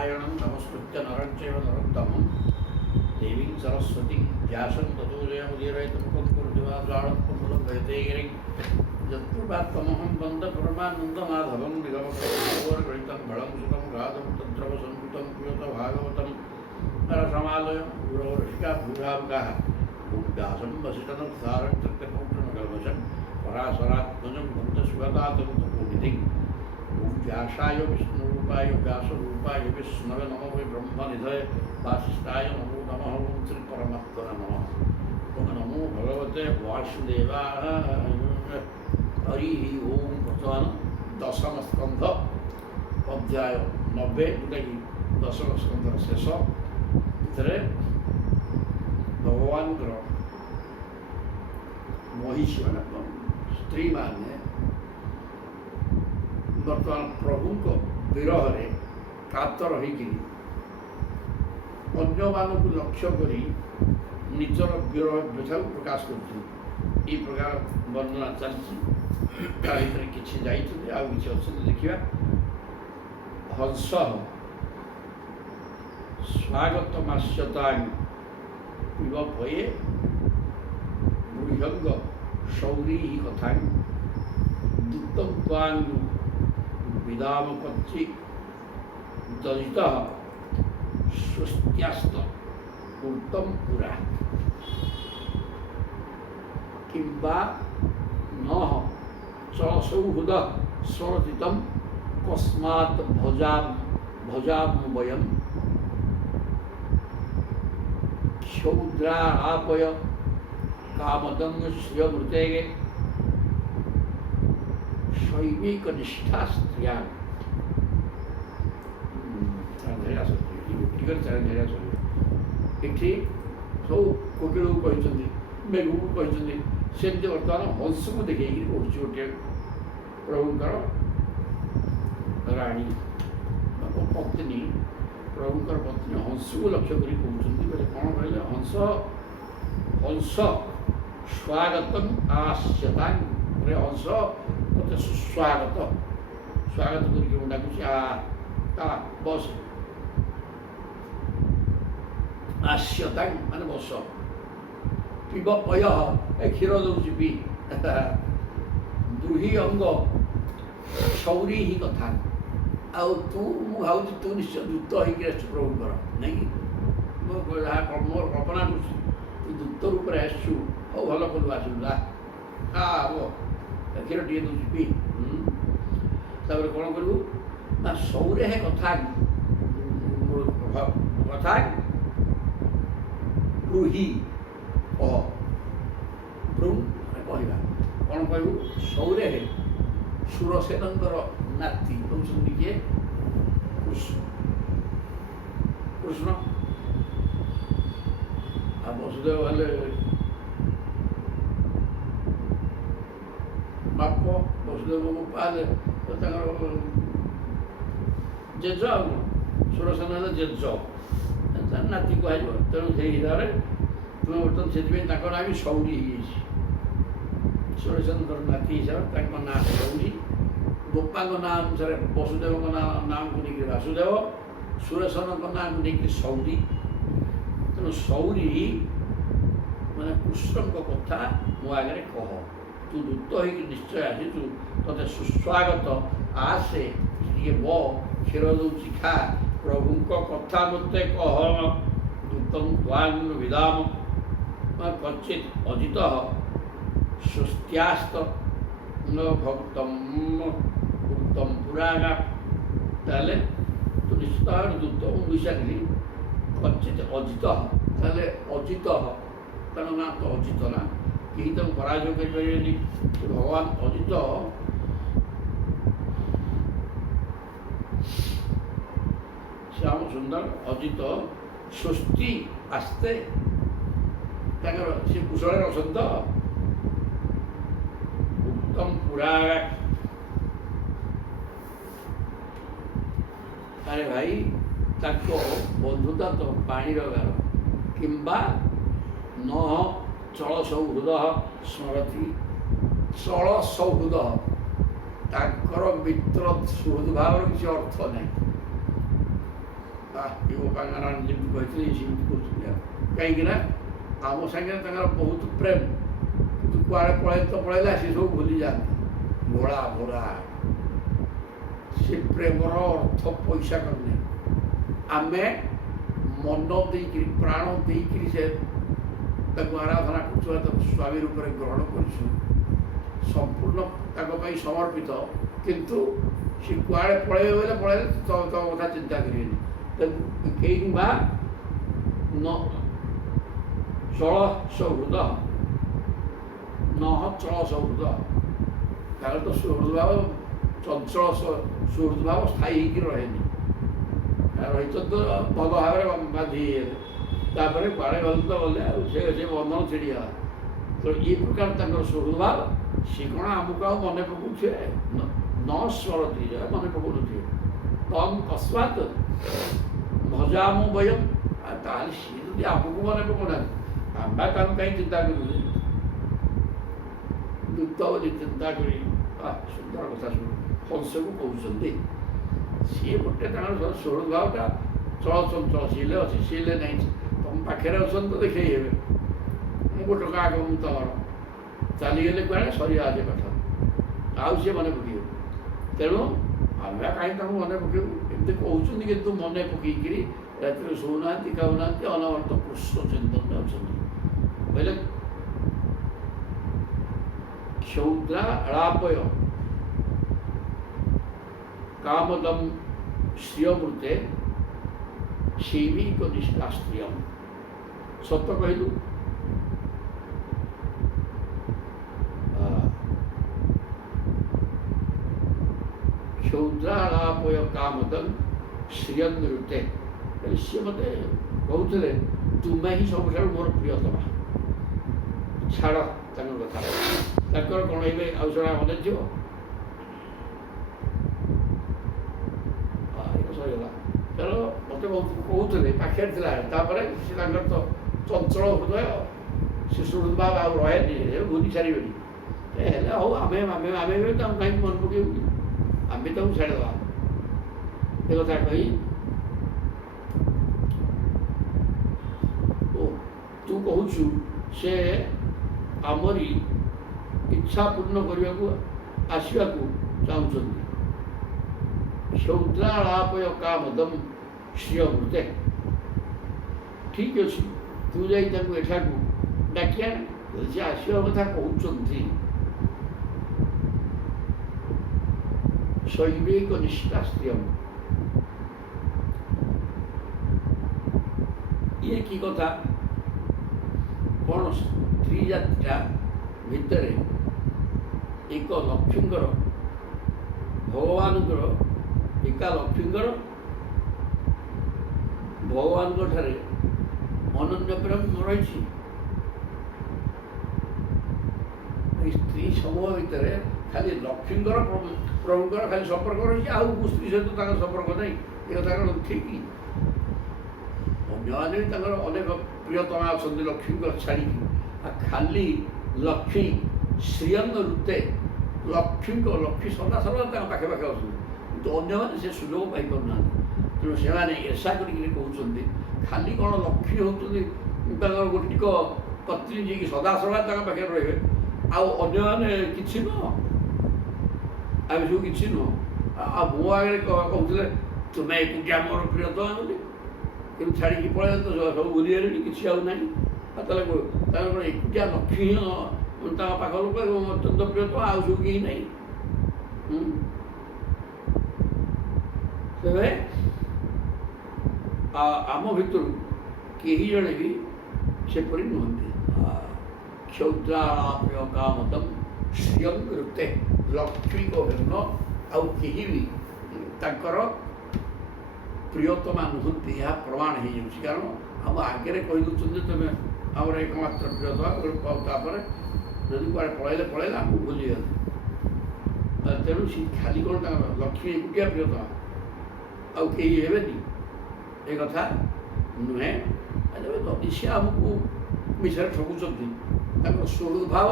नारायणं नमस्कृत्य नरं चैव नरोत्तमं देवीं सरस्वतीं व्यासं ततो जयमुदीरयतमुखं कुरुदिवासाळं पुण्डलं गयतेगिरिं यत्कृपात्तमहं वन्दे परमानन्दमाधवं निगमकल्पगणितं बलं सुखं गाधं तद्रवसंयुतं प्रियतभागवतं नरसमालयं गुरोरसिका भूभावकाः भूव्यासं वसिष्ठनप्तारं सत्यपुत्रनकल्मषं पराशरात्मजं वन्दस्वतातमुतपोनिधिं व्यासाय विष्णुरूपाय व्यासरूपाय विष्णवे नमो वै ब्रह्मनिधये वासिष्ठाय नमो नमः ओं श्रीपरमात्मने नमः ओं नमो भगवते वासुदेवाय हरि ओं वर्तमान दशम स्कंध अध्याय 90 जोटाकि दशम स्कंधर शेष भितर भगवान महिषी मैंने स्त्री मैंने बर्तमान प्रभु को विरह कातर होक लक्ष्य कर निजर विरह व्यथा प्रकाश कर प्रकार वर्णना चलती किसी जाइए आ कि अच्छे देखा हंस स्वागत मास्यता इव भये बृहंग शौरी कथा दूतम विदाम पक्षी दलित स्वस्त्यास्त उत्तम पुरा किंबा न चलसौहृद स्वरचित कस्मात् भजामयम क्षौद्रापय कामदंग श्रियमृते शैविक निष्ठा स्त्रिया ये सब कोकिल कहते मेघू कहते सेमती बर्तमान हंस को देखे कौन गोटे प्रभुंर राणी पत्नी प्रभुंर पत्नी हंस को लक्ष्य कर कहते कौन कहले हंस हंस स्वागत आस्यता हंस मत सुस्वागत स्वागत करके डाकुच आ बस आस्यता मान बस पीब पय क्षीर दूसरी पी दुही अंग शौरी ही कथा आउ तू मुझे तू निश्चय दूत होकर प्रभुंर नहीं मोर कल्पना कर दूत रूप में आसु हौ भल कलु आसुला क्षीर टे दूसरी पी कौन करू ना सौरे है कथा कथा ब्रूही कह ब्रू कहवा कौन कहू सौरे है सुरसेन नाती कहते किए कृष्ण आ वसुदेव हेले बाप वसुदेव पाले जेज सुरसेन जेज नाती कह तेणु से हिसाब से तुम बर्तमान से ना भी शौरी सुरसेन नाती हिसाब से ना शौरी गोपा ना अनुसार वसुदेव नाम को लेकर वासुदेव सुरसेन नाम को लेकर शौरी तेणु शौरी मैंने कृष्ण कथा मो आगे कह तू दूत हो निश्चय आसीचु ते सुस्वागत आसे टे ब क्षीर दूसरी खा प्रभु कथा मत कह दूतम त्वांग विदाम क्वचित अजित स्वस्त्यास्त भक्तम उत्तम पुरागा ताले तो निश्चित भाव दूत विचारि क्वचित अजित ताले अजित तार ना तो अजित ना कहीं तुम पराजय करें भगवान अजित श्याम सुंदर अजित स्वस्ति आस्ते सी कुशल असंत उत्तम पुरा अरे भाई बंधुता तो पानी गार किंबा न चल सौहृद स्मरती चल सौहृद ताकर मित्र सुहृद भाव किसी अर्थ नहीं ଏ ଗୋପାଙ୍ଗନା ଯେମିତି କହିଥିଲେ ସେମିତି କରୁଛନ୍ତି ଆଉ କାହିଁକିନା ଆମ ସାଙ୍ଗରେ ତାଙ୍କର ବହୁତ ପ୍ରେମ କିନ୍ତୁ କୁଆଡ଼େ ପଳେଇଲା ସେ ସବୁ ଭୁଲି ଯାଆନ୍ତି ଭୋଳା ଭୋଳା ସେ ପ୍ରେମର ଅର୍ଥ ପଇସା କରିନି ଆମେ ମନ ଦେଇକିରି ପ୍ରାଣ ଦେଇକିରି ସେ ତାକୁ ଆରାଧନା କରୁଛୁ ତାକୁ ସ୍ୱାମୀ ରୂପରେ ଗ୍ରହଣ କରିଛୁ ସମ୍ପୂର୍ଣ୍ଣ ତାଙ୍କ ପାଇଁ ସମର୍ପିତ କିନ୍ତୁ ସେ କୁଆଡ଼େ ପଳେଇବେ ବୋଇଲେ ପଳେଇଲେ ତୋ କଥା ଚିନ୍ତା କରିବେନି କିମ୍ବା ଚଳ ସୌହୃଦ ନହ ଚଳ ସୌହୃଦ ତାଙ୍କର ତ ସୁହୃଦ ଭାବ ଚଞ୍ଚଳ ସୁହୃଦ ଭାବ ସ୍ଥାୟୀ ହେଇକି ରହେନି ରହିଛନ୍ତି ଭଲ ଭାବରେ ବାନ୍ଧି ତାପରେ କୁଆଡ଼େ ଗଲେ ତ ଗଲେ ଆଉ ସେ ବନ୍ଧନ ଛିଡ଼ିଗଲା ତ ଏ ପ୍ରକାର ତାଙ୍କର ସୁହୃଦ ଭାବ ସେ କ'ଣ ଆମକୁ ଆଉ ମନେ ପକାଉଥିବେ ନ ସ୍ମରତି ମନେ ପକାଉନଥିବେ ତମ୍ ତସ୍ମାତ୍ ଭଜାମୁ ବୟମ୍ ତାହେଲେ ସିଏ ଯଦି ଆମକୁ ମନେ ପକାଉନାହାନ୍ତି ଆମେ ତାଙ୍କୁ କାହିଁ ଚିନ୍ତା କରୁଛୁ ଦୂତ ବୋଲି ଚିନ୍ତା କରି ସୁନ୍ଦର କଥା ଶୁଣ ହଂସକୁ କହୁଛନ୍ତି ସିଏ ଗୋଟେ ତାଙ୍କର ସୁହୃଦ ଭାବଟା ଚଳଚଞ୍ଚଳ ସିଲେ ଅଛି ସିଲେ ନାହିଁ ତମ ପାଖରେ ଅଛନ୍ତି ତ ଦେଖେଇ ହେବେ ଗୋଟେ କାହାକ ମୁଁ ତମର ଚାଲିଗଲେ କୁଆଡ଼େ ସରିବା ଆଜି ପାଠ ଆଉ ସିଏ ମନେ ପକେଇବ ତେଣୁ ଆମେ କାହିଁକି ତାଙ୍କୁ ମନେ ପକେଇବୁ ଏମିତି କହୁଛନ୍ତି କିନ୍ତୁ ମନେ ପକେଇକିରି ରାତିରେ ଶୋଉନାହାନ୍ତି ଖାଉନାହାନ୍ତି ଅନବରତ କୃଷ୍ଣ ଚିନ୍ତନରେ ଅଛନ୍ତି କହିଲେ କ୍ଷୌଦ୍ରା ଆଳାପୟ କାମଦମ ଶ୍ରିୟମୃତେ ଶୈବିକ ନିଷ୍କାଷ୍ଟ୍ରିୟମ୍ ସତ କହିଲୁ କ୍ଷୌଦ୍ରାଳାପୟ କାମଦମ ଶ୍ରିୟମୃତେ ସିଏ ମୋତେ କହୁଥିଲେ ତୁମେ ହିଁ ସବୁଠାରୁ ମୋର ପ୍ରିୟତମା ଛାଡ଼ ତାଙ୍କ କଥା ତାଙ୍କର କ'ଣ ଏବେ ଆଉ ସେଟା ମନେ ଥିବ ସରିଗଲା ତେଣୁ ମୋତେ ବହୁତ କହୁଥିଲେ ପାଖରେ ଥିଲା ତାପରେ ସେ ତାଙ୍କର ତ ଚଞ୍ଚଳ ହୃଦୟ ସେ ସୁହୃଦ ଭାବ ଆଉ ରହେନି ଭୁଲି ସାରିବେନି ହେଲେ ହଉ ଆମେ ବି ତାଙ୍କୁ କାହିଁକି ମନେ ପକେଇବୁ କି ଆମେ ତାଙ୍କୁ ଛାଡ଼ିଦେବା ଏ କଥା କହି ତୁ କହୁଛୁ ସେ ଆମରି ଇଚ୍ଛା ପୂର୍ଣ୍ଣ କରିବାକୁ ଆସିବାକୁ ଚାହୁଁଛନ୍ତି କ୍ଷୌଦ୍ରାଳାପୟ କାମଦମ ଶ୍ରିୟମୃତେ ଠିକ୍ ଅଛି ତୁ ଯାଇ ତାଙ୍କୁ ଏଠାକୁ ଡାକି ଆଣେ ଯଦି ସେ ଆସିବା କଥା କହୁଛନ୍ତି ଶୈବିକ ନିଷ୍କାଷ୍ଟ୍ରିୟମ୍ ଇଏ କି କଥା କ'ଣ ସ୍ତ୍ରୀ ଜାତିଟା ଭିତରେ ଏକ ଲକ୍ଷ୍ମୀଙ୍କର ଭଗବାନଙ୍କର ଏକା ଲକ୍ଷ୍ମୀଙ୍କର ଭଗବାନଙ୍କ ଠାରେ ଅନନ୍ୟ ପ୍ରେମ ରହିଛି এই ସ୍ତ୍ରୀ ସମୂହ ଭିତରେ ଖାଲି ଲକ୍ଷ୍ମୀଙ୍କର ପ୍ରଭୁଙ୍କର ଖାଲି ସମ୍ପର୍କ ରହିଛି ଆଉ ସ୍ତ୍ରୀ ସହିତ ତାଙ୍କର ସମ୍ପର୍କ ନାହିଁ ଏ କଥା କ'ଣ ଠିକ୍ କି ଅନ୍ୟମାନେ ବି ତାଙ୍କର ଅନେକ ପ୍ରିୟତମା ଅଛନ୍ତି ଲକ୍ଷ୍ମୀଙ୍କ ଛାଡ଼ିକି ଆଉ ଖାଲି ଲକ୍ଷ୍ମୀ ଶ୍ରୀଅଙ୍ଗ ରୂପେ ଲକ୍ଷ୍ମୀ ସଦାସର୍ବଦା ତାଙ୍କ ପାଖେ ପାଖେ ଅଛନ୍ତି କିନ୍ତୁ ଅନ୍ୟମାନେ ସେ ସୁଯୋଗ ପାଇପାରୁନାହାନ୍ତି ତେଣୁ ସେମାନେ ଏର୍ଷା କରିକିରି କହୁଛନ୍ତି ଖାଲି କ'ଣ ଲକ୍ଷ୍ମୀ ହେଉଛନ୍ତି ତାଙ୍କର ଗୋଟିକ ପତ୍ନୀ ଯିଏକି ସଦାସର୍ବଦା ତାଙ୍କ ପାଖରେ ରହିବେ ଆଉ ଅନ୍ୟମାନେ କିଛି ନୁହଁ ଆମେ ସବୁ କିଛି ନୁହଁ ଆଉ ମୋ ଆଗରେ କହୁଥିଲେ ତୁମେ ଏକୁଟିଆ ମୋର ପ୍ରିୟତମା ବୋଲି କିନ୍ତୁ ଛାଡ଼ିକି ପଳେଇଲେ ତ ସବୁ ଭୁଲିଗଲେଣି କିଛି ଆଉ ନାହିଁ ଆଉ ତାହେଲେ ତାଙ୍କର କ'ଣ ଏକୁଟିଆ ଲକ୍ଷ୍ମୀ ତାଙ୍କ ପାଖ ଲୋକ ଏବଂ ଅତ୍ୟନ୍ତ ପ୍ରିୟତମା ଆଉ ସବୁ କେହି ନାହିଁ ତେବେ ଆମ ଭିତରୁ କେହି ଜଣେ ବି ସେପରି ନୁହନ୍ତି କ୍ଷୌଦ୍ରାଳାପୟ କାମଦମ ଶ୍ରିୟଂ ରୂପେ ଲକ୍ଷ୍ମୀଙ୍କ ଭିନ୍ନ ଆଉ କେହି ବି ତାଙ୍କର ପ୍ରିୟତମା ନୁହନ୍ତି ଏହା ପ୍ରମାଣ ହେଇଯାଉଛି କାରଣ ଆମ ଆଗରେ କହିଦେଉଛନ୍ତି ତୁମେ ଆମର ଏକମାତ୍ର ପ୍ରିୟତମା ତାପରେ ଯଦି କୁଆଡ଼େ ପଳେଇଲେ ଆମକୁ ଭୁଲିଗଲେ ତେଣୁ ସେ ଖାଲି କ'ଣ ତାଙ୍କର ଲକ୍ଷ୍ମୀ ଏକୁଟିଆ ପ୍ରିୟତମା ଆଉ କେହି ହେବେନି ଏ କଥା ନୁହେଁ ଯଦି ସେ ଆମକୁ ମିଛରେ ଠକୁଛନ୍ତି ତାଙ୍କର ସ୍ୱଭାବ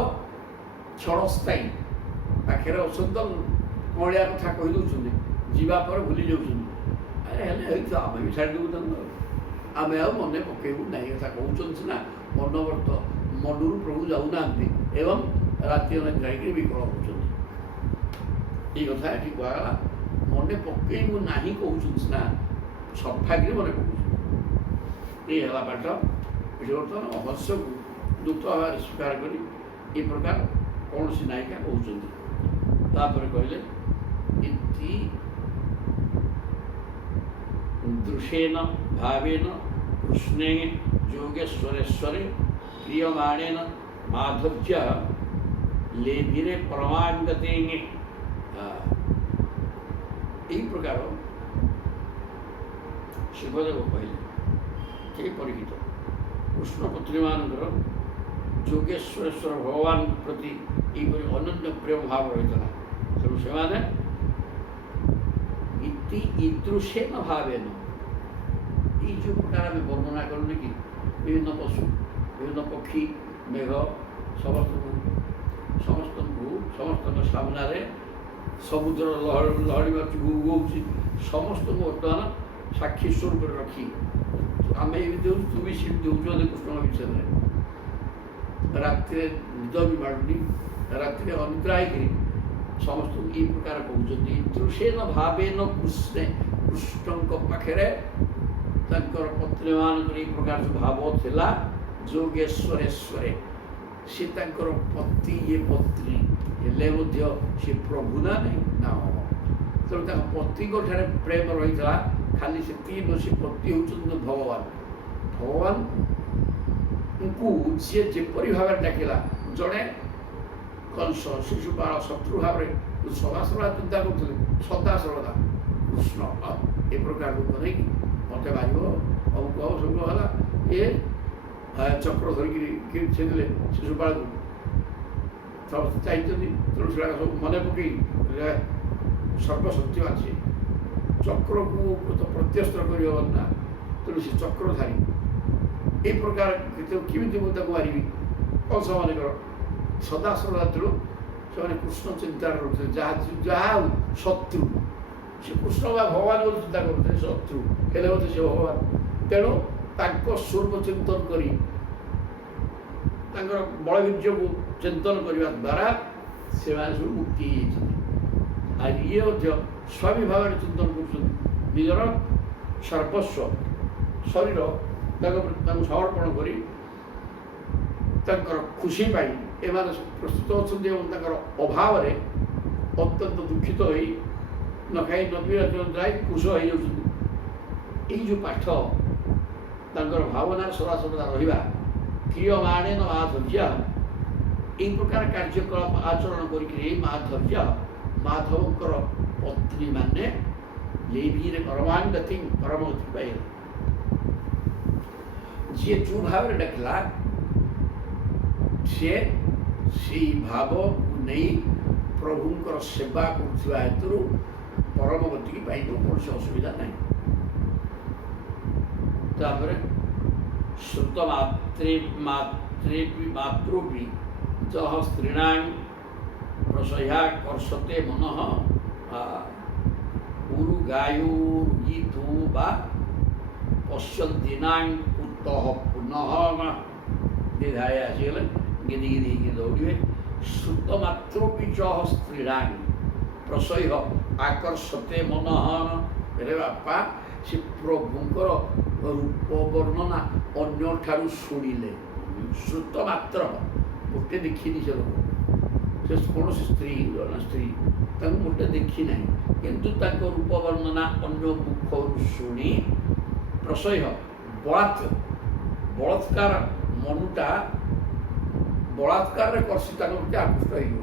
କ୍ଷଣସ୍ଥାୟୀ ପାଖରେ ଅଛନ୍ତି କଅଁଳିଆ କଥା କହିଦେଉଛନ୍ତି ଯିବା ପରେ ଭୁଲି ଯାଉଛନ୍ତି। ଆରେ ହେଲେ ହେଇଥିବ ଆମେ ବି ଛାଡ଼ିଦେବୁ ତାଙ୍କୁ, ଆମେ ଆଉ ମନେ ପକେଇବୁ ନାହିଁ। କଥା କହୁଛନ୍ତି ସିନା ମନରୁ ପ୍ରଭୁ ଯାଉନାହାନ୍ତି ଏବଂ ରାତି ଅନେକ ଯାଇକରି ବିକଳ ହେଉଛନ୍ତି। ଏଇ କଥା ଏଠି କୁହାଗଲା, ମନେ ପକେଇବୁ ନାହିଁ କହୁଛନ୍ତି ସିନା, ସଫାକିରି ମନେ ପକାଉଛନ୍ତି। ଏଇ ହେଲା ପାଠ। ଏଠି ବର୍ତ୍ତମାନ ଅବଶ୍ୟକୁ ଦୂତ ଭାବରେ ସ୍ୱୀକାର କରି ଏ ପ୍ରକାର କୌଣସି ନାୟିକା କହୁଛନ୍ତି। ତାପରେ କହିଲେ ଇତି ଦୃଶ୍ୟେନ ଭାବେନ କୃଷ୍ଣେ ଯୋଗେଶ୍ୱରେଶ୍ୱରେ ପ୍ରିୟମାଣେନ ମାଧୁର୍ଯ୍ୟ ଲେଭିରେ ପରମାଗତେ। ଏହି ପ୍ରକାର ଶିବଦେବ କହିଲେ କେହି ପରିଚିତ କୃଷ୍ଣ ପତ୍ନୀମାନଙ୍କର ଯୋଗେଶ୍ୱରେଶ୍ୱର ଭଗବାନ ପ୍ରତି ଏହିପରି ଅନନ୍ୟ ପ୍ରେମ ଭାବ ରହିଥିଲା। ତେଣୁ ସେମାନେ ଇତି ଇଦୃଶ୍ୟେନ ଭାବେନ, ଏଇ ଯେଉଁ ପ୍ରକାର ଆମେ ବର୍ଣ୍ଣନା କରୁନି କି ବିଭିନ୍ନ ପଶୁ, ବିଭିନ୍ନ ପକ୍ଷୀ, ମେଘ ସମସ୍ତଙ୍କ ସାମ୍ନାରେ ସମୁଦ୍ର ଲହଡ଼ି ମାରୁଛି, ଘୁ ହେଉଛି, ସମସ୍ତଙ୍କୁ ବର୍ତ୍ତମାନ ସାକ୍ଷୀ ସ୍ୱରୂପରେ ରଖି ଆମେ ଏମିତି ଦେଉଛୁ, ତୁ ବି ସେମିତି ଦେଉଛୁ ବୋଧେ କୃଷ୍ଣଙ୍କ ବିଷୟରେ। ରାତିରେ ନିଦ ବି ମାଡ଼ୁନି, ରାତିରେ ଅନିଦ୍ରା ହେଇକିରି ସମସ୍ତଙ୍କୁ ଏଇ ପ୍ରକାର କହୁଛନ୍ତି। ଦୃଶ୍ୟେନ ଭାବେନ କୃଷ୍ଣେ, କୃଷ୍ଣଙ୍କ ପାଖରେ ତାଙ୍କର ପତ୍ନୀମାନଙ୍କର ଏଇ ପ୍ରକାର ଯେଉଁ ଭାବ ଥିଲା। ଯୋଗେଶ୍ୱରେଶ୍ୱରେ, ସେ ତାଙ୍କର ପତି, ଇଏ ପତ୍ନୀ ହେଲେ ମଧ୍ୟ ସେ ପ୍ରଭୁ ନା ନାହିଁ ନା। ତେଣୁ ତାଙ୍କ ପତିଙ୍କ ଠାରେ ପ୍ରେମ ରହିଥିଲା। ଖାଲି ସେତିକି ନୁହେଁ, ସେ ପତି ହେଉଛନ୍ତି ଭଗବାନ। ଭଗବାନଙ୍କୁ ଯିଏ ଯେପରି ଭାବରେ ଡାକିଲା, ଜଣେ କଂସ ଶିଶୁପାଳ ଶତ୍ରୁ ଭାବରେ ସଦାସର୍ବଦା ଚିନ୍ତା କରୁଥିଲେ, ସଦାସର୍ବଦା କୃଷ୍ଣ ଏ ପ୍ରକାର ରୂପ ନେଇକି ମୋତେ ମାରିବ, ଅମୁକ ହବ ସବୁ ହେଲା। ଏ ଚକ୍ର ଧରିକିରି ଛେଦିଲେ ଶିଶୁପାଳକୁ, ସମସ୍ତେ ଚାହିଁଛନ୍ତି। ତେଣୁ ସେଗୁଡ଼ାକ ସବୁ ମନେ ପକେଇ ସର୍ବଶକ୍ତିମାନ ସେ ଚକ୍ରକୁ ପ୍ରତ୍ୟସ୍ତ କରିହେବନି ନା। ତେଣୁ ସେ ଚକ୍ରଧାରୀ ଏ ପ୍ରକାର କେମିତି ମୁଁ ତାକୁ ମାରିବି। କଂସ ମାନଙ୍କର ସଦାସର୍ବଦା ତେଣୁ ସେମାନେ କୃଷ୍ଣ ଚିନ୍ତାରେ ରହୁଥିଲେ। ଯାହା ଶତ୍ରୁ, ସେ କୃଷ୍ଣ ବା ଭଗବାନ ବୋଲି ଚିନ୍ତା କରୁଥିଲେ, ଶତ୍ରୁ ହେଲେ ମଧ୍ୟ ସେ ଭଗବାନ। ତେଣୁ ତାଙ୍କ ସ୍ୱରୂପ ଚିନ୍ତନ କରି ତାଙ୍କର ବଳବୀର୍ଯ୍ୟକୁ ଚିନ୍ତନ କରିବା ଦ୍ୱାରା ସେମାନେ ସବୁ ମୁକ୍ତି ହେଇଯାଇଛନ୍ତି। ଆଉ ଇଏ ମଧ୍ୟ ସ୍ୱାମୀ ଭାବରେ ଚିନ୍ତନ କରୁଛନ୍ତି, ନିଜର ସର୍ବସ୍ୱ ଶରୀର ତାଙ୍କୁ ସମର୍ପଣ କରି ତାଙ୍କର ଖୁସି ପାଇଁ ଏମାନେ ପ୍ରସ୍ତୁତ ଅଛନ୍ତି ଏବଂ ତାଙ୍କର ଅଭାବରେ ଅତ୍ୟନ୍ତ ଦୁଃଖିତ ହୋଇ ନ ଖାଇ ନ ପିଇ ଯାଇ କୁଶ ହେଇଯାଉଛନ୍ତି। ଏଇ ଯେଉଁ ପାଠ ତାଙ୍କର ଭାବନାର ସଦାସର୍ବଦା ରହିବା, ପ୍ରିୟମାଣେନ ମାଧୁର୍ଯ୍ୟ, এই প্রকার କାର୍ଯ୍ୟକଳାପ ଆଚରଣ କରିକିରି ମାଧବଙ୍କର ପତ୍ନୀମାନେ ଲେଭିରେ ପରମାଗତି ପାଇଲେ। ଯିଏ ଯେଉଁ ଭାବରେ ଡାକିଲା ସିଏ ସେଇ ଭାବକୁ ନେଇ ପ୍ରଭୁଙ୍କର ସେବା କରୁଥିବା ହେତୁରୁ ପରମଗତିକି ପାଇବ, କୌଣସି ଅସୁବିଧା ନାହିଁ। ତାପରେ ଶ୍ରୁତ ମାତୃପି ଯହ ସ୍ତ୍ରୀଣାଂ ପ୍ରସହ୍ୟା କର୍ଷତେ ମନଃ ଉରୁ ଗାୟୁର୍ଗୀତୁ ବା ପଶ୍ୟନ୍ତୀନାଂ ଉତ୍ତଃ ପୁନଃ ଦୀର୍ଘାୟ ଆସିଗଲେ ଗିଦି ଗିଦି ହେଇକି ଦୌଡ଼ିବେ। ଶ୍ରୁତ ମାତ୍ରପି ଚହ ସ୍ତ୍ରୀଣାଂ ପ୍ରସହ୍ୟ ଆକର୍ଷତେ ମନଃ। ରେ ବାପା, ସେ ପ୍ରଭୁଙ୍କର ରୂପ ବର୍ଣ୍ଣନା ଅନ୍ୟଠାରୁ ଶୁଣିଲେ। ଶ୍ରୁତ ମାତ୍ର, ମୋଟେ ଦେଖିନି ସେ ଲୋକ, ସେ କୌଣସି ସ୍ତ୍ରୀ ତାଙ୍କୁ ମୋଟେ ଦେଖି ନାହିଁ, କିନ୍ତୁ ତାଙ୍କ ରୂପ ବର୍ଣ୍ଣନା ଅନ୍ୟ ମୁଖରୁ ଶୁଣି ପ୍ରସହ୍ୟ ବଳାତ୍କାର, ମନୁଟା ବଳାତ୍କାରରେ କର୍ଷିତ, ତାଙ୍କ ପ୍ରତି ଆକୃଷ୍ଟ ହେଇଯିବ,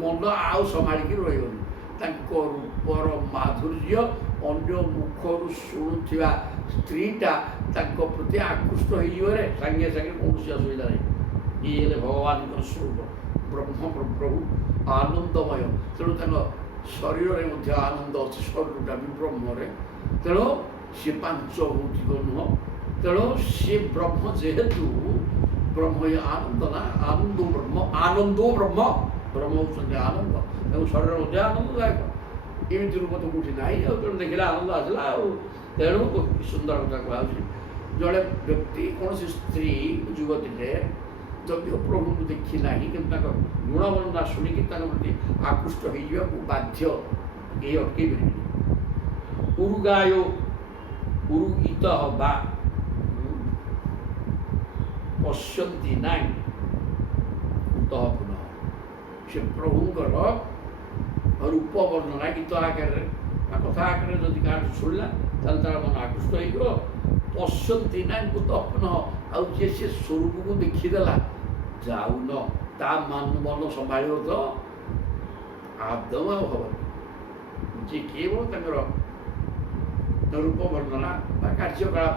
ମନ ଆଉ ସମ୍ଭାଳିକି ରହିବନି। ତାଙ୍କ ରୂପର ମାଧୁର୍ଯ୍ୟ ଅନ୍ୟ ମୁଖରୁ ଶୁଣୁଥିବା ସ୍ତ୍ରୀଟା ତାଙ୍କ ପ୍ରତି ଆକୃଷ୍ଟ ହେଇଯିବରେ ସାଙ୍ଗେ ସାଙ୍ଗେ କୌଣସି ଅସୁବିଧା ନାହିଁ। ଇଏ ହେଲେ ଭଗବାନଙ୍କର ସ୍ୱରୂପ, ପ୍ରଭୁ ଆନନ୍ଦମୟ। ତେଣୁ ତାଙ୍କ ଶରୀରରେ ମଧ୍ୟ ଆନନ୍ଦ ଅଛି, ଶରୀରଟା ବି ବ୍ରହ୍ମରେ। ତେଣୁ ସିଏ ପାଞ୍ଚ ଭୌତିକ ନୁହଁ। ତେଣୁ ସିଏ ବ୍ରହ୍ମ, ଯେହେତୁ ବ୍ରହ୍ମ ଆନନ୍ଦ ନା, ଆନନ୍ଦୋ ବ୍ରହ୍ମ, ବ୍ରହ୍ମ ହେଉଛନ୍ତି ଆନନ୍ଦ, ଏବଂ ଶରୀର ମଧ୍ୟ ଆନନ୍ଦଦାୟକ। ଏମିତି ରୂପ ତ କୋଉଠି ନାହିଁ। ଆଉ ତେଣୁ ଦେଖିଲେ ଆନନ୍ଦ ଆସିଲା। ଆଉ ତେଣୁ ସୁନ୍ଦର କଥା କୁହାଯାଉଛି, ଜଣେ ବ୍ୟକ୍ତି କୌଣସି ସ୍ତ୍ରୀ ଯୁବତୀରେ ଯଦିଓ ପ୍ରଭୁଙ୍କୁ ଦେଖି ନାହିଁ କିନ୍ତୁ ତାଙ୍କ ଗୁଣବର୍ଣ୍ଣନା ଶୁଣିକି ତାଙ୍କ ପ୍ରତି ଆକୃଷ୍ଟ ହେଇଯିବାକୁ ବାଧ୍ୟ, କେହି ଅଟକେଇ ପାରିବେନି। ଉରୁଗାୟ ଉରୁଗୀତ ବା ପଶ୍ୟନ୍ତି ନାଇଁ କୁତଃ ପୁନଃ। ସେ ପ୍ରଭୁଙ୍କର ରୂପ ବର୍ଣ୍ଣନା ଗୀତ ଆକାରରେ ବା କଥା ଆକାରରେ ଯଦି କାହାଠୁ ଶୁଣିଲା ତାହେଲେ ତାର ମନ ଆକୃଷ୍ଟ ହେଇଯିବ। ପଶ୍ୟନ୍ତି ନାଇଁ କୁତଃ ପୁନଃ। ଆଉ ଯିଏ ସେ ସ୍ୱରୂପକୁ ଦେଖିଦେଲା ଯାଉନ ତା ମନ ସମ୍ଭାଳିବ ତ ଆଦୌ ଆଉ ହବନି। ଯିଏ କେବଳ ତାଙ୍କର ରୂପ ବର୍ଣ୍ଣନା ବା କାର୍ଯ୍ୟକଳାପ,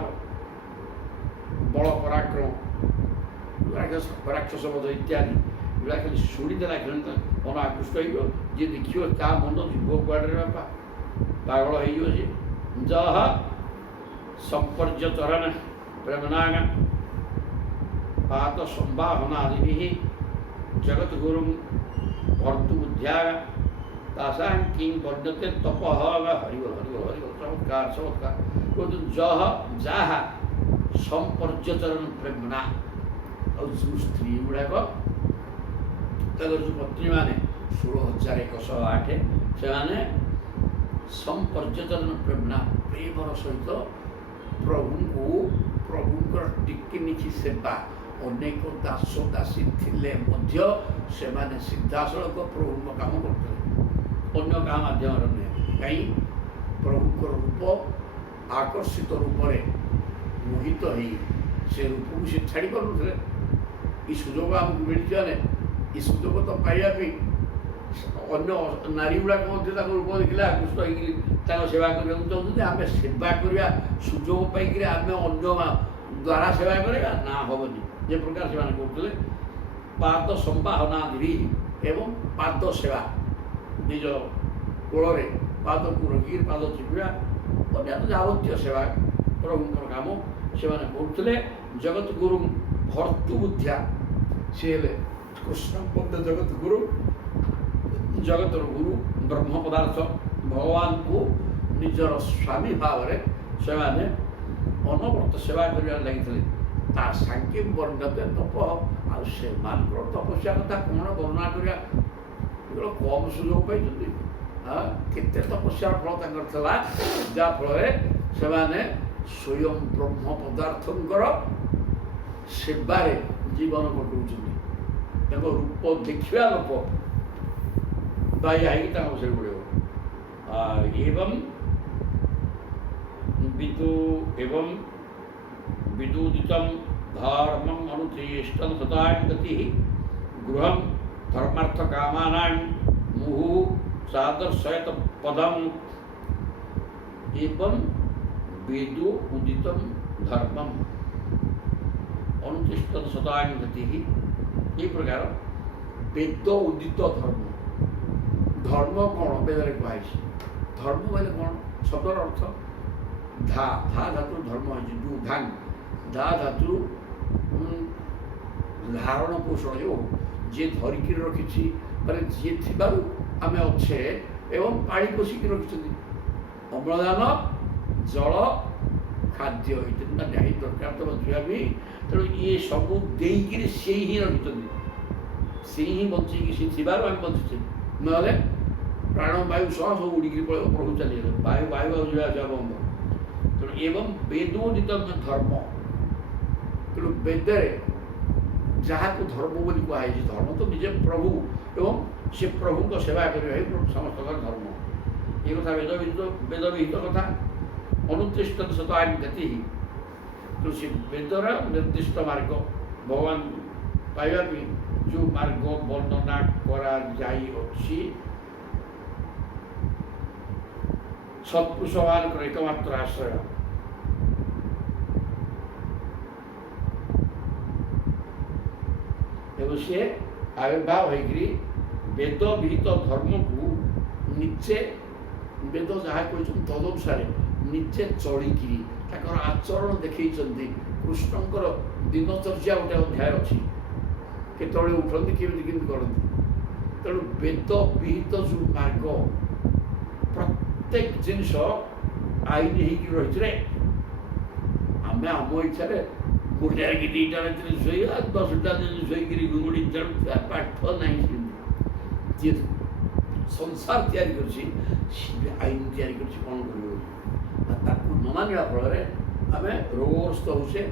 ବଳ ପରାକ୍ରମ, ରାକ୍ଷସ ବଧ ଇତ୍ୟାଦି ଏଗୁଡ଼ା ଖାଲି ଶୁଣିଦେଲା କ୍ଷଣି ମନ ଆକୃଷ୍ଟ ହେଇଯିବ। ଯିଏ ଦେଖିବ ତା ମନ ଯିବ କୁଆଡ଼େ ବାପା, ପାଗଳ ହେଇଯିବ। ସିଏ ଯହ ସମ୍ପର୍ଯ୍ୟଚରଣ ପ୍ରେମନାଗ ପାତ ସମ୍ଭାବନାଦିଭି ଜଗଦ୍ଗୁରୁ ଭର୍ତ୍ତୁବୁଦ୍ଧ୍ୟାଗ ତାସାଂ କିଂ ବର୍ଣ୍ଣତେ ତପଃ। ହରିବଲ ହରିବଲ ହରିବଲ, ଚମତ୍କାର ଚମତ୍କାର। କୁହନ୍ତୁ ଯହ ଯାହା ସମ୍ପର୍ଯ୍ୟଚରଣ ପ୍ରେମନା। ଆଉ ଯେଉଁ ସ୍ତ୍ରୀ ଗୁଡ଼ାକ ତାଙ୍କର ଯେଉଁ ପତ୍ନୀମାନେ 16,108 ସେମାନେ ସମ୍ପର୍ଯ୍ୟଚରଣ ପ୍ରେମନା ପ୍ରେମର ସହିତ ପ୍ରଭୁଙ୍କର ଟିକିନିଖି ସେବା। ଅନେକ ଦାସ ଦାସୀ ଥିଲେ ମଧ୍ୟ ସେମାନେ ସିଧାସଳଖ ପ୍ରଭୁଙ୍କ କାମ କରୁଥିଲେ, ଅନ୍ୟ କାହା ମାଧ୍ୟମରେ ନୁହେଁ। କାହିଁ ପ୍ରଭୁଙ୍କର ରୂପ ଆକର୍ଷିତ ରୂପରେ ମୋହିତ ହେଇ ସେ ରୂପକୁ ସେ ଛାଡ଼ି ପାରୁନଥିଲେ। ଏ ସୁଯୋଗ ଆମକୁ ମିଳିଛି ମାନେ ଏ ସୁଯୋଗ ତ ପାଇବା ପାଇଁ ଅନ୍ୟ ନାରୀ ଗୁଡ଼ାକ ମଧ୍ୟ ତାଙ୍କ ରୂପ ଦେଖିଲେ ଆକୃଷ୍ଟ ହେଇକିରି ତାଙ୍କ ସେବା କରିବାକୁ ଚାହୁଁଛନ୍ତି। ଆମେ ସେବା କରିବା ସୁଯୋଗ ପାଇକିରି ଆମେ ଅନ୍ୟ ଦ୍ୱାରା ସେବା କରିବା ନା ହେବନି। ଯେ ପ୍ରକାର ସେମାନେ କରୁଥିଲେ ପାଦ ସମ୍ବାହନାଦିଭି ଏବଂ ପାଦ ସେବା, ନିଜ କୋଳରେ ପାଦକୁ ରଖିକିରି ପାଦ ଚିପିବା, ଅନ୍ୟାନ୍ୟ ଯାବତୀୟ ସେବା ପ୍ରଭୁଙ୍କର କାମ ସେମାନେ କରୁଥିଲେ। ଜଗତଗୁରୁ ଭର୍ତ୍ତୁବୁଦ୍ଧ୍ୟା, ସେ ହେଲେ କୃଷ୍ଣ ମଧ୍ୟ ଜଗତଗୁରୁ, ଜଗତର ଗୁରୁ ବ୍ରହ୍ମ ପଦାର୍ଥ ଭଗବାନଙ୍କୁ ନିଜର ସ୍ୱାମୀ ଭାବରେ ସେମାନେ ଅନବରତ ସେବା କରିବାରେ ଲାଗିଥିଲେ। ତା ସାଙ୍ଗେ ବର୍ଣ୍ଣତେ ତପ। ଆଉ ସେମାନଙ୍କର ତପସ୍ୟା କଥା କ'ଣ ବର୍ଣ୍ଣନା କରିବା, କମ୍ ସୁଯୋଗ ପାଇଛନ୍ତି। କେତେ ତପସ୍ୟାର ଫଳ ତାଙ୍କର ଥିଲା, ଯାହାଫଳରେ ସେମାନେ ସ୍ୱୟଂ ବ୍ରହ୍ମ ପଦାର୍ଥଙ୍କର ସେବାରେ ଜୀବନ କଟଉଛନ୍ତି। ତାଙ୍କ ରୂପ ଦେଖିବା ଲୋକ ବାହ୍ୟା ହେଇକି ତାଙ୍କ ବସରେ ପଡ଼ିବ। ଏବଂ ବିଦୁଦିତମ୍ ଧର୍ମଂ ଅନୁତିଷ୍ଠନ୍ ସତାଂ ଗତିଃ ଗୃହଂ ଧର୍ମାର୍ଥ କାମାନାଂ ମୁହୁ ସାଦର୍ଶୟତ ପଦମ୍। ଏବଂ ବେଦो ଉଦିତମ୍ ଧର୍ମଂ ଅନୁତିଷ୍ଠନ୍ ସତାଂ ଗତିଃ। এই ପ୍ରକାର ବେଦ ଉଦିତ ଧର୍ମ। ଧର୍ମ କ'ଣ ବେଦରେ କୁହାଯାଇଛି? ଧର୍ମ ବୋଇଲେ କ'ଣ? ଶବ୍ଦର ଅର୍ଥ ଧା ଧାତୁ ଧର୍ମ ହେଇଛି। ଧାନ ଧା ଧାତୁ ଧାରଣ ପୋଷଣ, ଯେଉଁ ଯିଏ ଧରିକିରି ରଖିଛି ମାନେ ଯିଏ ଥିବାରୁ ଆମେ ଅଛେ ଏବଂ ପାଣି ପୋଷିକି ରଖିଛନ୍ତି। ଅମ୍ଳଜାନ, ଜଳ, ଖାଦ୍ୟ ଏଇ ତିନିଟା ନିହାତି ଦରକାର ତ ବଞ୍ଚିବା ପାଇଁ। ତେଣୁ ଇଏ ସବୁ ଦେଇକିରି ସେଇ ହିଁ ରଖିଛନ୍ତି, ସେଇ ହିଁ ବଞ୍ଚେଇକି ସେ ଥିବାରୁ ଆମେ ବଞ୍ଚୁଛେ। ନହେଲେ ପ୍ରାଣବାୟୁ ସହ ସବୁ ଉଡ଼ିକିରି ପଳେଇବ, ପ୍ରଭୁ ଚାଲିଗଲେ, ବାୟୁ ଆଉ ଯିବା ଆସିବା ବନ୍ଦ। ତେଣୁ ଏବଂ ବେଦୋଦିତ ଧର୍ମ। ତେଣୁ ବେଦରେ ଯାହାକୁ ଧର୍ମ ବୋଲି କୁହାଯାଇଛି, ଧର୍ମ ତ ନିଜେ ପ୍ରଭୁ ଏବଂ ସେ ପ୍ରଭୁଙ୍କ ସେବା କରିବା ହିଁ ସମସ୍ତଙ୍କର ଧର୍ମ। ଏ କଥା ବେଦବିହିତ କଥା। ଅନୁତିଷ୍ଠନ୍ ସତାଂ ଗତିଃ। ତେଣୁ ସେ ବେଦର ନିର୍ଦ୍ଦିଷ୍ଟ ମାର୍ଗ, ଭଗବାନ ପାଇବା ପାଇଁ ଯେଉଁ ମାର୍ଗ ବର୍ଣ୍ଣନା କରାଯାଇଅଛି, ସତ୍ପୁରୁଷମାନଙ୍କର ଏକମାତ୍ର ଆଶ୍ରୟ। ଏବଂ ସେ ଆବିର୍ଭାବ ହୋଇକରି ବେଦ ବିହିତ ଧର୍ମକୁ ନିଜେ, ବେଦ ଯାହା କହିଛନ୍ତି ତଦନୁସାରେ ନିଜେ ଚଳିକିରି ତାଙ୍କର ଆଚରଣ ଦେଖେଇଛନ୍ତି। କୃଷ୍ଣଙ୍କର ଦିନଚର୍ଯ୍ୟା ଗୋଟେ ଅଧ୍ୟାୟ ଅଛି, କେତେବେଳେ ଉଠନ୍ତି, କେମିତି କରନ୍ତି। ତେଣୁ ବେଦ ବିହିତ ଯେଉଁ ମାର୍ଗ ପ୍ରତ୍ୟେକ ଜିନିଷ ଆଇନ ହେଇକି ରହିଥିଲେ ଆମେ ଆମ ଇଚ୍ଛାରେ ଗୋଟାରେ କି ଦୁଇଟା ରାତିରେ ଶୋଇବା 10ଟା ଦିନ ଶୋଇକିରି ଗୁଙ୍ଗୁଡ଼ି ଚାଲୁଥିବା ପାଠ ନାହିଁ ସେମିତି ଯିଏ ସଂସାର ତିଆରି କରିଛି ସିଏ ବି ଆଇନ ତିଆରି କରିଛି କ'ଣ କରିବ ତାକୁ ନ ମାନିବା ଫଳରେ ଆମେ ରୋଗଗ୍ରସ୍ତ ହେଉଛେ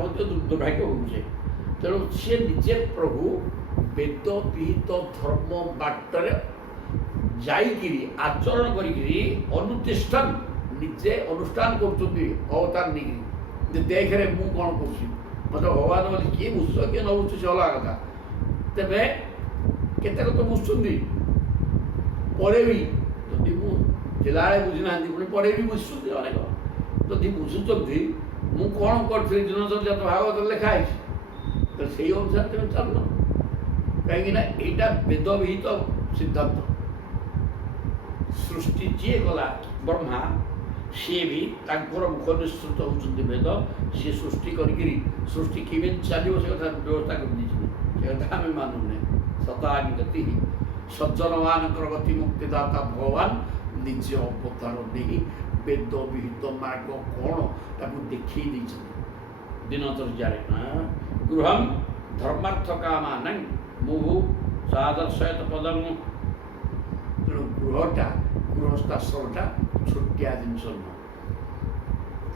ମଧ୍ୟ ଦୁର୍ଭାଗ୍ୟ ହେଉଛେ। ତେଣୁ ସିଏ ନିଜେ ପ୍ରଭୁ ବେଦ ବିହିତ ଧର୍ମ ବାଟରେ ଯାଇକିରି ଆଚରଣ କରିକିରି ଅନୁତିଷ୍ଠାନ ନିଜେ ଅନୁଷ୍ଠାନ କରୁଛନ୍ତି ଅବତାର ନେଇକିରି ଯେ ଦେଖରେ ମୁଁ କ'ଣ କରୁଛି ମୋତେ ଭଗବାନ ବୋଲି କିଏ ବୁଝୁଛ କିଏ ନ ବୁଝୁଛି ସେ ଅଲଗା କଥା। ତେବେ କେତେକ ତ ବୁଝୁଛନ୍ତି ପରେ ବି ଯଦି ମୁଁ ଥିଲାବେଳେ ବୁଝିନାହାନ୍ତି ପୁଣି ପରେ ବି ବୁଝୁଛନ୍ତି ଅନେକ ଯଦି ବୁଝୁଛନ୍ତି ମୁଁ କ'ଣ କରିଥିଲି ଦିନଚର୍ଯ୍ୟା ତ ଭାଗବତରେ ଲେଖା ହେଇଛି ତ ସେଇ ଅନୁସାରେ ତେବେ ଚାଲୁନ କାହିଁକିନା ଏଇଟା ବେଦ ବିହିତ ସିଦ୍ଧାନ୍ତ। ସୃଷ୍ଟି ଯିଏ କଲା ବ୍ରହ୍ମା ସିଏ ବି ତାଙ୍କର ମୁଖ ନିଃସୃତ ହେଉଛନ୍ତି ବେଦ ସିଏ ସୃଷ୍ଟି କରିକିରି ସୃଷ୍ଟି କେମିତି ଚାଲିବ ସେ କଥା ବ୍ୟବସ୍ଥା କରିଦେଇଛନ୍ତି ସେ କଥା ଆମେ ମାନୁନେ। ସତାନି ଗତି ସଜ୍ଜନମାନଙ୍କର ଗତି ମୁକ୍ତିଦାତା ଭଗବାନ ନିଜ ଅବତାର ନେଇ ବେଦ ବିହିତ ମାର୍ଗ କ'ଣ ତାକୁ ଦେଖେଇ ଦେଇଛନ୍ତି ଦିନଚର୍ଯ୍ୟାରେ। ଗୃହମ୍ ଧର୍ମାର୍ଥ କାମାନାଂ ମୁହୁ ସାଦର୍ଶୟତ ପଦଂ। ତେଣୁ ଗୃହସ୍ଥାଶ୍ରମଟା ଛୋଟିଆ ଜିନିଷ ନୁହଁ।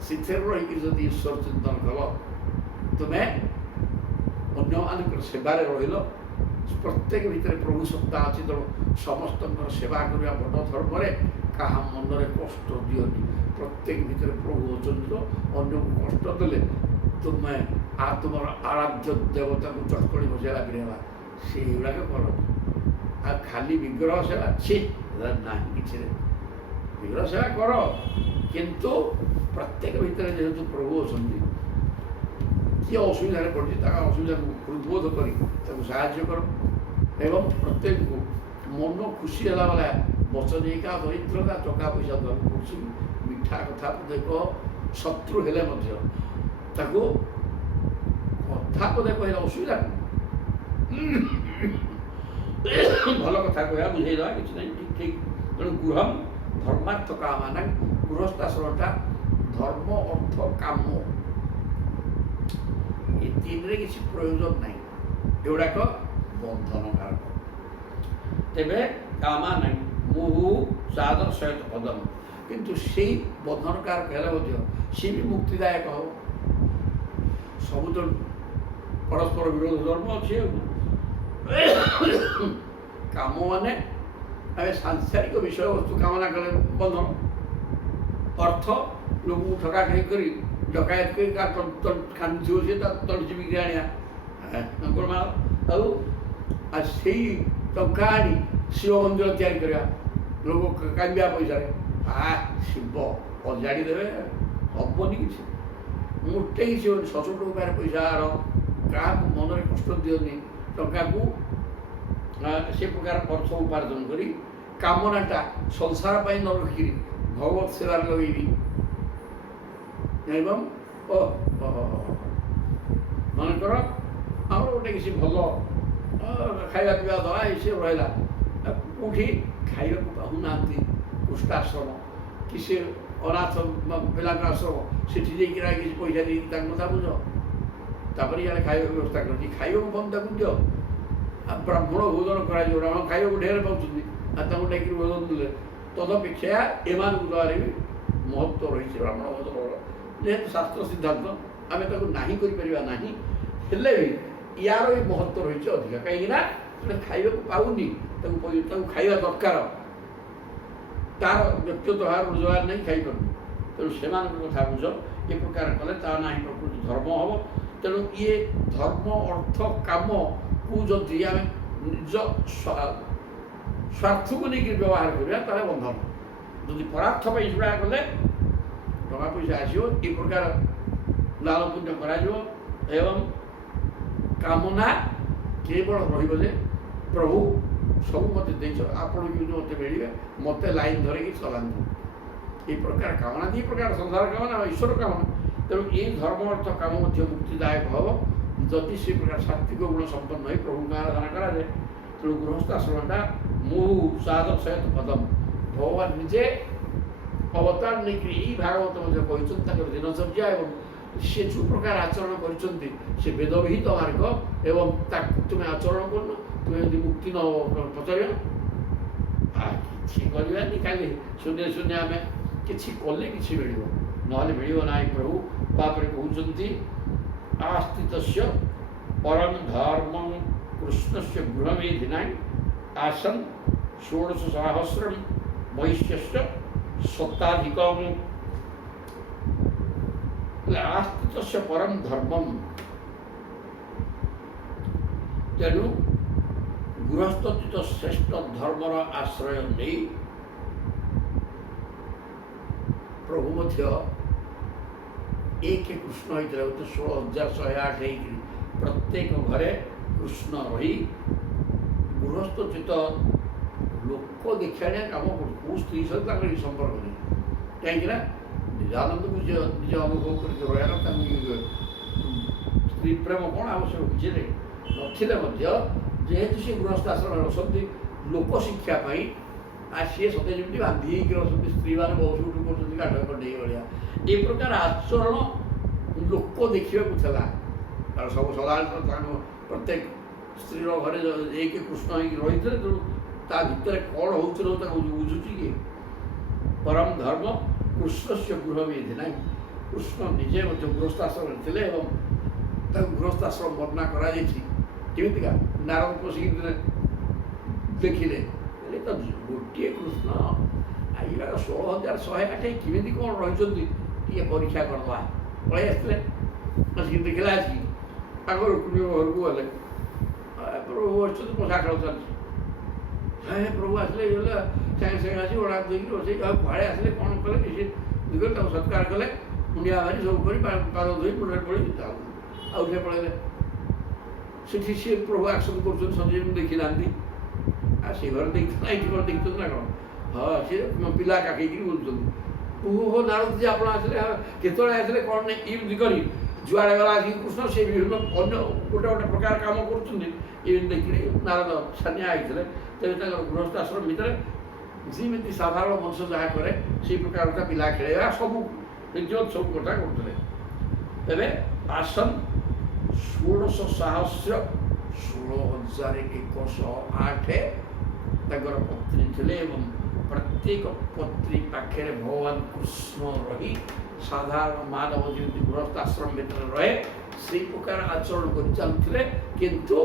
ସେଥିରେ ରହିକି ଯଦି ଈଶ୍ୱର ଚିନ୍ତନ କଲ ତୁମେ ଅନ୍ୟମାନଙ୍କର ସେବାରେ ରହିଲ ପ୍ରତ୍ୟେକ ଭିତରେ ପ୍ରଭୁ ସତ୍ତା ଅଛି ତେଣୁ ସମସ୍ତଙ୍କର ସେବା କରିବା ବଡ଼ ଧର୍ମରେ କାହା ମନରେ କଷ୍ଟ ଦିଅନି। ପ୍ରତ୍ୟେକ ଭିତରେ ପ୍ରଭୁ ଅଛନ୍ତି ତ ଅନ୍ୟକୁ କଷ୍ଟ ଦେଲେ ତୁମେ ତୁମର ଆରାଧ୍ୟ ଦେବତାକୁ ଚଟକଣି ବସେଇଲା ବିରେଇବା ସେଇଗୁଡ଼ାକ କର। ଆଉ ଖାଲି ବିଗ୍ରହ ସେବା ଛି ନାହିଁ କିଛି ବିଗ୍ରହ ସେବା କର କିନ୍ତୁ ପ୍ରତ୍ୟେକ ଭିତରେ ଯେହେତୁ ପ୍ରଭୁ ଅଛନ୍ତି କିଏ ଅସୁବିଧାରେ ପଡ଼ିଛି ତାଙ୍କ ଅସୁବିଧାକୁ ହୃଦବୋଧ କରି ତାକୁ ସାହାଯ୍ୟ କର ଏବଂ ପ୍ରତ୍ୟେକକୁ ମନ ଖୁସି ହେଲା ଭଳିଆ ବଚନିକା ଦରିଦ୍ରତା ଟଙ୍କା ପଇସା ଦେବାକୁ ପଡ଼ୁଛି ମିଠା କଥା ଦେଖ ଶତ୍ରୁ ହେଲେ ମଧ୍ୟ ତାକୁ କଥା ପଦେ କହିଲେ ଅସୁବିଧା ଭଲ କଥା କହିବା ବୁଝେଇଦେବା କିଛି ନାହିଁ ଠିକ୍ ଠିକ୍। ତେଣୁ ଗୃହମ୍ ଧର୍ମାର୍ଥ କାମାନାଂ ଗୃହସ୍ଥାଶ୍ରମଟା ଧର୍ମ ଅର୍ଥ କାମ ଏ ତିନିରେ କିଛି ପ୍ରୟୋଜନ ନାହିଁ ଏଗୁଡ଼ାକ ବନ୍ଧନ କାରକ। ତେବେ କାମାନାଂ ମୁହୁ ସାଦର୍ଶୟତ ପଦମ୍ କିନ୍ତୁ ସେଇ ବନ୍ଧନ କାରକ ହେଲେ ମଧ୍ୟ ସିଏ ବି ମୁକ୍ତିଦାୟକ ହେବ। ସବୁ ତ ପରସ୍ପର ବିରୋଧ ଧର୍ମ ଅଛି କାମ ମାନେ ଆମେ ସାଂସାରିକ ବିଷୟବସ୍ତୁ କାମନା କଲେ ବନ୍ଧନ ଅର୍ଥ ଲୋକଙ୍କୁ ଠକାଠକି କରି ଡକାୟତ କରି କାନ୍ଦିଥିବ ସେ ତା ତଣ୍ଟି ବିକ୍ରି ଆଣିବା ଆଉ ସେଇ ଟଙ୍କା ଆଣି ଶିବ ମନ୍ଦିର ତିଆରି କରିବା ଲୋକ କାନ୍ଦିବା ପଇସାରେ ଶିବ ଅଜାଡ଼ି ଦେବେ ହବନି କିଛି ମୋଟେ କିଛି ହବନି। ସଚୋଟ ଉପାୟରେ ପଇସା ଆଣ କାହାକୁ ମନରେ କଷ୍ଟ ଦିଅନି ଟଙ୍କାକୁ ସେ ପ୍ରକାର ଅର୍ଥ ଉପାର୍ଜନ କରି କାମନାଟା ସଂସାର ପାଇଁ ନ ରଖିକିରି ଭଗବତ ସେବାରେ ଲଗେଇବି ଏବଂ ମନେକର ଆମର ଗୋଟେ କିଛି ଭଲ ଖାଇବା ପିଇବା ଦେବା ଏସବୁ ରହିଲା କେଉଁଠି ଖାଇବାକୁ ପାଉନାହାନ୍ତି କୁଷ୍ଠାଶ୍ରମ କି ସେ ଅନାଥ ପିଲାଙ୍କ ଆଶ୍ରମ ସେଠି ଯାଇକି କିଛି ପଇସା ଦେଇକି ତାଙ୍କ କଥା ବୁଝ ତାପରେ ଇଆଡ଼େ ଖାଇବାକୁ ବ୍ୟବସ୍ଥା କରୁଛି ଖାଇବାକୁ ବନ୍ଦ ତାକୁ ଦିଅ ବ୍ରାହ୍ମଣ ଭୋଜନ କରାଯିବ ବ୍ରାହ୍ମଣ ଖାଇବାକୁ ଢେର ପାଉଛନ୍ତି ଆଉ ତାଙ୍କୁ ନେଇକିରି ଭୋଜନ ଦେଲେ ତଦପେକ୍ଷା ଏମାନଙ୍କୁ ଦେବାରେ ବି ମହତ୍ତ୍ୱ ରହିଛି ବ୍ରାହ୍ମଣ ଭୋଜନର ଯେହେତୁ ଶାସ୍ତ୍ର ସିଦ୍ଧାନ୍ତ ଆମେ ତାକୁ ନାହିଁ କରିପାରିବା ନାହିଁ ହେଲେ ବି ୟାର ବି ମହତ୍ତ୍ୱ ରହିଛି ଅଧିକା କାହିଁକିନା ଖାଇବାକୁ ପାଉନି ତାକୁ ଖାଇବା ଦରକାର ତାର ବ୍ୟକ୍ତିଗତ ଭାବରେ ରୋଜଗାର ନାହିଁ ଖାଇପାରୁନି ତେଣୁ ସେମାନଙ୍କ କଥା ବୁଝ ଏ ପ୍ରକାର କଲେ ତା ନାହିଁ ପ୍ରକୃତି ଧର୍ମ ହେବ। ତେଣୁ ଇଏ ଧର୍ମ ଅର୍ଥ କାମକୁ ଯଦି ଆମେ ନିଜ ସ୍ୱାର୍ଥକୁ ନେଇକି ବ୍ୟବହାର କରିବା ତାହେଲେ ବନ୍ଧନ। ଯଦି ପରାର୍ଥ ପାଇଁ ସେଗୁଡ଼ା କଲେ ଟଙ୍କା ପଇସା ଆସିବ ଏ ପ୍ରକାର ଲାଲ ପୁଣ୍ୟ କରାଯିବ ଏବଂ କାମନା କେବଳ ରହିବ ଯେ ପ୍ରଭୁ ସବୁ ମୋତେ ଦେଇଛ ଆପଣ ବି ମୋତେ ମିଳିବେ ମୋତେ ଲାଇନ୍ ଧରିକି ଚଲାନ୍ତୁ এই প্রকার কামনা দুই প্রকার সংসার কামনা ঈশ্বর কামনা। তেমন এই ধর্ম অর্থ কাম মধ্যে মুক্তিদায়ক হব যদি সেই প্রকার সাত্বিক গুণ সম্পন্ন হয়ে প্রভুকে আরাধনা করা যায়। তেমন গৃহস্থাশ্রমটা মুহু সাধক সহিত পদম ଭଗବାନ ନିଜେ ଅବତାର ନେଇକରି ଏଇ ଭାଗବତ ମଧ୍ୟ କହିଛନ୍ତି ତାଙ୍କର ଦିନଚର୍ଯ୍ୟା ଏବଂ ସେ ଯେଉଁ ପ୍ରକାର ଆଚରଣ କରିଛନ୍ତି ସେ ବେଦବିହିତ ମାର୍ଗ ଏବଂ ତାକୁ ତୁମେ ଆଚରଣ କରୁନ ତୁମେ ଯଦି ମୁକ୍ତି ନ ପଚାରିବ କିଛି କରିବାନି ଖାଲି ଶୂନ୍ୟ ଶୂନ୍ୟ ଆମେ କିଛି କଲେ କିଛି ମିଳିବ ନହେଲେ ମିଳିବ ନାହିଁ ପ୍ରଭୁ। ତାପରେ କହୁଛନ୍ତି ଆସ୍ତିତସ୍ୟ ପରମ ଧର୍ମଂ କୃଷ୍ଣସ୍ୟ ଗୃହମେଧିନାଂ ଆସନ୍ ଷୋଡ଼ଶ ସହସ୍ରମ୍ ବୈଶ୍ୟସ୍ୟ ଶତାଧିକମ୍। ଆସ୍ତିତସ୍ୟ ପରମ ଧର୍ମମ୍, ତେଣୁ ଗୃହସ୍ଥଚିତ ଶ୍ରେଷ୍ଠ ଧର୍ମର ଆଶ୍ରୟ ନେଇ ପ୍ରଭୁ ମଧ୍ୟ ଏକ କୃଷ୍ଣ ହେଇଥିଲା 16,108 ହେଇକରି ପ୍ରତ୍ୟେକ ଘରେ କୃଷ୍ଣ ରହି ଗୃହସ୍ଥଚିତ ଲୋକ ଦେଖିଆଣିଆ କାମ କରୁଛି। କେଉଁ ସ୍ତ୍ରୀ ସହିତ ତାଙ୍କର ଏହି ସମ୍ପର୍କ ନାହିଁ, କାହିଁକିନା ନିଜାନନ୍ଦକୁ ନିଜ ଅନୁଭବ କରିକି ରହିବା ତାଙ୍କୁ ସ୍ତ୍ରୀ ପ୍ରେମ କ'ଣ ଆବଶ୍ୟକ କିଛି ନାହିଁ ନଥିଲେ ମଧ୍ୟ ଯେହେତୁ ସେ ଗୃହସ୍ଥ ଆଶ୍ରମରେ ଅଛନ୍ତି ଲୋକ ଶିକ୍ଷା ପାଇଁ ସିଏ ସତେ ଯେମିତି ବାନ୍ଧି ହେଇକି ଅଛନ୍ତି, ସ୍ତ୍ରୀମାନେ ବହୁତ କରୁଛନ୍ତି କାଠ କଣ୍ଢେଇ ଭଳିଆ ଏ ପ୍ରକାର ଆଚରଣ ଲୋକ ଦେଖିବାକୁ ଥିଲା। କାରଣ ସବୁ ସଦାବେଳେ ତାଙ୍କ ପ୍ରତ୍ୟେକ ସ୍ତ୍ରୀର ଘରେ ଏକ କୃଷ୍ଣ ହେଇକି ରହିଥିଲେ, ତେଣୁ ତା ଭିତରେ କ'ଣ ହେଉଥିଲା ତାକୁ ବୁଝୁଛି କି ପରମ ଧର୍ମ କୃଷ୍ଣସ୍ୟ ଗୃହମେଧିନାଂ। କୃଷ୍ଣ ନିଜେ ମଧ୍ୟ ଗୃହସ୍ଥାଶ୍ରମରେ ଥିଲେ ଏବଂ ତାକୁ ଗୃହସ୍ଥାଶ୍ରମ ବର୍ଣ୍ଣନା କରାଯାଇଛି କେମିତିକା ନାରଦ ପଶିକି ଦେଖିଲେ ତ ଗୋଟିଏ କୃଷ୍ଣ ଆଜିକା 16,108 କେମିତି କ'ଣ ରହିଛନ୍ତି ଟିକେ ପରୀକ୍ଷା କରିଦେବା। ପଳେଇ ଆସିଥିଲେ ଆସିକି ଦେଖିଲା ଆସିକି ତାଙ୍କ ରୁକ୍ମିଣୀ ଘରକୁ ଗଲେ ପ୍ରଭୁ ବସିଛନ୍ତି ପୋଷା ଖେଳ ଚାଲିଛି। ପ୍ରଭୁ ଆସିଲେ ଇଏ ଗଲେ ସାଙ୍ଗେ ସାଙ୍ଗେ ଆସି ଓଡ଼ା ଦେଇକି ରୋଷେଇ ଆଉ କୁଆଡ଼େ ଆସିଲେ କ'ଣ କଲେ କିଛି ଦେଖିଲେ ତାକୁ ସତ୍କାର କଲେ ମୁଣ୍ଡିଆ ମାରି ସବୁ କରି ପାଦ ଧୋଇ ମୁଣ୍ଡରେ ପଡ଼ି ଆଉ ସେ ପଳେଇଲେ। ସେଠି ସିଏ ପ୍ରଭୁ ଆକ୍ସନ୍ କରୁଛନ୍ତି ସଞ୍ଜୟ ଦେଖିନାହାନ୍ତି ଆଉ ସେ ଘରେ ଦେଖିଛନ୍ତି ଏଇଠି କ'ଣ ଦେଖିଛନ୍ତି ନା କ'ଣ? ହଁ ସିଏ ପିଲା କାକେଇକିରି ବୁଲୁଛନ୍ତି। ଓହୋ ନାରଦ ଯେ ଆପଣ ଆସିଲେ କେତେବେଳେ ଆସିଲେ କ'ଣ ନାହିଁ ଏମିତି କରି ଯୁଆଡ଼େ ଗଲା ଆସିକି କୃଷ୍ଣ ସେ ବିଭିନ୍ନ ଅନ୍ୟ ଗୋଟେ ଗୋଟେ ପ୍ରକାର କାମ କରୁଛନ୍ତି ଏମିତି ଦେଖିଲେ ନାରଦ ଛାନିଆ ହେଇଥିଲେ। ତେବେ ତାଙ୍କର ଗୃହସ୍ଥ ଆଶ୍ରମ ଭିତରେ ଯେମିତି ସାଧାରଣ ମଣିଷ ଯାହା କରେ ସେଇ ପ୍ରକାର କଥା ପିଲା ଖେଳେଇବା ସବୁ ସବୁ କଥା କରୁଥିଲେ। ତେବେ ଆସନ 16,108 ତାଙ୍କର ପତ୍ନୀ ଥିଲେ ଏବଂ ପ୍ରତ୍ୟେକ ପତ୍ନୀ ପାଖରେ ଭଗବାନ କୃଷ୍ଣ ରହି ସାଧାରଣ ମାନବ ଯେମିତି ଗୃହସ୍ଥ ଆଶ୍ରମ ଭିତରେ ରହେ ସେଇ ପ୍ରକାର ଆଚରଣ କରି ଚାଲୁଥିଲେ, କିନ୍ତୁ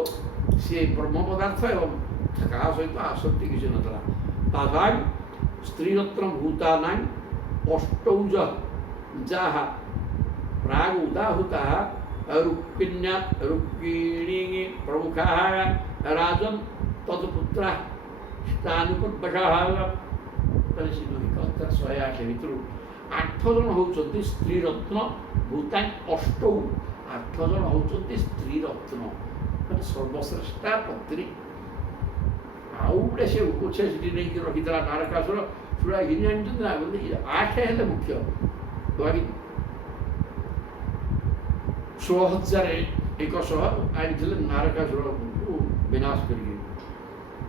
ସେ ବ୍ରହ୍ମ ପଦାର୍ଥ ଏବଂ କାହା ସହିତ ଆସକ୍ତି କିଛି ନଥିଲା। ତାହାଂ ସ୍ତ୍ରୀରତ୍ନ ଭୂତାନାଂ ଅଷ୍ଟୌଜ ଯାହା ପ୍ରାଗ ଉଦାହୁତା ରୁକ୍ମିଣୀ ପ୍ରମୁଖା ରାଜନ୍ ତତ୍ପୁତ୍ରା ସ୍ଥାନୁପୂର୍ବଶଃ। ତାହେଲେ ସେ 108 ଭିତରୁ 8 ଜଣ ହେଉଛନ୍ତି ସ୍ତ୍ରୀରତ୍ନ ଭୂତାଂ ଅଷ୍ଟୌ 8 ଜଣ ହେଉଛନ୍ତି ସ୍ତ୍ରୀରତ୍ନ ମାନେ ସର୍ବଶ୍ରେଷ୍ଠା ପତ୍ନୀ। ଆଉ ଗୋଟେ ସେ ଉଚ୍ଚ ସେଠି ନେଇକି ରଖିଥିଲା ନାରକାସୁର ଚୂଡ଼ା ଘିନି ଆଣିଛନ୍ତି ନା 8 ହେଲେ ମୁଖ୍ୟ 16,100 ଆଣିଥିଲେ ନାରକାସୁରକୁ ବିନାଶ କରିକି।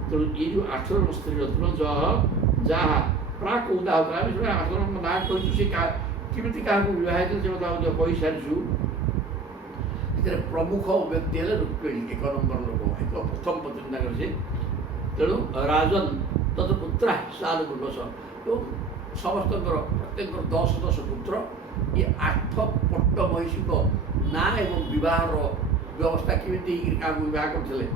ତେଣୁ ଏଇ ଯେଉଁ 8 ଜଣ ସ୍ତ୍ରୀରତ୍ନ ଯାହା ପ୍ରାକ୍ ଉଦା ହେଉଥିଲା ଆମେ ସେଟା 8 ଜଣଙ୍କ ନାଁ କହିଛୁ ସେ କେମିତି କାହାକୁ ବିବାହ ହେଇଥିଲେ ସେ କଥା ମଧ୍ୟ କହିସାରିଛୁ। ସେଥିରେ ପ୍ରମୁଖ ବ୍ୟକ୍ତି ହେଲେ ରୁକ୍ମିଣୀ 1 ନମ୍ବର ଲୋକ ପ୍ରଥମ ପତ୍ନୀ ତାଙ୍କର ସେ। ତେଣୁ ରାଜନ୍ ତତ୍ପୁତ୍ରା ସ୍ଥାନୁପୂର୍ବଶଃ ଏବଂ ସମସ୍ତଙ୍କର ପ୍ରତ୍ୟେକଙ୍କର 10 ପୁତ୍ର। ଏ 8 ପଟ୍ଟ ମହିଷୀଙ୍କ ନାଁ ଏବଂ ବିବାହର ବ୍ୟବସ୍ଥା କେମିତି ହେଇକରି କାହାକୁ ବିବାହ କରିଥିଲେ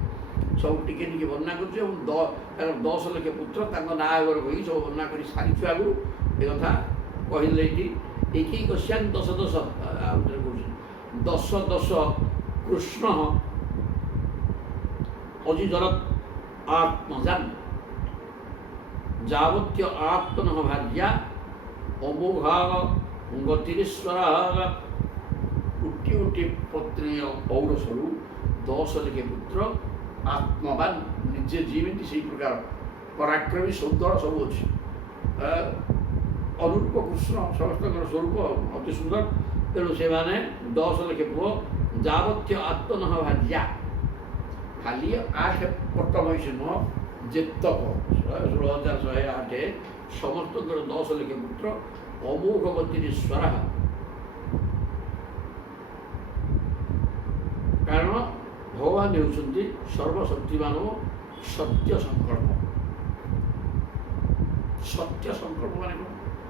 ସବୁ ଟିକେ ଟିକେ ବର୍ଣ୍ଣନା କରୁଛୁ ଏବଂ ତାଙ୍କର 10 ଲକ୍ଷ ପୁତ୍ର ତାଙ୍କ ନାଁ ଆଗରେ କହି ସବୁ ବର୍ଣ୍ଣନା କରି ସାରିଛୁ ଆଗରୁ। ଏ କଥା କହିଲେ ଏଇଠି ଏଇଠି କଶ୍ୟାନ୍ 10 ଆଉ ଥରେ କହୁଛି 10 କୃଷ୍ଣ ଅଜିଜରତ୍ ଆତ୍ମଜାନ୍ ଯାବତ୍ୟ ଆତ୍ମନଃ ଭାର୍ଯ୍ୟା ଅମୋଘାଗ ଗତିରେଶ୍ୱର। ଗୋଟିଏ ଗୋଟିଏ ପତ୍ନୀ ଔରସରୁ 10 ଲେଖେ ପୁତ୍ର ଆତ୍ମବାନ ନିଜେ ଯେମିତି ସେଇ ପ୍ରକାର ପରାକ୍ରମୀ ସୌନ୍ଦର ସବୁ ଅଛି। ଅନୁରୂପ କୃଷ୍ଣ ସମସ୍ତଙ୍କର ସ୍ୱରୂପ ଅତି ସୁନ୍ଦର। ତେଣୁ ସେମାନେ 10 ଲେଖେ ପୁଅ ଯାବତ୍ୟ ଆତ୍ମନଃ ଭାର୍ଯ୍ୟା ଖାଲି 8 ପଟ୍ଟ ମହିଷୀ ନୁହଁ ଯେତକ 16,108 ସମସ୍ତଙ୍କର 10 ଲେଖେ ପୁତ୍ର ଅମୋଘ ଗତିରେ ସ୍ୱରାହ। କାରଣ ଭଗବାନ ହେଉଛନ୍ତି ସର୍ବଶକ୍ତିମାନ ଓ ସତ୍ୟ ସଂକଳ୍ପ। ସତ୍ୟ ସଂକଳ୍ପ ମାନେ କ'ଣ?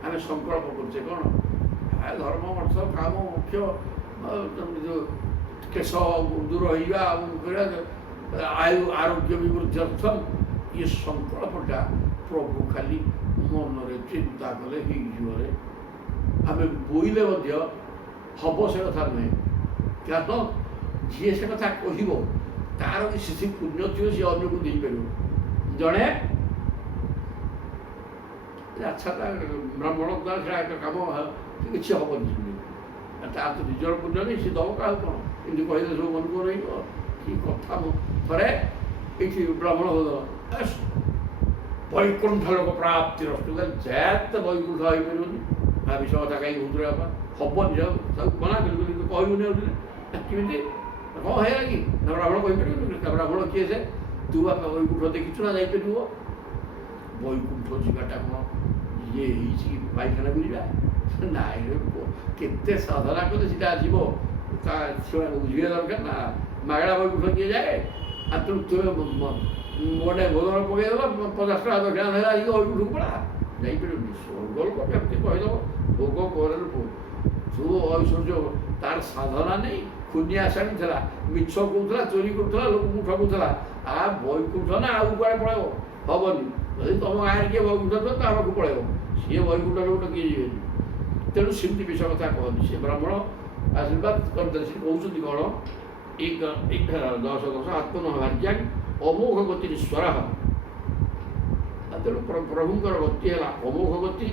ଆମେ ସଂକଳ୍ପ କରୁଛେ କ'ଣ? ଧର୍ମ ଅର୍ଥ କାମ ମୁଖ୍ୟ ଯେଉଁ କେଶ ଦୂର ହେଇଯିବା ଆୟୁ ଆରୋଗ୍ୟ ବିବୃଦ୍ଧି ଅର୍ଥମ୍, ଏ ସଂକଳ୍ପଟା ପ୍ରଭୁ ଖାଲି ମନରେ ଚିନ୍ତା କଲେ ହେଇଯିବରେ। ଆମେ ବୋଇଲେ ମଧ୍ୟ ହବ ସେ କଥା ନୁହେଁ। କାରଣ ଯିଏ ସେ କଥା କହିବ ତାର କିଛି ପୁଣ୍ୟ ଥିବ, ସିଏ ଅନ୍ୟକୁ ଦେଇପାରିବ। ଜଣେ ଆଚ୍ଛା ତା ବ୍ରାହ୍ମଣ ଦ୍ୱାରା ସେଟା କାମ କିଛି ହବନି, ତାର ତ ନିଜର ପୁଣ୍ୟ ନେଇ ସେ ଦବ କାହାକୁ କ'ଣ? ଏମିତି କହିଲେ ସବୁ ମନକୁ ରହିବ କି କଥା। ଥରେ ଏଇଠି ବ୍ରାହ୍ମଣ ବୈକୁଣ୍ଠ ଲୋକ ପ୍ରାପ୍ତି ରଷ୍ଟୁ ଯେତେ ବୈକୁଣ୍ଠ ହେଇପାରିବନି। ତା ବିଷୟ କଥା କାହିଁକି କହୁଥିଲେ ବାପା? ହବନି, ତାକୁ ମନା କରିବୁ କିନ୍ତୁ କହିବୁନି। କେମିତି କ'ଣ ହେଇଗଲା କି? ନା ବ୍ରାହ୍ମଣ କହିପାରିବୁନି? ବ୍ରାହ୍ମଣ କିଏ ସେ? ତୁ ବାପା ବୈକୁଣ୍ଠ ଦେଖିଛୁ ନା ଯାଇପାରିବ? ବୈକୁଣ୍ଠ ଯିବାଟା କ'ଣ ଇଏ ହେଇଛି ପାଇଖାନା ବୁଲିବା? ନାଇଁ, କେତେ ସାଧନା କଲେ ସେଟା ଯିବ। ତା ଛୁଆକୁ ବୁଝିବା ଦରକାର ନା। ମାଗଣା ବୈକୁଣ୍ଠ କିଏ ଯାଏ? ଆଉ ତୁ ଗୋଟେ ଭୋଜନ ପକେଇଦେଲ 50 ଟଙ୍କା ଦକ୍ଷିଣା ଧରିଲା ବୈକୁଣ୍ଠକୁ ପଳା, ଯାଇପାରିବନି। ସ୍ୱର୍ଗ ଲୋକ କେମିତି କହିଦେବ ଭୋଗ ପରେ ତୁ ଐଶ୍ୱର୍ଯ୍ୟ। ତାର ସାଧନା ନେଇ ଖୁନି ଆସାମୀ ଥିଲା, ମିଛ କହୁଥିଲା, ଚୋରି କରୁଥିଲା, ଲୋକଙ୍କୁ ଠକୁଥିଲା। ବୈକୁଣ୍ଠ ନା ଆଉ କୁଆଡ଼େ ପଳେଇବ? ହବନି। ଯଦି ତମ ଗାଁରେ କିଏ ବୈକୁଣ୍ଠ ଥିବ ତା ପାଖକୁ ପଳେଇବ, ସିଏ ବୈକୁଣ୍ଠରେ ଗୋଟେ କିଏ ଯିବେନି। ତେଣୁ ସେମିତି ବିଷୟ କଥା କହନ୍ତି। ସେ ବ୍ରାହ୍ମଣ ଆଶୀର୍ବାଦ କରିଦେଲେ। ସେ କହୁଛନ୍ତି କ'ଣ? 10 ଆତ୍ମନ ଭାଗ୍ୟାଂ ଅମୋଘ ଗତିରେ ସ୍ୱରାହ। ତେଣୁ ପ୍ରଭୁଙ୍କର ଗତି ହେଲା ଅମୋଘ ଗତି।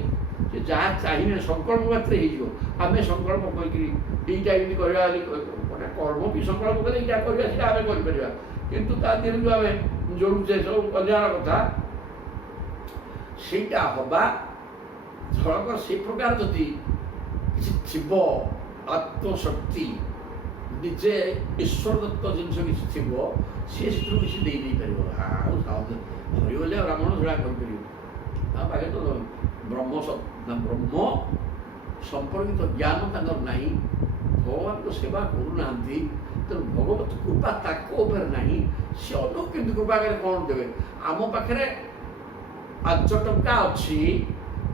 ସେ ଯାହା ଚାହିଁବେ ସଂକଳ୍ପ ମାତ୍ରେ ହେଇଯିବ। ଆମେ ସଂକଳ୍ପ କରିକିରି ଏଇଟା ଏମିତି କରିବା, ମାନେ କର୍ମ ବି ସଂକଳ୍ପ କଲେ ଏଇଟା କରିବା, ସେଇଟା ଆମେ କରିପାରିବା। କିନ୍ତୁ ତା ଦେହରେ ଯେଉଁ ଆମେ ଯୋଡ଼ୁଛେ ସବୁ କଲ୍ୟାଣ କଥା, ସେଇଟା ହବା ଧରକ ସେ ପ୍ରକାର ଯଦି କିଛି ଥିବ ଆତ୍ମଶକ୍ତି, ନିଜେ ଈଶ୍ୱର ଦତ୍ତ ଜିନିଷ କିଛି ଥିବ, ସିଏ ସେଥିରୁ କିଛି ଦେଇପାରିବ। ଆଉ ହରିବୋଲିଆ ବ୍ରାହ୍ମଣ ସେଟା କରିପାରିବ। ତା ପାଖରେ ତ ବ୍ରହ୍ମ ସମ୍ପର୍କିତ ଜ୍ଞାନ ତାଙ୍କର ନାହିଁ, ଭଗବାନଙ୍କ ସେବା କରୁନାହାନ୍ତି। ତେଣୁ ଭଗବତ କୃପା ତାଙ୍କ ଉପରେ ନାହିଁ। ସେ ଅନ୍ୟକୁ କେମିତି କୃପା କରେ? କ'ଣ ଦେବେ? ଆମ ପାଖରେ 5 ଟଙ୍କା ଅଛି,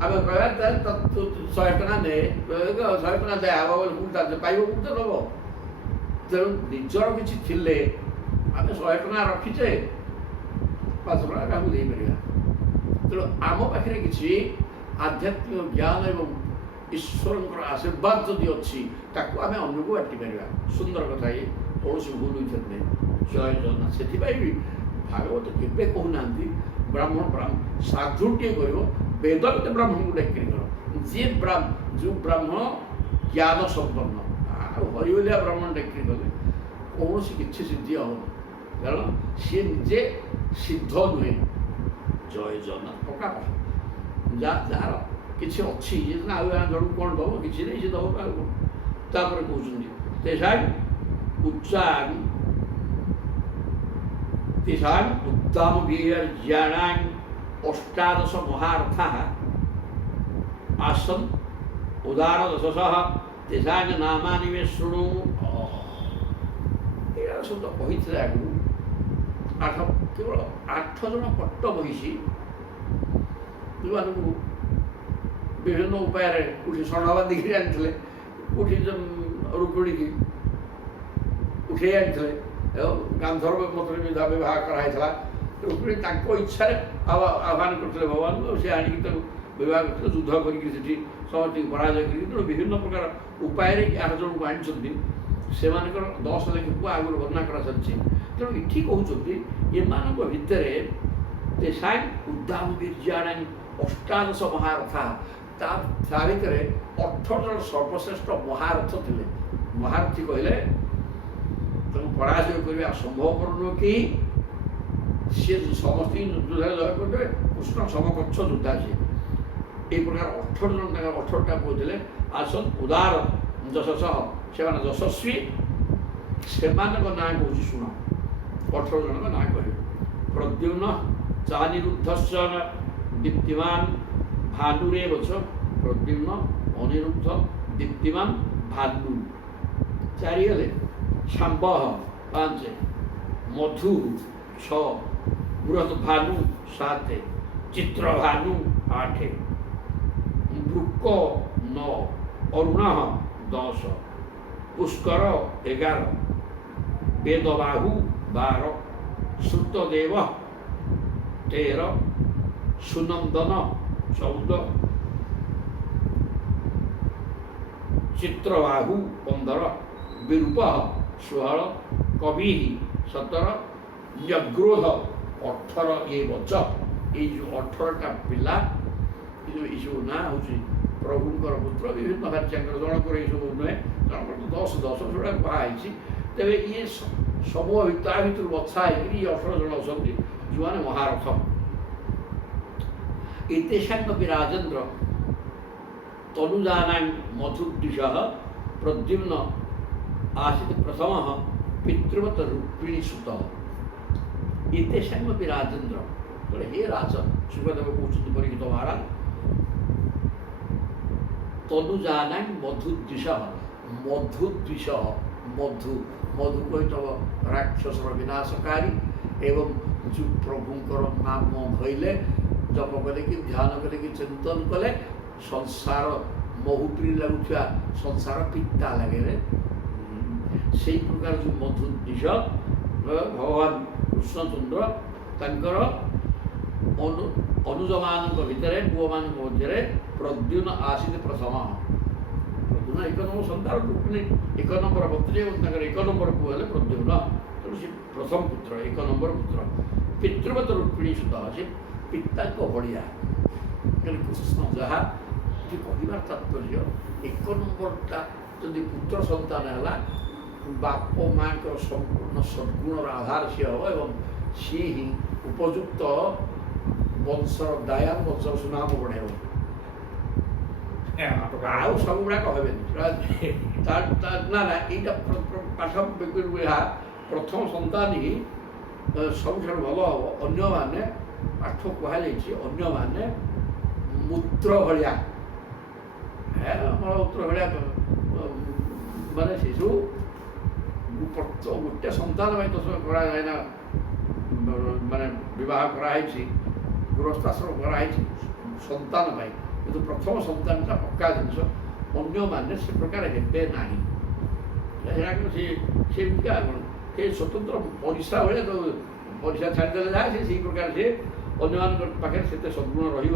ଆମେ କହିବା ତାହେଲେ 100 ଟଙ୍କା ନେ, 100 ଟଙ୍କା ଦିଆହେବ ବୋଲି ପାଇବ କୋଉଠି ଦେବ? ତେଣୁ ନିଜର କିଛି ଥିଲେ ଆମେ 100 ଟଙ୍କା ରଖିଛେ, 5 ଟଙ୍କା କାହାକୁ ଦେଇପାରିବା। ତେଣୁ ଆମ ପାଖରେ କିଛି ଆଧ୍ୟାତ୍ମିକ ଜ୍ଞାନ ଏବଂ ଈଶ୍ୱରଙ୍କର ଆଶୀର୍ବାଦ ଯଦି ଅଛି, ତାକୁ ଆମେ ଅନ୍ୟକୁ ବାଣ୍ଟିପାରିବା। ସୁନ୍ଦର କଥା। ଇଏ କୌଣସି ଭୁଲ ହୋଇଛନ୍ତି ଜୟ ଜଗନ୍ନାଥ। ସେଥିପାଇଁ ବି ଭାଗବତ କେବେ କହୁନାହାନ୍ତି ବ୍ରାହ୍ମଣ ସାଧୁଟିଏ କରିବ, ବେଦବିତ ବ୍ରାହ୍ମଣକୁ ଡାକିରି କର। ଯିଏ ଯେଉଁ ବ୍ରାହ୍ମଣ ଜ୍ଞାନ ସମ୍ପନ୍ନ, ଆଉ ହରିବୋଲିଆ ବ୍ରାହ୍ମଣ ଡାକିରି କଲେ କୌଣସି କିଛି ସିଦ୍ଧି ହେବନି। କାରଣ ସିଏ ନିଜେ ସିଦ୍ଧ ନୁହେଁ। ଜୟ ଜଗନ୍ନାଥ। ପକ୍କା କଥା। ଯାହାର କିଛି ଅଛି, ଆଉ ଜଣକୁ କ'ଣ ଦେବ? କିଛି ନାହିଁ, ସେ ଦେବ କାହାକୁ? ତାପରେ କହୁଛନ୍ତି ତେଷାଂ ଉଦ୍ଦାମ ବୀର୍ଯ୍ୟାଣାଂ ଅଷ୍ଟାଦଶ ମହାର୍ଥାଃ ଆସନ୍ ଉଦାର ଦଶଶଃ ତେଷାଂ ନାମାନି ମେ ଶୃଣୁ। ଏଇଟା ସବୁ ତ କହିଥିଲେ ଆଗରୁ। କେବଳ 8 ଜଣ ପଟ୍ଟ ବହିଛି ଯେଉଁମାନଙ୍କୁ ବିଭିନ୍ନ ଉପାୟରେ କୋଉଠି ଷଣ୍ଢ ବାନ୍ଧିକିରି ଆଣିଥିଲେ, କୋଉଠି ରୁକ୍ମିଣୀକି ଉଠେଇ ଆଣିଥିଲେ ଏବଂ ଗାନ୍ଧର୍ବ ମତରେ ବିବାହ କରାହେଇଥିଲା। ରୁକ୍ମିଣୀ ତାଙ୍କ ଇଚ୍ଛାରେ ଆହ୍ୱାନ କରିଥିଲେ ଭଗବାନଙ୍କୁ, ସେ ଆଣିକି ତାକୁ ବିବାହ କରିଥିଲେ, ଯୁଦ୍ଧ କରିକି ସେଠି ସମସ୍ତଙ୍କୁ ପରାଜୟ କରିକି। ତେଣୁ ବିଭିନ୍ନ ପ୍ରକାର ଉପାୟରେ 8 ଜଣଙ୍କୁ ଆଣିଛନ୍ତି। ସେମାନଙ୍କର 10 ଲେଖକୁ ଆଗରୁ ବର୍ଣ୍ଣନା କରାଯାଉଛି। ତେଣୁ ଏଠି କହୁଛନ୍ତି ଏମାନଙ୍କ ଭିତରେ ତେଷାଂ ଉଦ୍ଦାମ ବୀର୍ଯ୍ୟାଣାଂ ଅଷ୍ଟାଦଶ ମହାରଥାଃ। ତା ଭିତରେ 18 ଜଣ ସର୍ବଶ୍ରେଷ୍ଠ ମହାରଥ ଥିଲେ। ମହାରଥୀ କହିଲେ ତାଙ୍କୁ ପରାଜୟ କରିବା ସମ୍ଭବପର ନୁହେଁ। କି ସିଏ ସମସ୍ତଙ୍କୁ ଯୁଦ୍ଧରେ ଜୟ କରିଦେବେ, କୃଷ୍ଣ ସମକକ୍ଷ ଯୋଦ୍ଧା ସିଏ। এই প্রকার 18 জন তাকে 18টা কହୁଥିଲେ আসন ଉଦାର ଯଶସହ, ସେମାନେ ଯଶସ୍ୱୀ। ସେମାନଙ୍କ ନାଁ କହୁଛି ଶୁଣ। 18 ଜଣଙ୍କ ନାଁ କହିବେ। ପ୍ରଦ୍ୟୁମ୍ନ ଚାନିରୁଦ୍ଧଶ୍ଚ ଦୀପ୍ତିମାନ ଭାନୁରେବ চ ପ୍ରଦ୍ୟୁମ୍ନ ଅନିରୁଦ୍ଧ ଦୀପ୍ତିମାନ ଭାନୁ। ଚାରି ହେଲେ ଶାମ୍ବ 5 ମଧୁ 6 ବୃହତ୍ ଭାନୁ 7 ଚିତ୍ରଭାନୁ 8 ବୃକ 9 ଅରୁଣ 10 ପୁଷ୍କର 11 ବେଦବାହୁ 12 ଶ୍ରୁତଦେବ 13 ସୁନନ୍ଦନ 14 ଚିତ୍ରବାହୁ 15 ବିରୂପ 16 କବି 17 ନ୍ୟଗ୍ରୋଧ 18 ଏ ବଚ। ଏଇ ଯେଉଁ 18ଟା ପିଲା ଏଇସବୁ ନାଁ ହେଉଛି ପ୍ରଭୁଙ୍କର ପୁତ୍ର ବିଭିନ୍ନ ଭାର୍ଯ୍ୟାଙ୍କର ଜଣଙ୍କର ଏଇସବୁ ନୁହେଁ ଜଣଙ୍କର 10 ସେଗୁଡ଼ା ବାହା ହେଇଛି। ତେବେ ଇଏ ସବୁ ତା ଭିତରୁ ବଛା ହେଇକିରି 18 ଜଣ ଅଛନ୍ତି ଯେଉଁମାନେ ମହାରଥ। ଏତେଷାଙ୍ଗପି ରାଜେନ୍ଦ୍ର ତନୁଜାନାଂ ମଧୁଦ୍ୱିଷଃ ପ୍ରଦ୍ୟୁମ୍ନ आसीत् प्रथमः पितृवत रुक्मिणी सुतः। एतेषामपि राजेन्द्र बोले हे राजन सुखदेव कहते परीक्षित महाराज तनुजानां मधुद्विषः मधुद्विषः मधु मधु कहीथब राक्षसर विनाशकारी एवं जो प्रभुंकर नाम धैले जप कले कि ध्यान कले कि चिंतन कले संसार महुप्री लगुवा संसार पिता लगे से प्रकार जो मधुद्विष भगवान कृष्णचंद्र तंकर अनुज मान भितर पुओ मान मध्य प्रद्युम्न आसीत प्रथम। प्रद्युम्न 1 नंबर संतान रुक्मिणी 1 नंबर पत्नी और 1 नंबर पुओ हेले प्रद्युम्न तेणु से प्रथम पुत्र 1 नंबर पुत्र पितृवत रुक्मिणी सुत से पिता को बढ़िया कृष्ण जहाँ कहबार तात्पर्य 1 नंबरटा जदि पुत्र संतान है बाप माँ संपूर्ण सद्गुणर आधार सी हम एवं सी ही उपयुक्त वंशर दया वंशर सुनाम बढ़े आउ सब गुड़ा कहबे ना ना यहाँ पाठ यहाँ प्रथम संतान ही सब भल हम अन्य माने पाठ कहुई अन्य माने मूत्र भाया मूत्र भाया माने शिशु गोटे संतान तो कराए ना माने विवाह कराई गृहस्थाश्रम कराई संतान कि प्रथम संतानटा पक्का जिनस अन्य माने से प्रकार हेबे नहीं से स्वतंत्र परिसा भाई तो परिसा छाड़देले जाए से प्रकार से अन्य पाखे से सद्गुण रही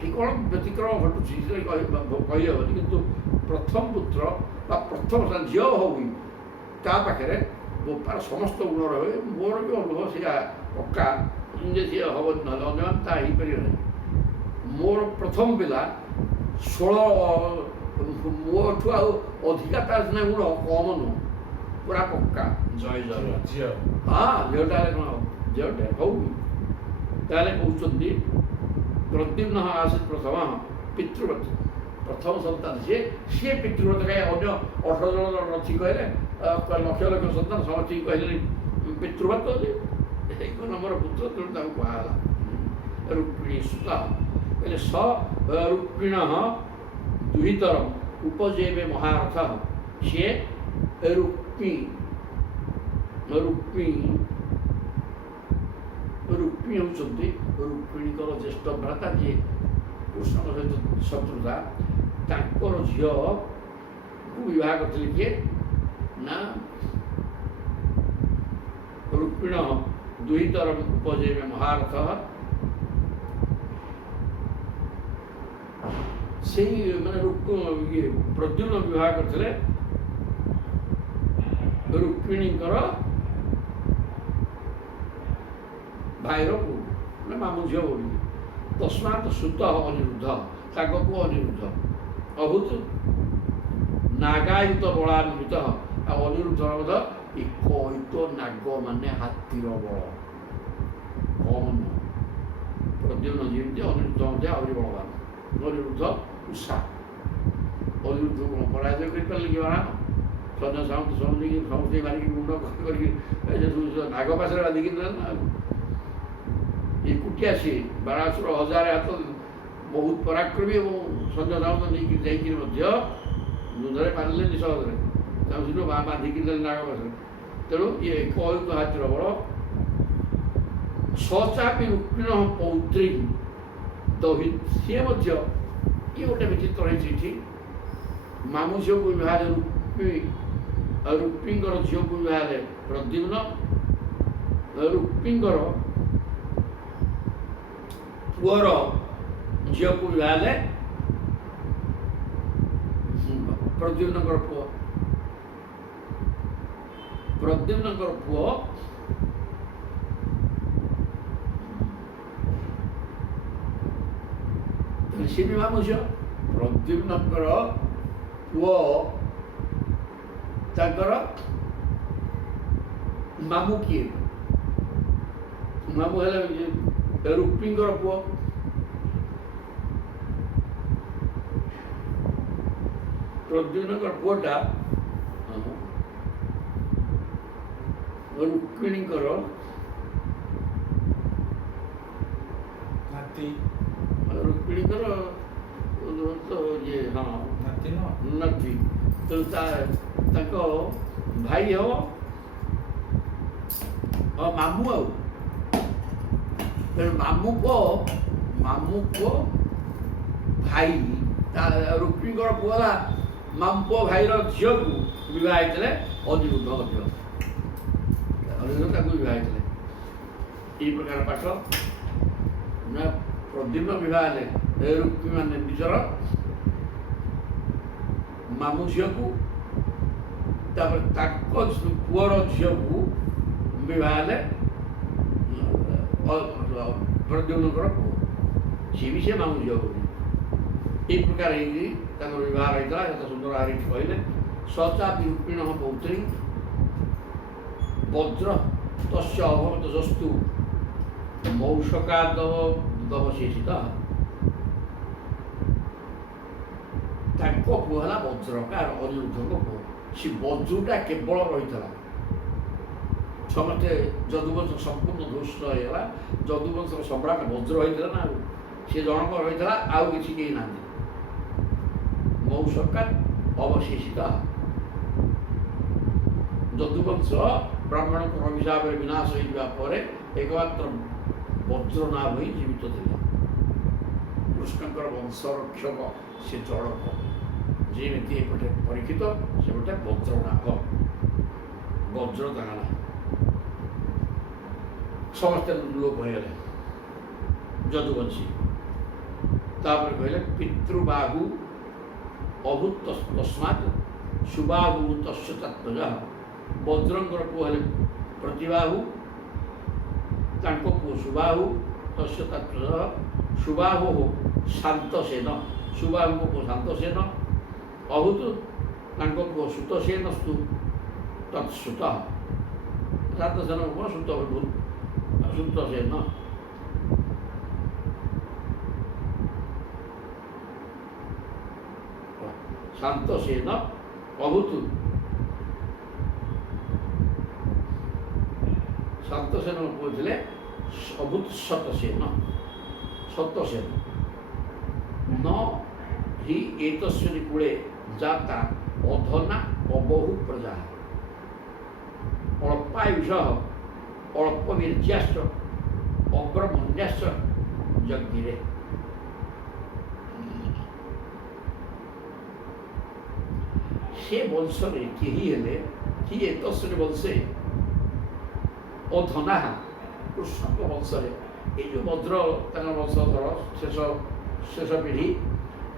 ठीक व्यतिक्रम घटुची कहीहबनी किंतु प्रथम पुत्र प्रथम झील हो पाखे गोपार समस्त गुण रहे मोर भी अनुभव से पक्का जे सी हम ना अन्य पार मोर प्रथम पिला 16 मोठू अधिका तार गुण कम नुह पूरा पक्का जय जय हाँ झीलटा झीलटे हो कहते प्रद्युम्न आसीत् प्रथम पितृव्रत प्रथम संतान सी पितृव्रत कहीं अन्य 18 जन नथी कहले लक्ष लक्ष संतान समस्त कहले पितृव्रत 1 नंबर पुत्र तेणु कहला रुक्मिणी सुता कहले स रुक्मिण दुहितरम उपजेवे महारथ सी रुक्मी रुक्मी रुक्मी होती रुक्मिणीकर ज्येष्ठ भ्राता जी कृष्ण सहित शत्रुता तांकर झील को विवाह करते किए ना रुक्मिण दुहितरम उपजेवे महारथ से मैंने प्रद्युम्न विवाह करते रुक्मिणीकर भाईर को मामू झील बोली तस्मात् सुत अनिरुद्ध ताकू अनिरुद्ध अभूत नागायुत बलान्वित अनिरुद्ध एक नाग माने हाथीर बल कम प्रद्युम्न जमी अनिरुद्ध आहरी बलवान अनिरुद्ध उषा अनिरुद्ध कौन पराजय कर सैन्य सामंत समझी समस्त मारिक गुंड कर नाग पास बाधिकी ଏକୁଟିଆ ସିଏ ବାରାସୁର 1000 ହାତ ବହୁତ ପରାକ୍ରମୀ ଏବଂ ସଞ୍ଜୟ ଦାମ ନେଇକି ଯାଇକିରି ମଧ୍ୟ ଯୁଦ୍ଧରେ ପାରିଲେନି ସହଜରେ ତାଙ୍କୁ ସେଠୁ ବାନ୍ଧିକି ଦେଲେ ନାଗ ପାଖରେ। ତେଣୁ ଇଏ କହୁତ ହାତୀର ବଳ ସଚାପି ରୁକ୍ମିଣ ପୌତ୍ରୀ ଦହି ସିଏ ମଧ୍ୟ ଇଏ ଗୋଟେ ବିଚିତ୍ର ହେଇଛି ଏଠି ମାମୁ ଝିଅକୁ ବିବାହ ରୁକ୍ମିଙ୍କର ଝିଅକୁ ବିବାହ ହେଲେ ପ୍ରଦ୍ୟୁମ୍ନ ରୁକ୍ମିଙ୍କର ପୁଅର ଝିଅକୁ ବିବାହ ହେଲେ ପ୍ରଦ୍ୟୁମ୍ନଙ୍କର ପୁଅ ସିଏ ବି ମାମୁ ଝିଅ ପ୍ରଦ୍ୟୁମ୍ନଙ୍କର ପୁଅ ତାଙ୍କର ମାମୁ କିଏ ମାମୁ ହେଲେ ରୁକ୍ମିଙ୍କର ପୁଅ ପ୍ରଦ୍ୟୁମ୍ନଙ୍କର ପୁଅଟା ରୁକ୍ମିଣୀଙ୍କର ରୁକ୍ମିଣୀଙ୍କର ଇଏ ହଁ ନାତି ତେଣୁ ତାଙ୍କ ଭାଇ ହବ ମାମୁଁ ଆଉ ତେଣୁ ମାମୁଁ ପୁଅ ଭାଇ ରୁକ୍ମିଣୀଙ୍କର ପୁଅ ହେଲା ମାମୁଁ ପୁଅ ଭାଇର ଝିଅକୁ ବିବାହ ହେଇଥିଲେ ଅନିରୁଦ୍ଧ ମଧ୍ୟ ତାକୁ ବିବାହ ହେଇଥିଲେ। ଏଇ ପ୍ରକାର ପାଠ ପ୍ରଦ୍ୟୁମ୍ନ ବିବାହ ହେଲେ ରୁକ୍ମୀ ମାନେ ନିଜର ମାମୁଁ ଝିଅକୁ ତାପରେ ତାଙ୍କ ପୁଅର ଝିଅକୁ ବିବାହ ହେଲେ ପ୍ରଦ୍ୟୁମ୍ନଙ୍କର ପୁଅ ସିଏ ବି ସେ ମାମୁଁ ଝିଅ ବୋଲି ଏଇ ପ୍ରକାର ହେଇକି ତାଙ୍କର ବିବାହ ହେଇଥିଲା। ଏତେ ସୁନ୍ଦର ଭାବରେ କହିଲେ ସଚାପି ରୁକ୍ମିଣ ପୌତ୍ରୀ ବଜ୍ର ତସ୍ୟ ଅଭବତ ଜସ୍ତୁ ମୌଷକାଦବଶେଷିତ ତାଙ୍କ ପୁଅ ହେଲା ବଜ୍ରକା ଅନିରୁଦ୍ଧଙ୍କ ପୁଅ ସେ ବଜ୍ରୁଟା କେବଳ ରହିଥିଲା ସମସ୍ତେ ଯଦୁବଂଶ ସମ୍ପୂର୍ଣ୍ଣ ଧ୍ୱଂସ ହେଇଗଲା ଯଦୁବଂଶର ସମ୍ରାଟ ବଜ୍ର ହେଇଥିଲା ନା ସେ ଜଣକ ରହିଥିଲା ଆଉ କିଛି କେହି ନାହାନ୍ତି ମୌଷକା ଅବଶେଷିତ ଯଦୁବଂଶ ବ୍ରାହ୍ମଣଙ୍କର ଅଭିଶାପରେ ବିନାଶ ହୋଇଯିବା ପରେ ଏକମାତ୍ର ବଜ୍ରନାଭ ହୋଇ ଜୀବିତ ଥିଲେ କୃଷ୍ଣଙ୍କର ବଂଶରକ୍ଷକ ସେ ଜଣକ ଯେମିତି ଏପଟେ ପରୀକ୍ଷିତ ସେପଟେ ବଜ୍ରନାଭ ବଜ୍ର ତାଙ୍କ ନାଁ ସମସ୍ତେ ଲୋପ ହୋଇଗଲେ ଯଦୁବଂଶୀ। ତାପରେ କହିଲେ ପିତୃବାହୁ ଅଭୂତ ତସ୍ମାତ୍ ସୁବାହୁ ତସ୍ୟ ତାତ୍ପଜ ବଜ୍ରଙ୍କର ପୁଅ ହେଲେ ପ୍ରତିବାହୁ ତାଙ୍କ ପୁଅ ସୁବାହୁ ତସ୍ୟ ତାତ୍ପଜ ସୁବାହୁ ଶାନ୍ତସେନ ସୁବାହୁଙ୍କ ପୁଅ ଶାନ୍ତସେନ ଅଭୂତ ତାଙ୍କ ପୁଅ ସୁତସେନସ୍ତୁ ତତ୍ସୁତ ଶାନ୍ତସେନଙ୍କ ପୁଅ ସୁତସେନ ଶାନ୍ତସେନ ଅଭୂତ ଶାନ୍ତସେନ ପୁଅ ଥିଲେ ଅଭୂତ ଶତସେନ ନ ହି ଏତସ୍ମିନ୍ କୂଳେ ଜାତା ଅଧନା ଅବହୁ ପ୍ରଜା ଅଳ୍ପାୟୁଷଃ ଅଳ୍ପବୀର୍ଯ୍ୟାଶ୍ଚ ଅବ୍ରମଣ୍ୟାଶ୍ଚ ଯଜ୍ଞିରେ ସେ ବଂଶରେ କେହି ହେଲେ କି ଏତସ୍ମିନ୍ ବଂଶେ ଅଧନା କୃଷ୍ଣଙ୍କ ବଂଶରେ ଏଇ ଯେଉଁ ବଜ୍ର ତାଙ୍କ ବଂଶଧର ଶେଷ ପିଢ଼ି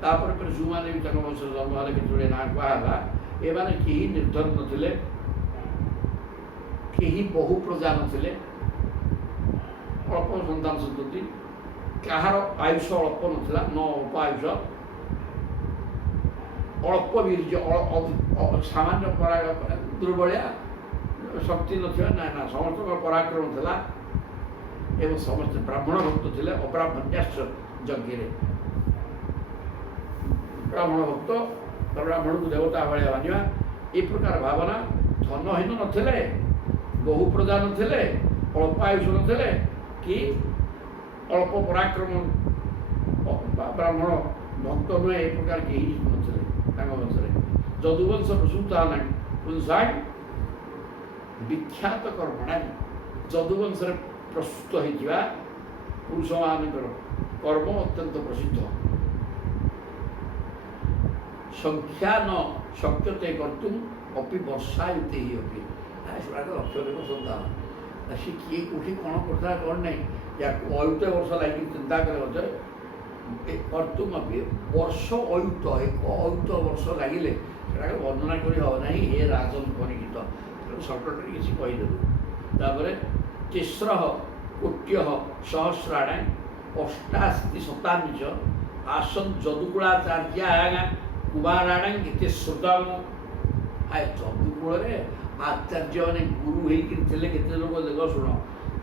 ତାପରେ ପରେ ଯେଉଁମାନେ ବି ତାଙ୍କ ବଂଶରେ ଜନ୍ମ ହେଲେ କେତେବେଳେ ନାଁ କୁହାହେଲା ଏମାନେ କେହି ନିର୍ଦ୍ଧନ ନଥିଲେ କେହି ବହୁ ପ୍ରଜା ନଥିଲେ ଅଳ୍ପ ସନ୍ତାନ ସନ୍ତତି କାହାର ଆୟୁଷ ଅଳ୍ପ ନଥିଲା ଅଳ୍ପ ଆୟୁଷ ଅଳ୍ପ ବୀର୍ଯ୍ୟ ସାମାନ୍ୟ ଦୁର୍ବଳିଆ ଶକ୍ତି ନଥିବା ନା ସମସ୍ତଙ୍କର ପରାକ୍ରମ ଥିଲା ଏବଂ ସମସ୍ତେ ବ୍ରାହ୍ମଣ ଭକ୍ତ ଥିଲେ ଅବ୍ରାହ୍ମଣ୍ୟାଶ୍ଚ ଯଜ୍ଞରେ ବ୍ରାହ୍ମଣ ଭକ୍ତ ବ୍ରାହ୍ମଣକୁ ଦେବତା ଭଳିଆ ମାନିବା ଏ ପ୍ରକାର ଭାବନା ଧନହୀନ ନଥିଲେ ବହୁ ପ୍ରଜା ନଥିଲେ ଅଳ୍ପ ଆୟୁଷ ନଥିଲେ କି ଅଳ୍ପ ପରାକ୍ରମ ବ୍ରାହ୍ମଣ ଭକ୍ତ ନୁହେଁ, ଏ ପ୍ରକାର କେହି ନଥିଲେ ତାଙ୍କ ବଂଶରେ। ଯଦୁବଂଶ ପ୍ରସୂତା ନାହିଁ ପୁଂସାଂ ବିଖ୍ୟାତ କର୍ମଣା, ଯଦୁବଂଶରେ ପ୍ରସ୍ତୁତ ହୋଇଥିବା ପୁରୁଷମାନଙ୍କର କର୍ମ ଅତ୍ୟନ୍ତ ପ୍ରସିଦ୍ଧ। ସଂଖ୍ୟା ନ ଶକ୍ୟତେ କର୍ତ୍ତୁମ୍ ଅପି ବର୍ଷାୟୁତେ ହି ଅପି। ସେଗୁଡ଼ାକ ଲକ୍ଷ ଲକ୍ଷ ସନ୍ତାନ, ସେ କିଏ କେଉଁଠି କ'ଣ କରୁଥିଲା କ'ଣ ନାହିଁ, ୟାକୁ ଅୟୁତ ବର୍ଷ ଲାଗି ଚିନ୍ତା କଲେ ମଧ୍ୟ କର୍ତ୍ତୁମ୍ ଅପି ବର୍ଷ ଅୟୁତ, ଏକ ଅୟୁତ ବର୍ଷ ଲାଗିଲେ ସେଟାକୁ ବର୍ଣ୍ଣନା କରି ହେବ ନାହିଁ। ହେ ରାଜନ ପରିଗୀତ, ସର୍ଟକଟରେ କିଛି କହିଦେବୁ। ତାପରେ ତିସ୍ରଃ କୋଟ୍ୟଃ ସହସ୍ରାଣ ଅଷ୍ଟାଶୀ ଶତାନି च आसन् ଯଦୁକୁଳାଚାର୍ଯ୍ୟାଂ କୁମାରାଣାଂ ଇତି ଶ୍ରୁତମ୍। ଯଦୁକୁଳରେ ଆଚାର୍ଯ୍ୟ ମାନେ ଗୁରୁ ହେଇକିରି ଥିଲେ କେତେ ଲୋକ ଦେଖ ଶୁଣ,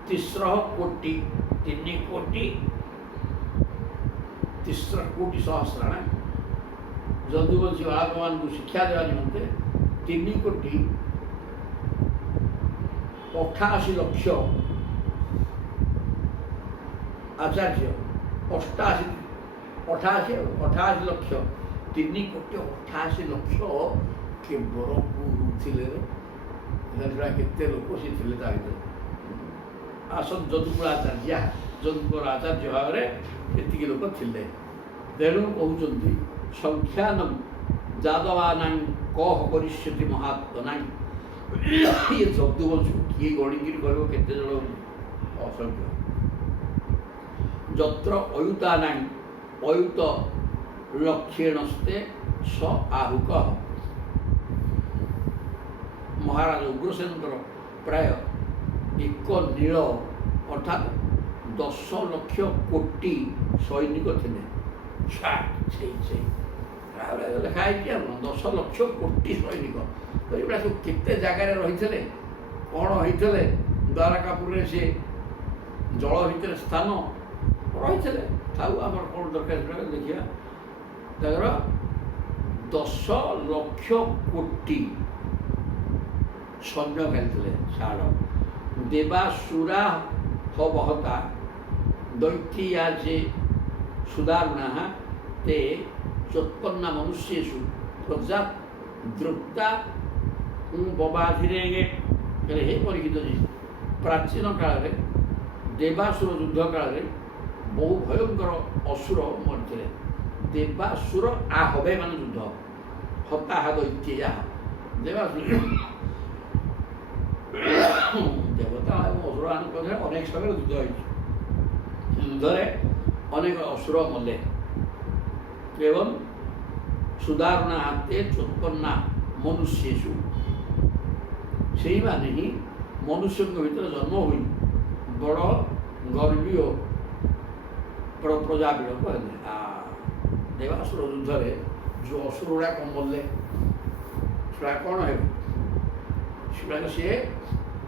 ତିସ୍ରଃ କୋଟି, 3 କୋଟି, ତିସ୍ର କୋଟି ସହସ୍ରାଣ ଯଦୁବଂଶୀ ବାଳକମାନଙ୍କୁ ଶିକ୍ଷା ଦେବା ନିମନ୍ତେ 3 କୋଟି 88 ଲକ୍ଷ ଆଚାର୍ଯ୍ୟ, 88 ଲକ୍ଷ, 3 କୋଟି 88 ଲକ୍ଷ କେବଳ ଗୁରୁ ଥିଲେ। କେତେ ଲୋକ ସେ ଥିଲେ ତା ଭିତରେ। ଆସନ୍ ଯଦୁକୁଳାଚାର୍ଯ୍ୟା, ଯଦୁଙ୍କର ଆଚାର୍ଯ୍ୟ ଭାବରେ ଏତିକି ଲୋକ ଥିଲେ। ତେଣୁ କହୁଛନ୍ତି ସଂଖ୍ୟାନଂ ଯାଦବାନାଂ କହ କରିଷ୍ୟତି ମହାତ୍ମନାଂ। ଇଏ ଯଦୁବଂଶକୁ କିଏ ଗଣିକିରି କହିବ କେତେ ଜଣ ଅସଂଖ୍ୟ। ଯତ୍ର ଅୟୁତାନାଂ ଅୟୁତ ଲକ୍ଷେଣସ୍ତେ ସ ଆହୁକ। ମହାରାଜ ଉଗ୍ରସେନଙ୍କର ପ୍ରାୟ 1 ନୀଳ ଅର୍ଥାତ୍ 10 ଲକ୍ଷ କୋଟି ସୈନିକ ଥିଲେ। ଲେଖା ହେଇଛି ଆପଣ 10 ଲକ୍ଷ କୋଟି ସୈନିକ। ତ ଏଗୁଡ଼ା ସବୁ କେତେ ଜାଗାରେ ରହିଥିଲେ, କ'ଣ ହେଇଥିଲେ, ଦ୍ୱାରକାପୁରରେ ସେ ଜଳ ଭିତରେ ସ୍ଥାନ ରହିଥିଲେ। ଥାଉ, ଆମର କ'ଣ ଦରକାର ସେଟା ଦେଖିବା। ତାଙ୍କର 10 ଲକ୍ଷ କୋଟି ସୈନ୍ୟ ଖାଇଥିଲେ। ଛାଡ଼, ଦେବାସୁରା ହବହତା ଦୈତ୍ୟା ଯେ ସୁଦାରୁଣା ते चोत्पन्ना मनुष्येषु प्रजा द्रुप्ता बबाधिरेंगे। हे परिचित जी प्राचीन काल में देवासुर युद्ध काल में बहु भयंकर असुर मरते। देवासुर आ हबे मान युद्ध हताह दैत्य देवासुर देवता और असुर अनेक समय युद्ध युद्धे अनेक असुर मले एवं सुदारुणा हाथे चोत्पन्ना मनुष्येषु से माने ही मनुष्य भीतर जन्म हुई बड़ गर्वी और प्रजापीड़ कहले। देवासुर युद्ध में जो असुर गुड़ाक मरले से कौन है सी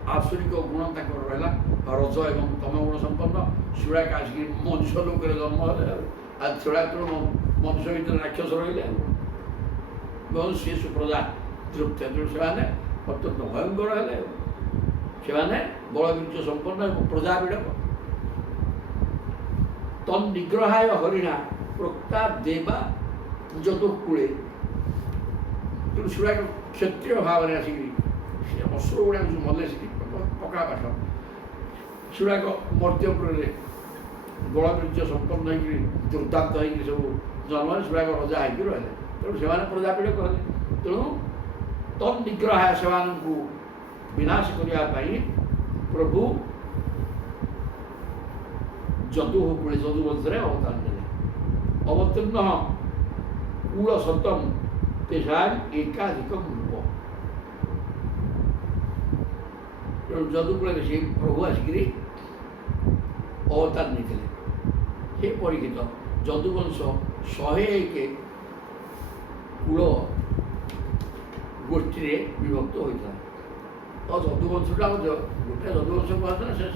आसुरिक गुण तक रहा रज एवं तम गुण संपन्न सेगुड़ाक आसिक मनुष्य लोक जन्म है। आज सेगुड़ा मनुष्य भीतर राक्षस रही मनुष्य सुप्रजा तृप्त से अत्यंत भयंकर है। से बलबीर्य संपन्न प्रजापीड़ तन्निग्रहाय हरिणा प्रोक्ता देवा जदुकूले सेगुड़ा क्षत्रिय भाव में आसिक असुर गुड़ा जो मले पका पाठ सेगुड़ाक मर्त्यपुर बलबीर्य संपन्न दुर्दांत हो सब जन्म सेगुड़ाक रजा हो रहा तेणु से प्रजापीड़ कहले। तेणु तन्निग्रह से विनाश करने प्रभु जदु कूले जदुवंश अवतार देले। अवतीर्ण कूल सतम तेषा एकाधिक रूप जदुकूल से प्रभु आसिक अवतार नहीं। हे परीक्षित जदुवंश 101 कूल गोष्ठी विभक्त होता। तो जदुवंशटा गोटे जदुवंश कहते से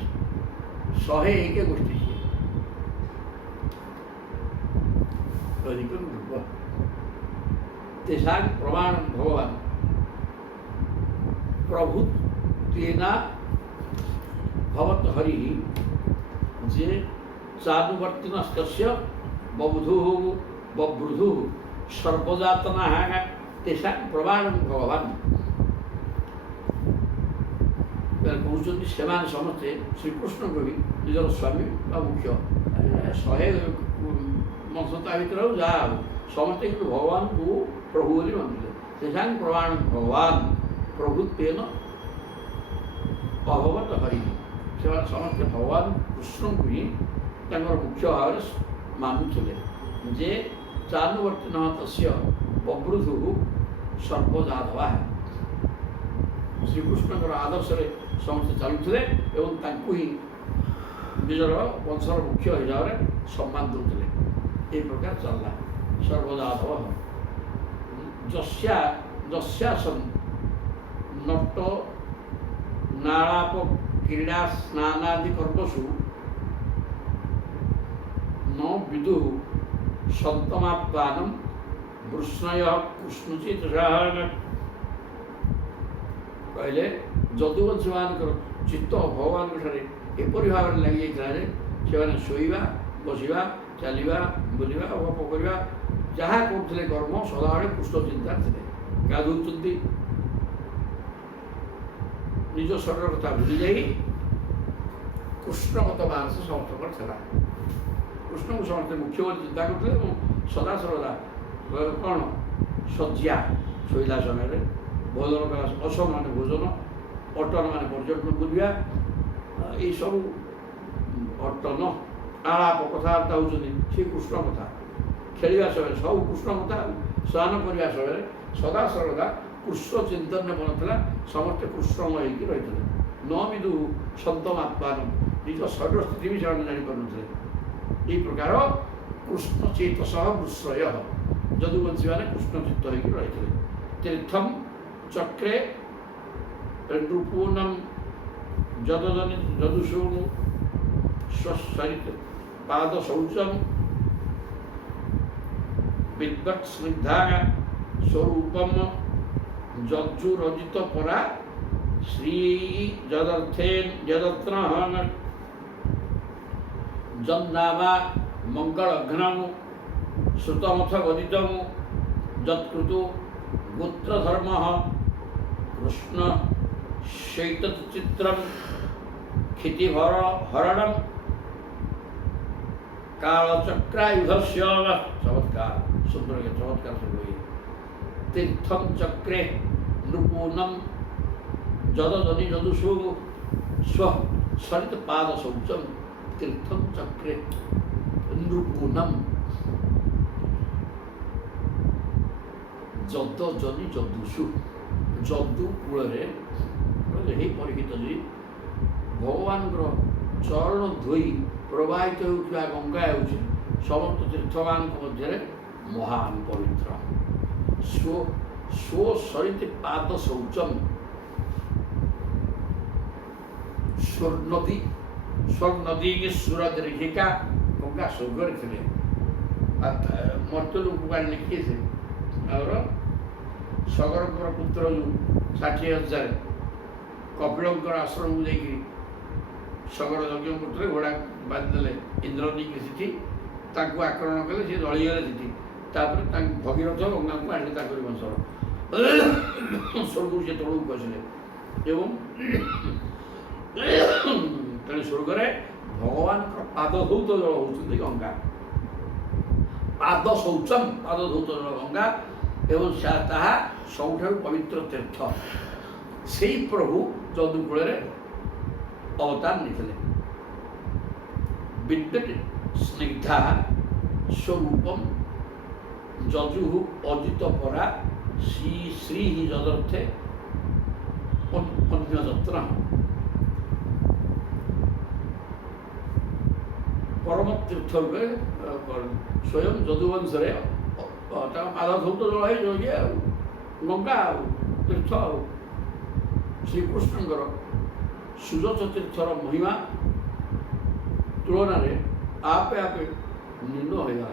101 गोष्ठी तेषा प्रमाण भगवान प्रभु तेना भवत हरि जे चानुवर्तिनस्तस्य बबुधुः बबृधुः सर्वजातनाः तेषां प्रमाणं भगवान् କହୁଛନ୍ତି ସେମାନେ ସମସ୍ତେ ଶ୍ରୀକୃଷ୍ଣଙ୍କୁ ବି ନିଜର ସ୍ୱାମୀ ବା ମୁଖ୍ୟ 100 ବଂଶ ତା ଭିତରେ ହଉ ଯାହା ହଉ ସମସ୍ତେ କିନ୍ତୁ ଭଗବାନଙ୍କୁ ପ୍ରଭୁ ବୋଲି ମାନୁଥିଲେ ତେଷାଂ ପ୍ରମାଣ ଭଗବାନ ପ୍ରଭୁତ୍ୱେନ ଅଭବତ ହରି ସେମାନେ ସମସ୍ତେ ଭଗବାନ କୃଷ୍ଣଙ୍କୁ ହିଁ ତାଙ୍କର ମୁଖ୍ୟ ଭାବରେ ମାନୁଥିଲେ ଯେ ଚାନୁବର୍ତ୍ତିନଃ ତସ୍ୟ ବବୃଧୁଃ ସର୍ବଯାଦବା ଶ୍ରୀକୃଷ୍ଣଙ୍କର ଆଦର୍ଶରେ ସମସ୍ତେ ଚାଲୁଥିଲେ ଏବଂ ତାଙ୍କୁ ହିଁ ନିଜର ବଂଶର ମୁଖ୍ୟ ହିସାବରେ ସମ୍ମାନ ଦେଉଥିଲେ ଏହି ପ୍ରକାର ଚାଲିଲା ସର୍ବଯାଦବ ଯସ୍ୟାସନ୍ ନଟ ନାଳାପ କ୍ରୀଡ଼ା ସ୍ନାନାଦି କର୍ମସୁ ନ ବିଦୁଃ ସନ୍ତମାପ୍ତାନଂ ବୃଷ୍ଣୟଃ କୃଷ୍ଣଚିତ୍ରାଃ କହିଲେ ଯଦୁବଂଶୀମାନଙ୍କର ଚିତ୍ତ ଭଗବାନଙ୍କ ଠାରେ ଏପରି ଭାବରେ ଲାଗିଯାଇଥିଲା ଯେ ସେମାନେ ଶୋଇବା ବସିବା ଚାଲିବା ବୁଲିବା ଗପ କରିବା ଯାହା କରୁଥିଲେ କର୍ମ ସଦାବେଳେ କୃଷ୍ଣ ଚିନ୍ତାରେ ଥିଲେ ଗାଧୋଉଛନ୍ତି ନିଜ ଶରୀର କଥା ଭୁଲି ଯାଇ କୃଷ୍ଣଗତ ମାନସ ସମସ୍ତଙ୍କର ଥିଲା କୃଷ୍ଣଙ୍କୁ ସମସ୍ତେ ମୁଖ୍ୟ ବୋଲି ଚିନ୍ତା କରୁଥିଲେ ଏବଂ ସଦାସର୍ବଦା କ'ଣ ଶଯ୍ୟା ଶୋଇଲା ସମୟରେ ଭୋଜନ କଲା ଅସମ ମାନେ ଭୋଜନ ଅଟନ ମାନେ ପର୍ଯ୍ୟଟନ ବୁଲିବା ଏଇସବୁ ଅଟନ ଆଳାପ କଥାବାର୍ତ୍ତା ହେଉଛନ୍ତି ସେ କୃଷ୍ଣ କଥା ଖେଳିବା ସମୟରେ ସବୁ କୃଷ୍ଣ କଥା ସ୍ନାନ କରିବା ସମୟରେ ସଦାସର୍ବଦା କୃଷ୍ଣ ଚିନ୍ତନ ମନ ଥିଲା ସମସ୍ତେ କୃଷ୍ଣମୟ ହେଇକି ରହିଥିଲେ ନ ବିଦୁ ସନ୍ତମାତ୍ମାନ ନିଜ ଶରୀର ସ୍ଥିତି ବି ସେମାନେ ଜାଣିପାରୁନଥିଲେ ଏହି ପ୍ରକାର କୃଷ୍ଣ ଚେତସଃ ବୃଶ୍ରୟ ଯଦୁବଂଶୀମାନେ କୃଷ୍ଣ ଚିତ୍ତ ହେଇକି ରହିଥିଲେ ତୀର୍ଥମ୍ ଚକ୍ରେ ନୃପୂର୍ଣ୍ଣମ୍ ଯଦୁଷୂ ସ୍ୱସରିତ ପାଦ ଶୌଚମ୍ ବିଦ୍ବତ୍ ସ୍ନିଗ୍ଧା ସ୍ୱରୂପମ୍ ଯଜୁରଜିତ ପରା ଶ୍ରୀ ଯଦର୍ଥେନ ଯନ୍ନାମା ମଙ୍ଗଳଘ୍ନମ୍ ଶ୍ରୁତମଥ ଗଦିତମ୍ ଯତ୍କୃତୁ ଗୋତ୍ରଧର୍ମଃ କୃଷ୍ଣ ଶୈତଚିତ୍ରಂ କ୍ଷିତିଭର ହରଣମ୍ कालचक्रायुधस्य चमत्कार सुंदर ये चमत्कार सुन लो ये तीर्थम चक्रे नृपूर्णम जदजनि जदुषु स्व सरित पाद शौचम तीर्थम चक्रे नृपूर्णम जदजनि जदुषु जदु कूଳରେ ଏହି ପରିହିତ ଯେ ଭଗବାନଙ୍କର ଚରଣ ଧୋଇ ପ୍ରବାହିତ ହେଉଥିବା ଗଙ୍ଗା ହେଉଛି ସମସ୍ତ ତୀର୍ଥମାନଙ୍କ ମଧ୍ୟରେ ମହାନ ପବିତ୍ର ସ୍ୱସରିତ ପାଦ ଶୌଚମ୍ ସ୍ୱର୍ଣ୍ଣଦୀ ସ୍ୱର୍ଣ୍ଣଦୀ ସୁରଜ ରେଖିକା ଗଙ୍ଗା ସ୍ୱର୍ଗରେ ଥିଲେ ମର୍ତ୍ତ୍ୟଲୋକକୁ ଆଣିଲେ କିଏ ସେ ଆମର ସଗରଙ୍କର ପୁତ୍ର ଯେଉଁ 60,000 କପିଳଙ୍କର ଆଶ୍ରମକୁ ଯାଇକି ସଗର ଯଜ୍ଞ କରୁଥିଲେ ଘୋଡ଼ା ବାନ୍ଧିଦେଲେ ଇନ୍ଦ୍ର ନେଇକି ସେଠି ତାଙ୍କୁ ଆକ୍ରମଣ କଲେ ସେ ଦଳିଗଲେ ସେଠି ତାପରେ ତାଙ୍କୁ ଭଗୀରଥ ଗଙ୍ଗାଙ୍କୁ ଆଣିଲେ ତାଙ୍କରି ବଂଶର ସ୍ୱର୍ଗକୁ ସେ ତଳକୁ ଖସିଲେ ଏବଂ ତେଣୁ ସ୍ୱର୍ଗରେ ଭଗବାନଙ୍କର ପାଦ ଧୌତ ଜଳ ହେଉଛନ୍ତି ଗଙ୍ଗା ପାଦ ଶୌଚମ୍ ପାଦ ଧୌତ ଜଳ ଗଙ୍ଗା ଏବଂ ତାହା ସବୁଠାରୁ ପବିତ୍ର ତୀର୍ଥ ସେଇ ପ୍ରଭୁ ଯଦୁକୂଳରେ ଅବତାର ନେଇଥିଲେ ବିଦ୍ୟୁତ୍ ସ୍ନିଗ୍ଧା ସ୍ୱରୂପମ୍ ଯଜୁଃ ଅଜିତ ପରା ଶ୍ରୀ ଯଦର୍ଥେ ଅନ୍ୟଯତ୍ର ପରମ ତୀର୍ଥ ରୂପେ ସ୍ୱୟଂ ଯଦୁବଂଶରେ ତାଙ୍କ ପାଦ ଧୌତ ଜଳ ହେଇଯାଉଛି ଆଉ ଗଙ୍ଗା ଆଉ ତୀର୍ଥ ଆଉ ଶ୍ରୀକୃଷ୍ଣଙ୍କର ସୁଯୋଗ ତୀର୍ଥର ମହିମା ତୁଳନାରେ ଆପେ ଆପେ ନିମ୍ନ ହୋଇଗଲା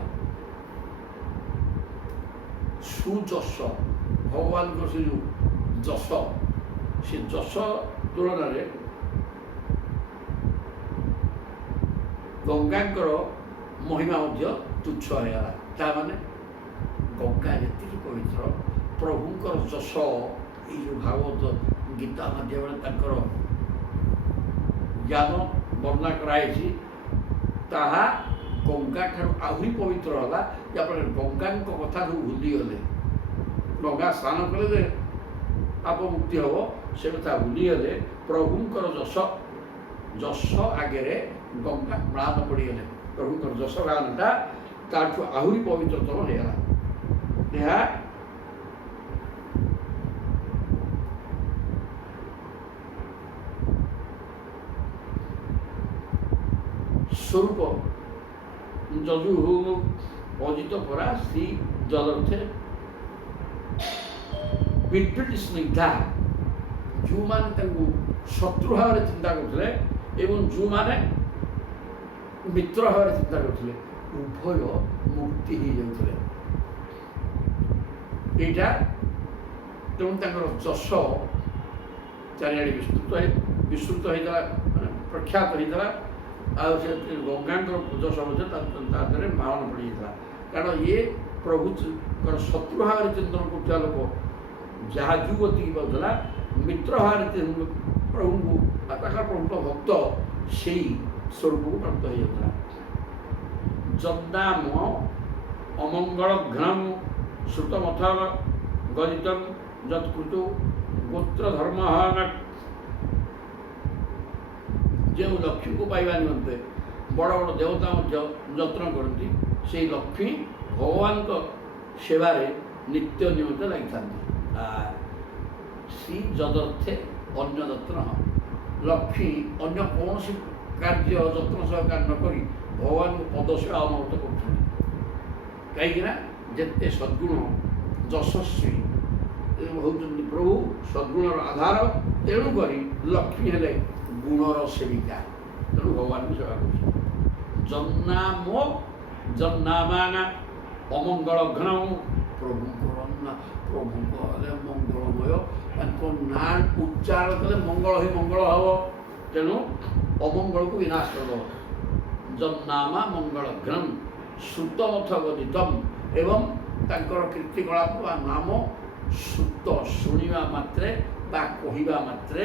ସୁଯଶ ଭଗବାନଙ୍କର ସେ ଯେଉଁ ଯଶ ସେ ଯଶ ତୁଳନାରେ ଗଙ୍ଗାଙ୍କର ମହିମା ମଧ୍ୟ ତୁଚ୍ଛ ହୋଇଗଲା। ତାମାନେ ଗଙ୍ଗା ଯେତିକି ପବିତ୍ର, ପ୍ରଭୁଙ୍କର ଯଶ ଏଇ ଯେଉଁ ଭାଗବତ ଗୀତା ମାଧ୍ୟମରେ ତାଙ୍କର ଜ୍ଞାନ ବର୍ଣ୍ଣନା କରାଯାଇଛି, ତାହା ଗଙ୍ଗାଠାରୁ ଆହୁରି ପବିତ୍ର ହେଲା। ଯାହାଫଳରେ ଗଙ୍ଗାଙ୍କ କଥା ସବୁ ଭୁଲିଗଲେ, ଗଙ୍ଗା ସ୍ନାନ କଲେ ଯେ ପାପ ମୁକ୍ତି ହେବ ସେ କଥା ଭୁଲିଗଲେ। ପ୍ରଭୁଙ୍କର ଯଶ ଆଗରେ ଗଙ୍ଗା ମ୍ଳାନ ପଡ଼ିଗଲେ। ପ୍ରଭୁଙ୍କର ଯଶ ଗାନଟା ତାଠୁ ଆହୁରି ପବିତ୍ରତମ ହେଇଗଲା। ଏହା ସ୍ୱରୂପ ଯଜୁ ଅଜିତ ପରା ଶ୍ରୀ ଯଦର୍ଥେ ବିଦ୍ୟୁତ୍ ସ୍ନିଗ୍ଧା। ଯେଉଁମାନେ ତାଙ୍କୁ ଶତ୍ରୁ ଭାବରେ ଚିନ୍ତା କରୁଥିଲେ ଏବଂ ଯେଉଁମାନେ ମିତ୍ର ଭାବରେ ଚିନ୍ତା କରୁଥିଲେ, ଉଭୟ ମୁକ୍ତି ହେଇଯାଉଥିଲେ। ଏଇଟା ତେଣୁ ତାଙ୍କର ଯଶ ଚାରିଆଡ଼େ ବିସ୍ତୃତ ହେଇଥିଲା, ମାନେ ପ୍ରଖ୍ୟାତ ହେଇଥିଲା। ଆଉ ସେ ଗଙ୍ଗାଙ୍କର ଯଶ ମଧ୍ୟ ତା ଦେହରେ ମାଳନ ପଡ଼ିଯାଇଥିଲା। କାରଣ ଇଏ ପ୍ରଭୁଙ୍କର ଶତ୍ରୁ ଭାବରେ ଚିନ୍ତନ କରୁଥିବା ଲୋକ ଯାହା ଯୁବତୀକି ପାଉଥିଲା, ମିତ୍ର ଭାବରେ ପ୍ରଭୁଙ୍କୁ ପ୍ରଭୁଙ୍କ ଭକ୍ତ ସେଇ ସ୍ୱରୂପକୁ ପ୍ରାପ୍ତ ହେଇଯାଉଥିଲା। ଯଦ୍ନାମ ଅମଙ୍ଗଳ ଘ୍ନମ୍ ଶ୍ରୁତମଥ ଗଦିତମ୍ ଯତ୍କୃତୁ ଗୋତ୍ର ଧର୍ମ। ଯେଉଁ ଲକ୍ଷ୍ମୀକୁ ପାଇବା ନିମନ୍ତେ ବଡ଼ ବଡ଼ ଦେବତା ମଧ୍ୟ ଯତ୍ନ କରନ୍ତି, ସେଇ ଲକ୍ଷ୍ମୀ ଭଗବାନଙ୍କ ସେବାରେ ନିତ୍ୟ ନିମନ୍ତେ ଲାଗିଥାନ୍ତି। ଶ୍ରୀ ଯଦର୍ଥେ ଅନ୍ୟ ଯତ୍ନ। ଲକ୍ଷ୍ମୀ ଅନ୍ୟ କୌଣସି କାର୍ଯ୍ୟ ଯତ୍ନ ସହକାର ନ କରି ଭଗବାନଙ୍କୁ ପଦସେବା ଅନୁଭୂତ କରୁଛନ୍ତି। କାହିଁକିନା ଯେତେ ସଦ୍ଗୁଣ ଯଶସ୍ୱୀ ହେଉଛନ୍ତି ପ୍ରଭୁ, ସଦ୍ଗୁଣର ଆଧାର। ତେଣୁକରି ଲକ୍ଷ୍ମୀ ହେଲେ ଗୁଣର ସେବିକା, ତେଣୁ ଭଗବାନଙ୍କୁ ସେବା କରୁଛନ୍ତି। ଜନ୍ନାମା ଅମଙ୍ଗଳ ଘ୍ନ। ପ୍ରଭୁଙ୍କର ହେଲେ ମଙ୍ଗଳମୟ, ତାଙ୍କ ନାଁ ଉଚ୍ଚାରଣ କଲେ ମଙ୍ଗଳ ହିଁ ମଙ୍ଗଳ ହେବ। ତେଣୁ ଅମଙ୍ଗଳକୁ ବିନାଶ କରିଦେବ। ଜନ୍ନାମା ମଙ୍ଗଳ ଘ୍ନମ୍ ଶ୍ରୁତମଥ ଗଦିତମ୍। ଏବଂ ତାଙ୍କର କୀର୍ତ୍ତିକଳାପ ବା ନାମ ଶ୍ରୁତ ଶୁଣିବା ମାତ୍ରେ ବା କହିବା ମାତ୍ରେ,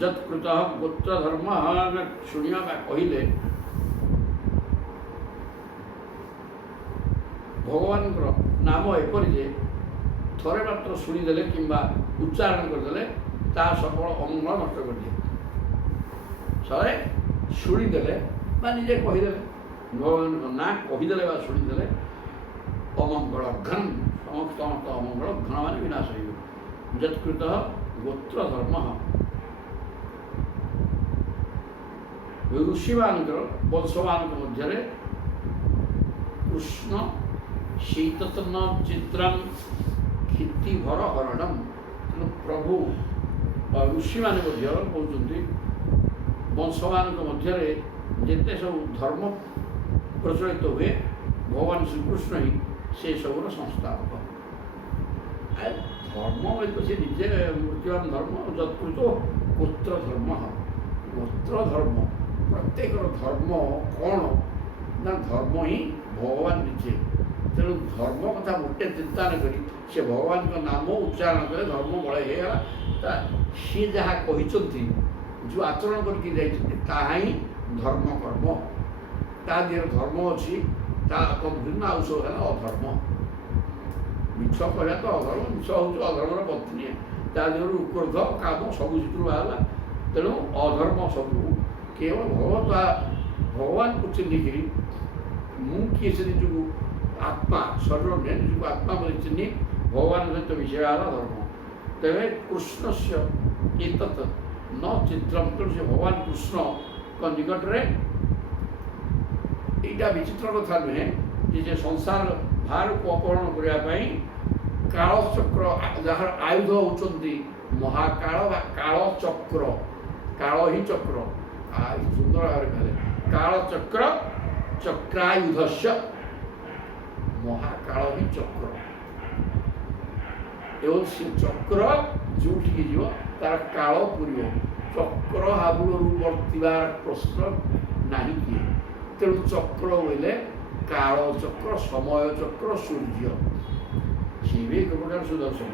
ଯତ୍କୃତ ଗୋତ୍ର ଧର୍ମ। ଶୁଣିବା ବା କହିଲେ ଭଗବାନଙ୍କର ନାମ ଏପରି ଯେ ଥରେ ମାତ୍ର ଶୁଣିଦେଲେ କିମ୍ବା ଉଚ୍ଚାରଣ କରିଦେଲେ ତାହା ସକଳ ଅମଙ୍ଗଳ ନଷ୍ଟ କରିଦିଏ। ଥରେ ଶୁଣିଦେଲେ ବା ନିଜେ କହିଦେଲେ, ଭଗବାନଙ୍କ ନାଁ କହିଦେଲେ ବା ଶୁଣିଦେଲେ ଅମଙ୍ଗଳ ଘ୍ନ, ସମସ୍ତ ଅମଙ୍ଗଳ ଘ୍ନ ମାନେ ବିନାଶ ହେଇଯିବ। ଯତ୍କୃତ ଗୋତ୍ର ଧର୍ମ। ଋଷିମାନଙ୍କର ବଂଶମାନଙ୍କ ମଧ୍ୟରେ କୃଷ୍ଣ ଶୀତତନ ଚିତ୍ରମ୍ କ୍ଷିତିଭର ହରଣମ୍। ତେଣୁ ପ୍ରଭୁ ଋଷିମାନେ ମଧ୍ୟ କହୁଛନ୍ତି ବଂଶମାନଙ୍କ ମଧ୍ୟରେ ଯେତେ ସବୁ ଧର୍ମ ପ୍ରଚଳିତ ହୁଏ, ଭଗବାନ ଶ୍ରୀକୃଷ୍ଣ ହିଁ ସେସବୁର ସଂସ୍ଥାପକ। ଧର୍ମ ତ ସେ ନିଜେ ମୂର୍ତ୍ତିମାନ ଧର୍ମ। ଯତ୍କୃତ ଗୋତ୍ର ଧର୍ମ। ଗୋତ୍ର ଧର୍ମ, ପ୍ରତ୍ୟେକର ଧର୍ମ କ'ଣ ନା ଧର୍ମ ହିଁ ଭଗବାନ ନିଜେ। ତେଣୁ ଧର୍ମ କଥା ମୋଟେ ଚିନ୍ତା ନ କରି ସେ ଭଗବାନଙ୍କ ନାମ ଉଚ୍ଚାରଣ କଲେ ଧର୍ମ ବଳ ହେଇଗଲା। ସିଏ ଯାହା କହିଛନ୍ତି, ଯେଉଁ ଆଚରଣ କରିକି ଯାଇଛନ୍ତି, ତାହା ହିଁ ଧର୍ମ କର୍ମ। ତା ଦେହରେ ଧର୍ମ ଅଛି, ତା ଭିନ୍ନ ଆଉ ସବୁ ହେଲା ଅଧର୍ମ। ମିଛ କହିବା ତ ଅଧର୍ମ, ମିଛ ହେଉଛି ଅଧର୍ମର ପତ୍ନୀ। ତା ଦେହରୁ କ୍ରୋଧ କାମ ସବୁ ସେଥିରୁ ବାହାରିଲା। ତେଣୁ ଅଧର୍ମ ସବୁ କେବଳ ଭଗବାନଙ୍କୁ ଚିହ୍ନିକିରି ମୁଁ କିଏ ସେ ନିଜକୁ ଆତ୍ମା ଶରୀର ନୁହେଁ, ନିଜକୁ ଆତ୍ମା ବୋଲି ଚିହ୍ନି ଭଗବାନଙ୍କ ସହିତ ମିଶିବା ହେଲା ଧର୍ମ। ତେବେ କୃଷ୍ଣସ୍ୟ ଏତତ୍ ନ ଚିତ୍ରମ୍। ତେଣୁ ସେ ଭଗବାନ କୃଷ୍ଣଙ୍କ ନିକଟରେ ଏଇଟା ବିଚିତ୍ର କଥା ନୁହେଁ ଯେ ସେ ସଂସାର ଭାରକୁ ଅପହରଣ କରିବା ପାଇଁ କାଳଚକ୍ର, ଯାହାର ଆୟୁଧ ହେଉଛନ୍ତି ମହାକାଳ ବା କାଳଚକ୍ର। କାଳ ହିଁ ଚକ୍ର। ସୁନ୍ଦର ଭାବରେ କହିଲେ କାଳଚକ୍ର ଚକ୍ରାୟୁଧସ୍ୟ। ମହାକାଳ ହିଁ ଚକ୍ର ଏବଂ ସେ ଚକ୍ର ଯେଉଁଠିକି ଯିବ ତାର କାଳ ପୂରିବ। ଚକ୍ର ହାବୁଳରୁ ବର୍ତ୍ତିବାର ପ୍ରଶ୍ନ ନାହିଁ କିଏ। ତେଣୁ ଚକ୍ର ବୋଇଲେ କାଳ ଚକ୍ର, ସମୟ ଚକ୍ର, ସୂର୍ଯ୍ୟ, ସିଏ ବି ଏକ ପ୍ରକାର ସୁଦର୍ଶନ।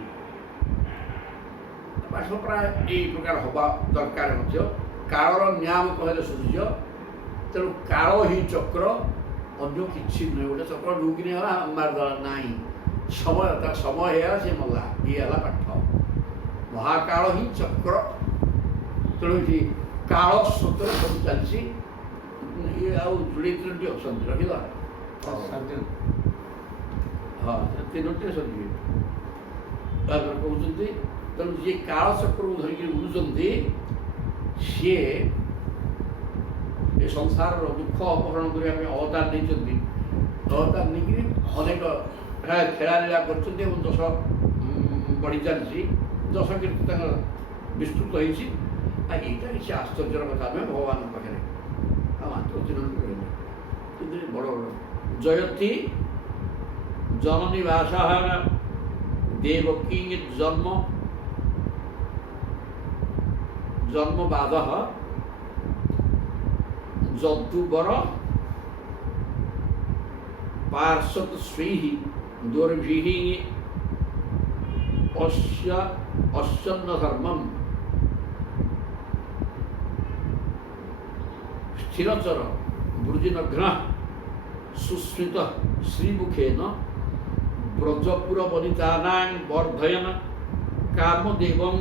ପାଠ ପ୍ରାୟ ଏଇ ପ୍ରକାର ହେବା ଦରକାର ମଧ୍ୟ। କାଳର ନିୟାମକ ହେଲେ ସୂର୍ଯ୍ୟ, ତେଣୁ କାଳ ହିଁ ଚକ୍ର, ଅନ୍ୟ କିଛି ନୁହେଁ। ଗୋଟେ ଚକ୍ର ଡୁକିନି ହେଲା ମାରିଦେଲା ନାହିଁ, ସମୟ ତାର ସମୟ ହେଇଗଲା, ସେ ମଲା, ଇଏ ହେଲା ପାଠ। ମହାକାଳ ହିଁ ଚକ୍ର, ତେଣୁ ଏଠି କାଳ ସ୍ରୋତରେ ସବୁ ଚାଲିଛି। ଇଏ ଆଉ ଯୋଡ଼େଇ ତିନୋଟି ଅଛନ୍ତି, ରଖିଲା ହଁ ତିନୋଟି ସରିଯିବେ। ତାପରେ କହୁଛନ୍ତି ତେଣୁ ଯିଏ କାଳ ଚକ୍ରକୁ ଧରିକି ବୁଲୁଛନ୍ତି ସିଏ ଏ ସଂସାରର ଦୁଃଖ ଅପହରଣ କରିବା ପାଇଁ ଅବତାର ନେଇଛନ୍ତି। ଅବତାର ନେଇକିରି ଅନେକ ଖେଳାଲୀଳା କରିଛନ୍ତି ଏବଂ ଦଶ ବଢ଼ି ଚାଲିଛି। ଦଶ କୀର୍ତ୍ତି ତାଙ୍କର ବିସ୍ତୃତ ହେଇଛି। ଆଉ ଏଇଟା କିଛି ଆଶ୍ଚର୍ଯ୍ୟର କଥା ନୁହେଁ ଭଗବାନଙ୍କ ପାଖରେ। ଆଉ ମାତ୍ର ତିନୋଟି ରହିଲେ କିନ୍ତୁ ବଡ଼ ବଡ଼ ଜୟତି ଜନନୀ ଭାଷା ଦେବକୀ ଜନ୍ମ ଜନ୍ମବାଦ ଯଦୁବର पार्षद स्वीः दुर्भिः अश्चन्न धर्मम् स्थिरचर वृजिनघ्न सुस्मित श्रीमुखेन ब्रजपुर वनितानां वर्धयन कामदेवं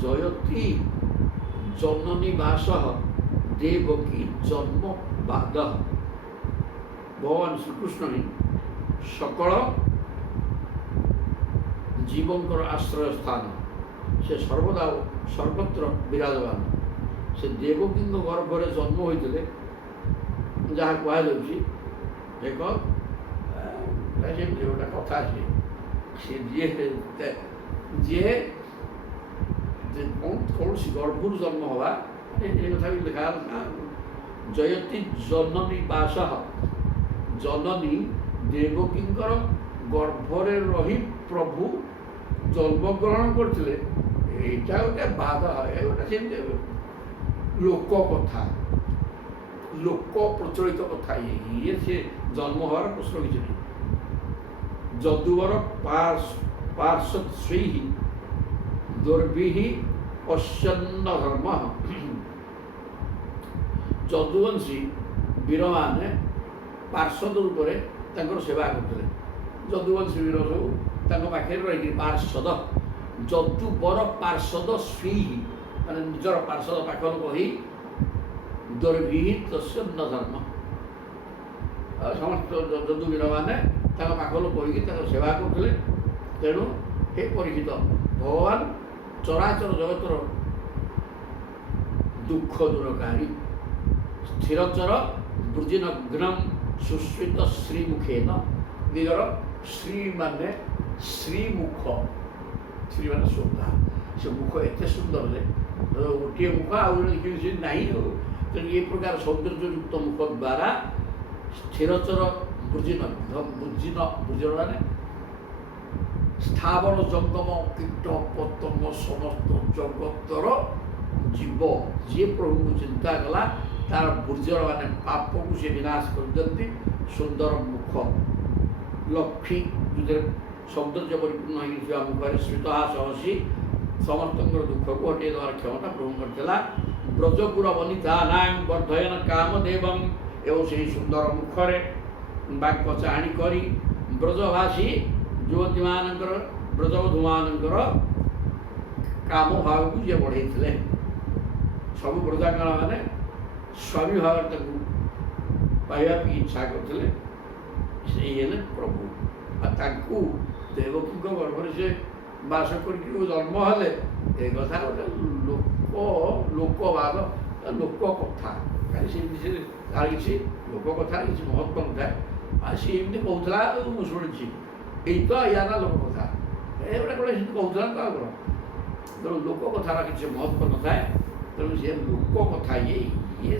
जयति जननी भाषः देवकी जन्म बाद। भगवान श्रीकृष्ण ही सकल जीवंकर आश्रय स्थान, से सर्वदा सर्वत्र विराजमान। से देवकी गर्भर जन्म होते जहाँ कहुच्छी एक गोटे कथा सी जी कौन सी गर्भर जन्म हवा कथा भी लिखा जयति जननी बास। जननी देवकी गर्भरे रही प्रभु जन्मग्रहण करते गोटे बाद गोटे लोक कथा, लोक प्रचलित कथा। ये से जन्म हवार प्रश्न किसी नहीं। जदुवर पार्षद स्वीः दुर्भिः अश्चन्न धर्म। जदुवंशी वीर माने पार्षद रूप से सेवा करते। जदुवंशी वीर सब पाखे रही पार्षद। जदुवर पार्षद स्वीः माने निजर पार्षद पाख लोक ही दुर्भिः तस्य न धर्म। समस्त जदु वीर माने पाख लोक हो सेवा करते। तेणु हे परीक्षित भगवान चराचर जगतर दुख दूरकारी स्थिरचर वृजिनघ्नम सुस्मित श्रीमुखेन। निजर श्री माने श्रीमुख, श्री माने सुंदर। से मुख एत सुंदर गोटे मुख आई नहीं। तेणु ये प्रकार सौंदर्ययुक्त मुख द्वारा स्थिरचर वृजिनघ्न वृजिन माने स्थावर जंगम कीट पतंग समस्त जगतर जीव जी प्रभु को चिंता कला तार बुर्जर माने पाप को से विनाश कर दिखती। सुंदर मुख लक्ष्मी जो सौंदर्य परिपूर्ण हो मुखर स्मितहास हसी समस्त दुख को हटे देवार क्षमता प्रभु करता। ब्रजपुर वनितानां वर्धयन कामदेवं एवं से सुंदर मुखरे बाक्य चाणी करी ब्रजभाषी युवती मानकर ब्रजवधू मानकर काम भाव को जे बढ़े सब ब्रजांगण मैंने स्वामी भाव पाइबा इच्छा करते प्रभु। आपको देवकी गर्भ से बास कर जन्म हेले एक कथा गोटे लोकवाद लोक कथा किसी लोक कथा किसी महत्व न थाए। सी एमती कहला मुझे शुणी यही तो या लोक कथा ये गोटे कहला तो आगे तेणु लोक कथार किसी महत्व न थाए। तेणु सी लोक कथा ये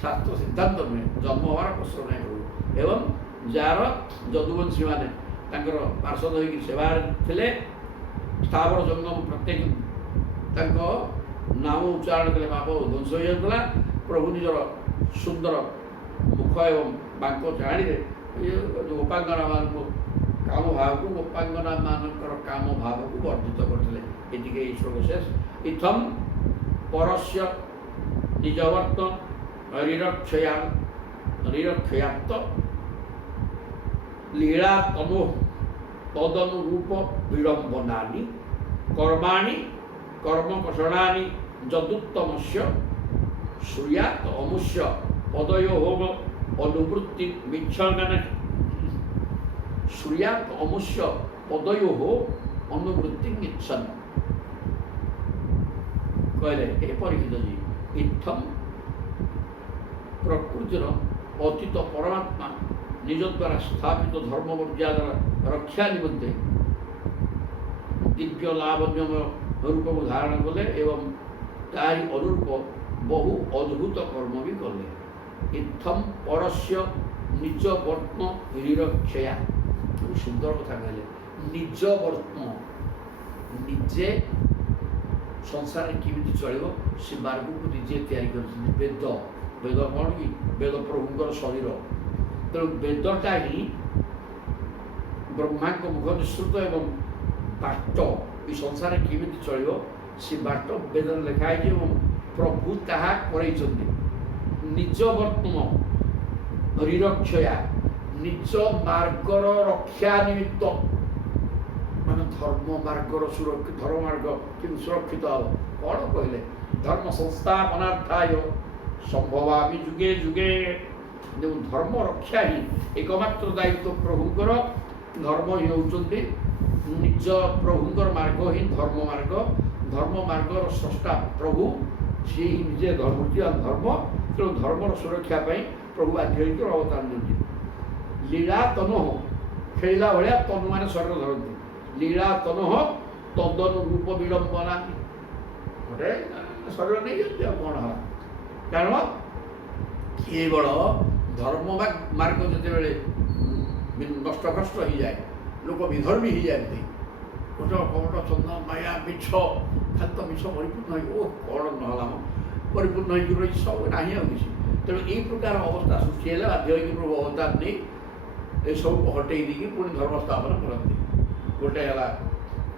शास्त्र सिद्धांत नुहे जन्म हमार प्रश्न नहीं। एवं जार जदुवंशी माने पार्षद हो सेवा थे स्थावर जंगम प्रत्येक नाम उच्चारण कले पाप ध्वंस हो जाता। ପ୍ରଭୁ ନିଜର ସୁନ୍ଦର ମୁଖ ଏବଂ ବାଙ୍କ ଚାହାଣିରେ ଗୋପାଙ୍ଗନାମାନଙ୍କୁ କାମ ଭାବକୁ ଗୋପାଙ୍ଗନାମାନଙ୍କର କାମ ଭାବକୁ ବର୍ଦ୍ଧିତ କରିଥିଲେ। ଏତିକି ଏହି ଶ୍ଲୋକ ଶେଷ। ଇଥମ୍ ପରସ୍ୟ ନିଜବର୍ତ୍ତ ନିରକ୍ଷୟାତ୍ତ ଲୀଳା ତନୁ ତଦନୁରୂପ ବିଡ଼ମ୍ବନାନି କର୍ମାଣି କର୍ମକଷଣାନି ଯଦୁତ୍ତମସ୍ୟ ଶ୍ରୁୟାତ୍ ଅମୁଷ୍ୟ ପଦୟୋଃ ଅନୁବୃତ୍ତି ମିଚ୍ଛଙ୍ଗନା ଶ୍ରୁୟାତ୍ ଅମୁଷ୍ୟ ପଦୟୋଃ ଅନୁବୃତ୍ତି ମିଚ୍ଛନ୍। କହିଲେ ହେ ପରୀକ୍ଷିତଜୀ, ଇଥମ୍ ପ୍ରକୃତିର ଅତୀତ ପରମାତ୍ମା ନିଜ ଦ୍ୱାରା ସ୍ଥାପିତ ଧର୍ମ ମର୍ଯ୍ୟାଦାର ରକ୍ଷା ନିମନ୍ତେ ଦିବ୍ୟ ଲାବଣ୍ୟମୟ ରୂପକୁ ଧାରଣ କଲେ ଏବଂ ତାରି ଅନୁରୂପ ବହୁ ଅଦ୍ଭୁତ କର୍ମ ବି କଲେ। ଇଥମ୍ ପରସ୍ୟ ନିଜ ବର୍ତ୍ମ ନିରକ୍ଷୟା। ସୁନ୍ଦର କଥା କହିଲେ। ନିଜ ବର୍ତ୍ମ, ନିଜେ ସଂସାରରେ କେମିତି ଚଳିବ ସେ ମାର୍ଗକୁ ନିଜେ ତିଆରି କରିଛନ୍ତି। ବେଦ, ବେଦ କ'ଣ କି? ବେଦ ପ୍ରଭୁଙ୍କର ଶରୀର। ତେଣୁ ବେଦଟା ହିଁ ବ୍ରହ୍ମାଙ୍କ ମୁଖ ନିଃସୃତ ଏବଂ ବାଟ ଏ ସଂସାରରେ କେମିତି ଚଳିବ ସେ ବାଟ ବେଦରେ ଲେଖା ହେଇଛି ଏବଂ ପ୍ରଭୁ ତାହା କରେଇଛନ୍ତି। ନିଜ ବର୍ତ୍ତମ ନିରକ୍ଷୟା, ନିଜ ମାର୍ଗର ରକ୍ଷା ନିମିତ୍ତ, ମାନେ ଧର୍ମ ମାର୍ଗର ସୁରକ୍ଷିତ, ଧର୍ମ ମାର୍ଗ କିନ୍ତୁ ସୁରକ୍ଷିତ ହେବ। କ'ଣ କହିଲେ? ଧର୍ମ ସଂସ୍ଥାପନାର୍ଥାୟ ସମ୍ଭବାମି ଯୁଗେ ଯୁଗେ। ଯେଉଁ ଧର୍ମ ରକ୍ଷା ହିଁ ଏକମାତ୍ର ଦାୟିତ୍ୱ ପ୍ରଭୁଙ୍କର। ଧର୍ମ ହିଁ ହେଉଛନ୍ତି ନିଜ ପ୍ରଭୁଙ୍କର ମାର୍ଗ ହିଁ ଧର୍ମ ମାର୍ଗ। ଧର୍ମ ମାର୍ଗର ସ୍ରଷ୍ଟା ପ୍ରଭୁ, ସିଏ ହିଁ ନିଜେ ଧର୍ମ। ତେଣୁ ଧର୍ମର ସୁରକ୍ଷା ପାଇଁ ପ୍ରଭୁ ବାଧ୍ୟ ହୋଇକି ଅବତାର ନିଅନ୍ତି। ଲୀଳା ତନୋଃ, ଖେଳିଲା ଭଳିଆ ତନୁ ମାନେ ଶରୀର ଧରନ୍ତି। ଲୀଳା ତନୋଃ ତଦନୁରୂପ ବିଡ଼ମ୍ବନା, ଗୋଟେ ଶରୀର ନେଇଯାନ୍ତି ଆଉ କ'ଣ ହେଲା। କାରଣ କେବଳ ଧର୍ମ ମାର୍ଗ ଯେତେବେଳେ ନଷ୍ଟଭ୍ରଷ୍ଟ ହେଇଯାଏ, ଲୋକ ବିଧର୍ମୀ ହେଇଯାଆନ୍ତି, ଗୋଟେ କପଟ ଚନ୍ଦନ ମାୟା ମିଛ, ଖାଲି ତ ମିଛ ପରିପୂର୍ଣ୍ଣ ହେଇକି ଓ କ'ଣ ନହେଲା ପରିପୂର୍ଣ୍ଣ ହେଇକି ରହିଛି, ସବୁ ନାହିଁ ଆଉ କିଛି। ତେଣୁ ଏଇ ପ୍ରକାର ଅବସ୍ଥା ସୃଷ୍ଟି ହେଲେ ବାଧ୍ୟ ହୋଇକି ପ୍ରଭୁ ଅବତାର ନେଇ ଏସବୁକୁ ହଟେଇ ଦେଇକି ପୁଣି ଧର୍ମ ସ୍ଥାପନ କରନ୍ତି। ଗୋଟେ ହେଲା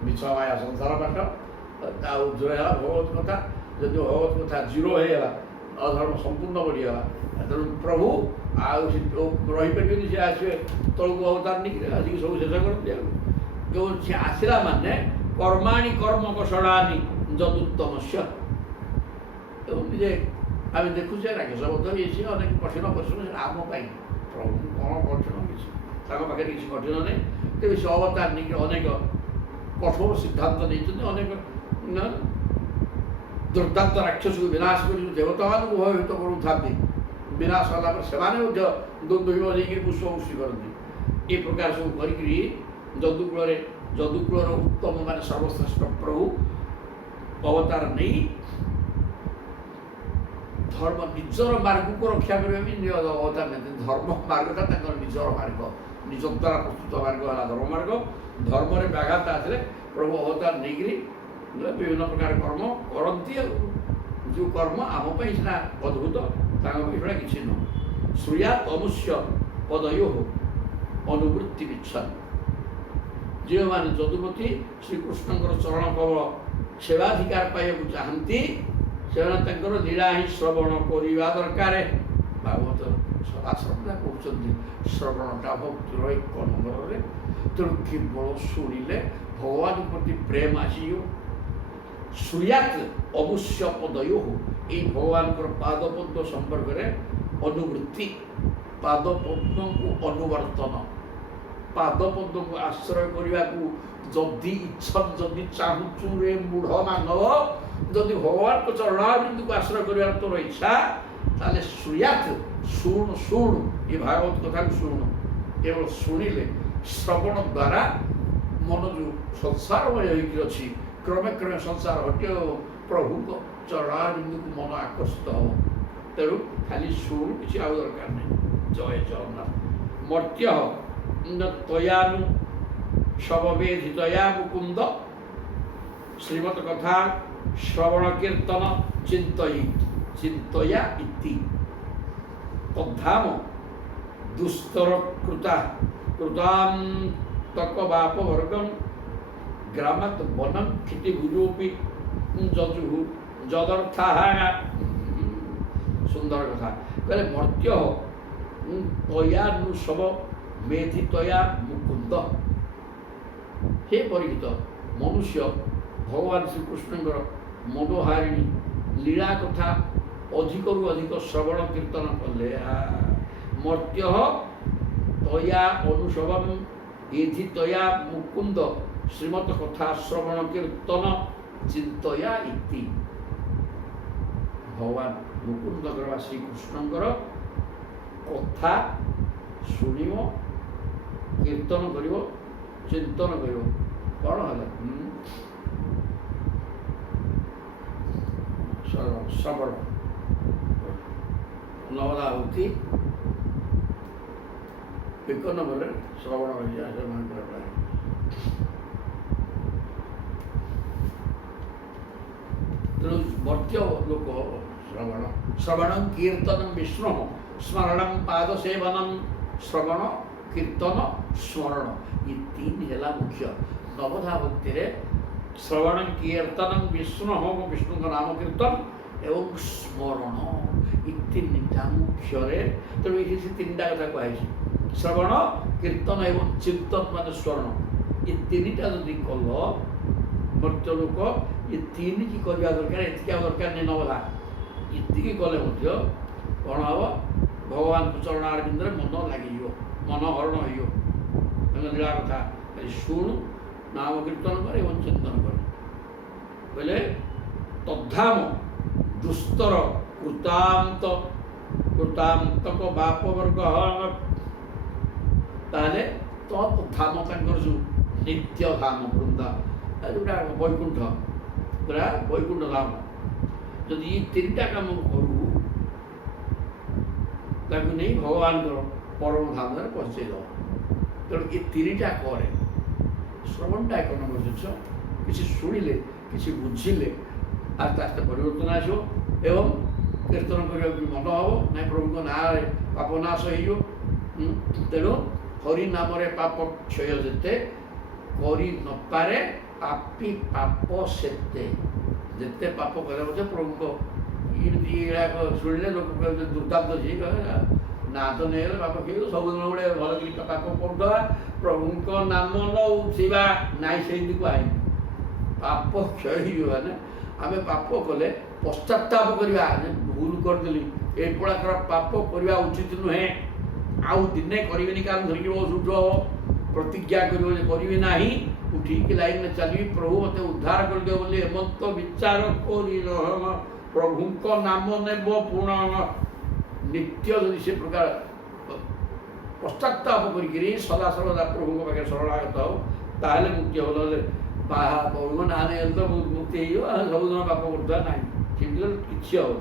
ମିଛ ମାୟା ସଂସାର ପାଠ, ତା ଉର୍ଦ୍ଧ୍ୱରେ ହେଲା ଭଗବତ କଥା। ଯଦି ଭଗବତ କଥା ଜିରୋ ହେଇଗଲା, ଅଧର୍ମ ସମ୍ପୂର୍ଣ୍ଣ ବଢ଼ିଗଲା। ତେଣୁ ପ୍ରଭୁ ଆଉ ସେ ରହିପାରିବେନି, ସେ ଆସିବେ ତଳକୁ ଅବତାର ନେଇକି ଆସିକି ସବୁ ଶେଷ କରନ୍ତି। ଆଉ ଯେଉଁ ସେ ଆସିଲା ମାନେ କର୍ମାଣି କର୍ମକଷଣାନି ଯଦୁତ୍ତମସ୍ୟ। ଏବଂ ନିଜେ ଆମେ ଦେଖୁଛେ ରାକେଶବଦ୍ଧ ଇଏ ଅନେକ କଠିନ ପରିଶ୍ରମ, ସେଟା ଆମ ପାଇଁ। ପ୍ରଭୁ କ'ଣ କଠିନ କିଛି, ତାଙ୍କ ପାଖରେ କିଛି କଠିନ ନାହିଁ। ତେବେ ସେ ଅବତାର ନେଇକି ଅନେକ କଠୋର ସିଦ୍ଧାନ୍ତ ନେଇଛନ୍ତି। ଅନେକ ଦୁର୍ଦାନ୍ତ ରାକ୍ଷସକୁ ବିନାଶ କରି ଦେବତାମାନଙ୍କୁ ଭୟଭୀତ କରୁଥାନ୍ତି। ବିନାଶ ହେଲା ପରେ ସେମାନେ ମଧ୍ୟ ଦୁର୍ଦୈବ ଦେଇକରି ପୁଷ୍ପବୃଷ୍ଟି କରନ୍ତି। ଏ ପ୍ରକାର ସବୁ କରିକିରି ଯଦୁକୂଳର ଉତ୍ତମ ମାନେ ସର୍ବଶ୍ରେଷ୍ଠ ପ୍ରଭୁ ଅବତାର ନେଇ ଧର୍ମ ନିଜର ମାର୍ଗକୁ ରକ୍ଷା କରିବା ପାଇଁ ଅବତାର ନେଇଛନ୍ତି। ଧର୍ମ ମାର୍ଗଟା ତାଙ୍କର ନିଜର ମାର୍ଗ, ନିଜ ଦ୍ୱାରା ପ୍ରସ୍ତୁତ ମାର୍ଗ ହେଲା ଧର୍ମ ମାର୍ଗ। ଧର୍ମରେ ବ୍ୟାଘାତ ଆସିଲେ ପ୍ରଭୁ ଅବତାର ନେଇକରି ବିଭିନ୍ନ ପ୍ରକାର କର୍ମ କରନ୍ତି। ଆଉ ଯେଉଁ କର୍ମ ଆମ ପାଇଁ ସିନା ଅଦ୍ଭୁତ, ତାଙ୍କ ପାଇଁ ସେଟା କିଛି ନୁହଁ। ଶ୍ରୁୟାତ୍ ଅମୁଷ୍ୟ ପଦୟୋଃ ଅନୁବୃତ୍ତି ମିଚ୍ଛନ୍। ଯେଉଁମାନେ ଯଦୁପତି ଶ୍ରୀକୃଷ୍ଣଙ୍କର ଚରଣ କମଳ ସେବାଧିକାର ପାଇବାକୁ ଚାହାନ୍ତି, ସେମାନେ ତାଙ୍କର ଲୀଳା ହିଁ ଶ୍ରବଣ କରିବା ଦରକାର। ଭାଗବତ ସଦାସର୍ବଦା କହୁଛନ୍ତି ଶ୍ରବଣଟା ଭକ୍ତିର 1 ନମ୍ବରରେ। ତେଣୁ କେବଳ ଶୁଣିଲେ ଭଗବାନ ପ୍ରତି ପ୍ରେମ ଆସିବ। ଶ୍ରୁୟାତ୍ ଅମୁଷ୍ୟ ପଦୟୋଃ, ଏଇ ଭଗବାନଙ୍କର ପାଦପଦ୍ମ ସମ୍ପର୍କରେ ଅନୁବୃତ୍ତି, ପାଦପଦ୍ମକୁ ଅନୁବର୍ତ୍ତନ, ପାଦପଦ୍ମକୁ ଆଶ୍ରୟ କରିବାକୁ ଯଦି ଯଦି ଚାହୁଁଛୁ ରେ ମୂଢ଼ ମାନବ, ଯଦି ଭଗବାନଙ୍କ ଚରଣାରବିନ୍ଦକୁ ଆଶ୍ରୟ କରିବାର ତୋର ଇଚ୍ଛା, ତାହେଲେ ଶ୍ରୁୟାତ୍, ଶୁଣୁ ଏ ଭାଗବତ କଥାକୁ ଶୁଣୁ। କେବଳ ଶୁଣିଲେ, ଶ୍ରବଣ ଦ୍ୱାରା ମନ ଯେଉଁ ସଂସାରମୟ ହେଇକି ଅଛି, କ୍ରମେ କ୍ରମେ ସଂସାର ହଟିବ, ପ୍ରଭୁଙ୍କ ଚରଣାରବିନ୍ଦକୁ ମନ ଆକର୍ଷିତ ହେବ। ତେଣୁ ଖାଲି ଶୁଣୁ, କିଛି ଆଉ ଦରକାର ନାହିଁ। ଜୟ ଜଗନ୍ନାଥ। ମର୍ତ୍ୟ ତୟାନୁ ଶବବେଧିତୟା ମୁକୁନ୍ଦ ଶ୍ରୀମତ୍ କଥା ଶ୍ରବଣ କୀର୍ତ୍ତନ ଚିନ୍ତୟି ଚିନ୍ତୟା ଇତି ତଦ୍ଧାମ ଦୁସ୍ତର କୃତାନ୍ତକ ବାପ ବର୍ଗಂ ଗ୍ରାମାତ୍ ବନଂ କ୍ଷିତିଭୁଜୋପି ଯଜୁଃ ଯଦର୍ଥାଃ। ସୁନ୍ଦର କଥା କହିଲେ ମର୍ତ୍ୟ ତୟାନୁସବ ମେଧିତୟା ମୁକୁନ୍ଦ। ହେ ପରିଚିତ ମନୁଷ୍ୟ ଭଗବାନ ଶ୍ରୀକୃଷ୍ଣଙ୍କର ମନୋହାରିଣୀ ଲୀଳା କଥା ଅଧିକରୁ ଅଧିକ ଶ୍ରବଣ କୀର୍ତ୍ତନ କଲେ ମର୍ତ୍ୟ ତୟା ଅନୁସବଂ ଏଧିତୟା ମୁକୁନ୍ଦ ଶ୍ରୀମତ କଥା ଶ୍ରବଣ କୀର୍ତ୍ତନ ଚିନ୍ତୟା ଇତି। ଭଗବାନ ମୁକୁନ୍ଦଙ୍କର ବା ଶ୍ରୀକୃଷ୍ଣଙ୍କର କଥା ଶୁଣିବ, କୀର୍ତ୍ତନ କରିବ, ଚିନ୍ତନ କରିବ। କ'ଣ ହେଲା? ଶ୍ରବଣ ନବଦା ହଉଛି ଏକ ନମ୍ବରରେ ଶ୍ରବଣ ତେଣୁ ମର୍ତ୍ୟ ଲୋକ ଶ୍ରବଣ କୀର୍ତ୍ତନ ବିଷ୍ଣୁ ସ୍ମରଣ ପାଦ ସେବନମ୍। ଶ୍ରବଣ କୀର୍ତ୍ତନ ସ୍ମରଣ ଏ ତିନି ହେଲା ମୁଖ୍ୟ। ନବଧା ଭକ୍ତିରେ ଶ୍ରବଣ କୀର୍ତ୍ତନ ବିଷ୍ଣୁଙ୍କ ନାମ କୀର୍ତ୍ତନ ଏବଂ ସ୍ମରଣ ଏ ତିନିଟା ମୁଖ୍ୟରେ। ତେଣୁ ଏଠି ସେ ତିନିଟା କଥା କୁହାଯାଇଛି ଶ୍ରବଣ କୀର୍ତ୍ତନ ଏବଂ ଚିନ୍ତନ ମାନେ ସ୍ମରଣ। ଏ ତିନିଟା ଯଦି କଲ ମର୍ତ୍ୟ ଲୋକ ଏ ତିନିକି କରିବା ଦରକାର। ଏତିକି ଆଉ ଦରକାର ନାହିଁ ନବଧା। ଏତିକି କଲେ ମଧ୍ୟ କ'ଣ ହେବ? ଭଗବାନଙ୍କ ଚରଣ ଆରବିନ୍ଦରେ ମନ ଲାଗିଯିବ, ମନ ହରଣ ହୋଇଯିବ। ତାଙ୍କ ଲୀଳା କଥା ଶୁଣୁ, ନାମ କୀର୍ତ୍ତନ କରେ ଏବଂ ଚିନ୍ତନ କରେ। ବୋଇଲେ ତଦ୍ଧାମ ଦୁସ୍ତର କୃତାନ୍ତକ ବାପ ବର୍ଗ। ତାହେଲେ ତଦ୍ଧାମ ତାଙ୍କର ଯେଉଁ ନିତ୍ୟ ଧାମ ବୃନ୍ଦା ଯେଉଁଟା ବୈକୁଣ୍ଠ, ପୁରା ବୈକୁଣ୍ଠ ଧାମ। ଯଦି ଏ ତିନିଟା କାମ କରୁ ତାକୁ ନେଇ ଭଗବାନଙ୍କର ପରମ ଧାମରେ ପହଞ୍ଚେଇ ଦେବ। ତେଣୁ ଏ ତିନିଟା କରେ। ଶ୍ରବଣଟା ଏକ ନମ୍ବର ଜିନିଷ। କିଛି ଶୁଣିଲେ, କିଛି ବୁଝିଲେ ଆସ୍ତେ ଆସ୍ତେ ପରିବର୍ତ୍ତନ ଆସିବ ଏବଂ କୀର୍ତ୍ତନ କରିବାକୁ ମନ ହେବ। ନାଇଁ ପ୍ରଭୁଙ୍କ ନାଁରେ ପାପ ନାଶ ହେଇଯିବ। ତେଣୁ ହରି ନାମରେ ପାପ କ୍ଷୟ ଯେତେ କରି ନପାରେ ପାପି ପାପ ସେତେ। ଯେତେ ପାପ କଲେ ମଧ୍ୟ ପ୍ରଭୁଙ୍କ ଏମିତି ଏଗୁଡ଼ାକ ଶୁଣିଲେ ଲୋକ ଦୁର୍ଦାନ୍ତ ଯିଏ କହେ ନାଁ ତ ନେଇଗଲେ ପାପ କ୍ଷୟ। ସବୁଦିନ ଗୋଟେ ଭଲ କରି ପାପ କରୁଥିବା, ପ୍ରଭୁଙ୍କ ନାମ ନଉଥିବା ନାଇଁ ସେମିତି କୁହାହେଇନି। ପାପ କ୍ଷୟ ହେଇଯିବ ମାନେ ଆମେ ପାପ କଲେ ପଶ୍ଚାତାପ କରିବା ଯେ ଭୁଲ କରିଦେଲି, ଏ ପ୍ରକାର ପାପ କରିବା ଉଚିତ ନୁହେଁ। ଆଉ ଦିନେ କରିବେନି, କାରଣ ଧରିକି ଶୁଦ୍ଧ ହେବ। ପ୍ରତିଜ୍ଞା କରିବ ଯେ କରିବି ନାହିଁ, ଉଠିକି ଲାଇନରେ ଚାଲିବି, ପ୍ରଭୁ ମୋତେ ଉଦ୍ଧାର କରିଦେବ ବୋଲି ଏମନ୍ତ ବିଚାର କରି ପ୍ରଭୁଙ୍କ ନାମ ନେବ ପୁଣ ନିତ୍ୟ। ଯଦି ସେ ପ୍ରକାର ପଶ୍ଚାତାପ କରିକିରି ସଦାସର୍ବଦା ପ୍ରଭୁଙ୍କ ପାଖରେ ଶରଣାଗତ ହେବ ତାହେଲେ ମୁକ୍ତି ହେବ। ନହେଲେ ପ୍ରଭୁଙ୍କ ନାଁ ନେଇଗଲେ ତ ମୁକ୍ତି ହେଇଯିବ। ସବୁଦିନ ପାପ କରୁଥିବା ନାହିଁ, ସେମିତି କିଛି ହେବନି।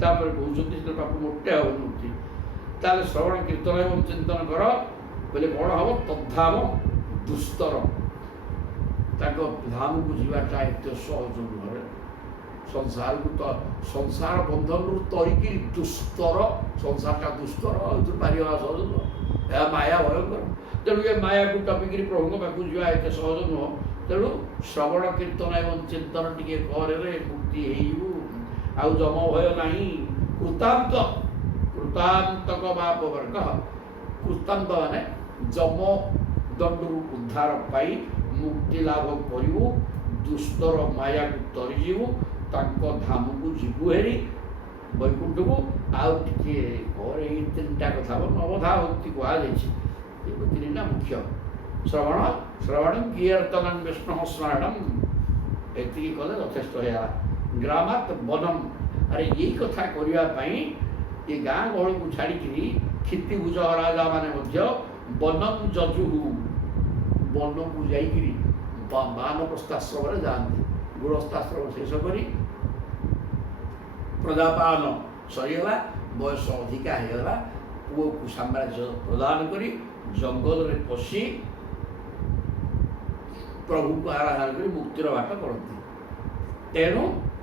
ତାପରେ କହୁଛନ୍ତି ସେ ପାପ ମୋଟେ ହେବନି ମୁକ୍ତି। ତାହେଲେ ଶ୍ରବଣ କୀର୍ତ୍ତନ ଏବଂ ଚିନ୍ତନ କର ବୋଲେ କ'ଣ ହେବ? ତଦ୍ଧାମ ଦୁସ୍ତର। ତାଙ୍କ ଧାମକୁ ଯିବାଟା ଏତେ ସହଜ ନୁହେଁ। ସଂସାରକୁ ତ ସଂସାର ବନ୍ଧନରୁ ତରିକି ଦୁସ୍ତର, ସଂସାରଟା ଦୁସ୍ତର, ଏଥିରୁ ପାରିବା ସହଜ ନୁହଁ। ଏହା ମାୟା ଭୟଙ୍କର। ତେଣୁ ଏ ମାୟାକୁ ଟପିକିରି ପ୍ରଭୁଙ୍କ ପାଖକୁ ଯିବା ଏତେ ସହଜ ନୁହଁ। ତେଣୁ ଶ୍ରବଣ କୀର୍ତ୍ତନ ଏବଂ ଚିନ୍ତନ ଟିକେ କରରେ ମୁକ୍ତି ହେଇଯିବୁ। ଆଉ ଯମ ଭୟ ନାହିଁ। କୃତାନ୍ତକ ବାପ ବର୍ଗ। କୃତାନ୍ତ ମାନେ ଯମ ଦଣ୍ଡରୁ ଉଦ୍ଧାର ପାଇ ମୁକ୍ତି ଲାଭ କରିବୁ, ଦୁସ୍ତର ମାୟାକୁ ତରିଯିବୁ, ତାଙ୍କ ଧାମକୁ ଯିବୁ ହେରି ବୈକୁଣ୍ଠକୁ। ଆଉ ଟିକେ ପରେ ଏଇ ତିନିଟା କଥା ନବଧା ଭକ୍ତି କୁହାଯାଇଛି। ଏ ତିନିଟା ମୁଖ୍ୟ ଶ୍ରବଣ କୀର୍ତ୍ତନ ବିଷ୍ଣୁ ସ୍ମରଣ। ଏତିକି କଲେ ଯଥେଷ୍ଟ ହେଲା। ଗ୍ରାମାତ୍ ବନମ୍। ଆରେ ଏଇ କଥା କରିବା ପାଇଁ ଏ ଗାଁ ଗହଳିକୁ ଛାଡ଼ିକିରି କ୍ଷିତିଭୁଜ ରାଜା ମାନେ ମଧ୍ୟ ବନଂ ଯଜୁଃ, ବନକୁ ଯାଇକିରି ବାନପ୍ରସ୍ଥାଶ୍ରମରେ ଯାଆନ୍ତି। ଗୃହସ୍ଥାଶ୍ରମ ଶେଷ କରି ପ୍ରଜାପାଳନ ସରିଗଲା, ବୟସ ଅଧିକା ହେଇଗଲା, ପୁଅକୁ ସାମ୍ରାଜ୍ୟ ପ୍ରଦାନ କରି ଜଙ୍ଗଲରେ ପଶି ପ୍ରଭୁଙ୍କୁ ଆରାଧନା କରି ମୁକ୍ତିର ବାଟ କରନ୍ତି। ତେଣୁ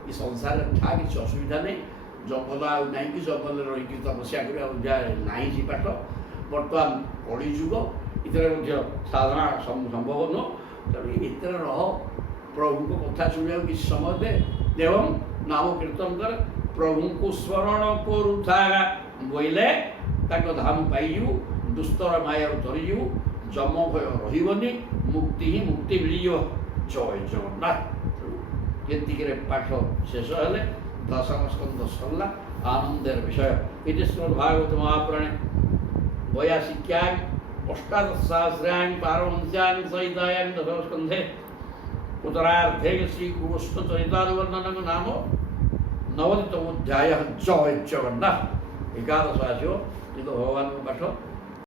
ଏ ସଂସାରରେ ଠା କିଛି ଅସୁବିଧା ନାହିଁ। ଜଙ୍ଗଲ ଆଉ ନାହିଁ କି ଜଙ୍ଗଲରେ ରହିକି ତପସ୍ୟା କରିବା ଆଉ ଯାଏ ନାହିଁ ସେ ପାଠ। ବର୍ତ୍ତମାନ କଳିଯୁଗ, ଏଥିରେ ମଧ୍ୟ ସାଧନା ସମ୍ଭବ ନୁହଁ। ତେଣୁ ଏଥିରେ ରହ, ପ୍ରଭୁଙ୍କ କଥା ଶୁଣିବାକୁ କିଛି ସମୟ ଦେ, ଏବଂ ନାମ କୀର୍ତ୍ତନ କର, ପ୍ରଭୁଙ୍କୁ ସ୍ମରଣ କରୁଥା ବୋଇଲେ ତାଙ୍କ ଧାମ ପାଇଯିବୁ, ଦୁସ୍ତର ମାୟାରୁ ତରିଯିବୁ, ଯମ ଭୟ ରହିବନି, ମୁକ୍ତି ହିଁ ମୁକ୍ତି ମିଳିଯିବ। ଜୟ ଜଗନ୍ନାଥ। ଏତିକିରେ ପାଠ ଶେଷ ହେଲେ ଦଶମ ସ୍କନ୍ଧ ସରିଲା, ଆନନ୍ଦେର ବିଷୟ। ଏଠି ଶ୍ରୀମଦ୍ ଭାଗବତ ମହାପୁରାଣେ 82 ଅଷ୍ଟାଦଶ ସହସ୍ରାଂ ପାରମହଂସ୍ୟାଂ ସହିତାୟାଂ ଦଶମ ସ୍କନ୍ଧେ ଉତ୍ତରାର୍ଦ୍ଧେ ଶ୍ରୀକୃଷ୍ଣ ଚରିତାनुवर्णनଙ୍କ ନାମ 90ତମ ଅଧ୍ୟାୟ। ଜୟ ଜଗନ୍ନାଥ। ଏକାଦଶ ଆସିବ, କିନ୍ତୁ ଭଗବାନଙ୍କ ପାଠ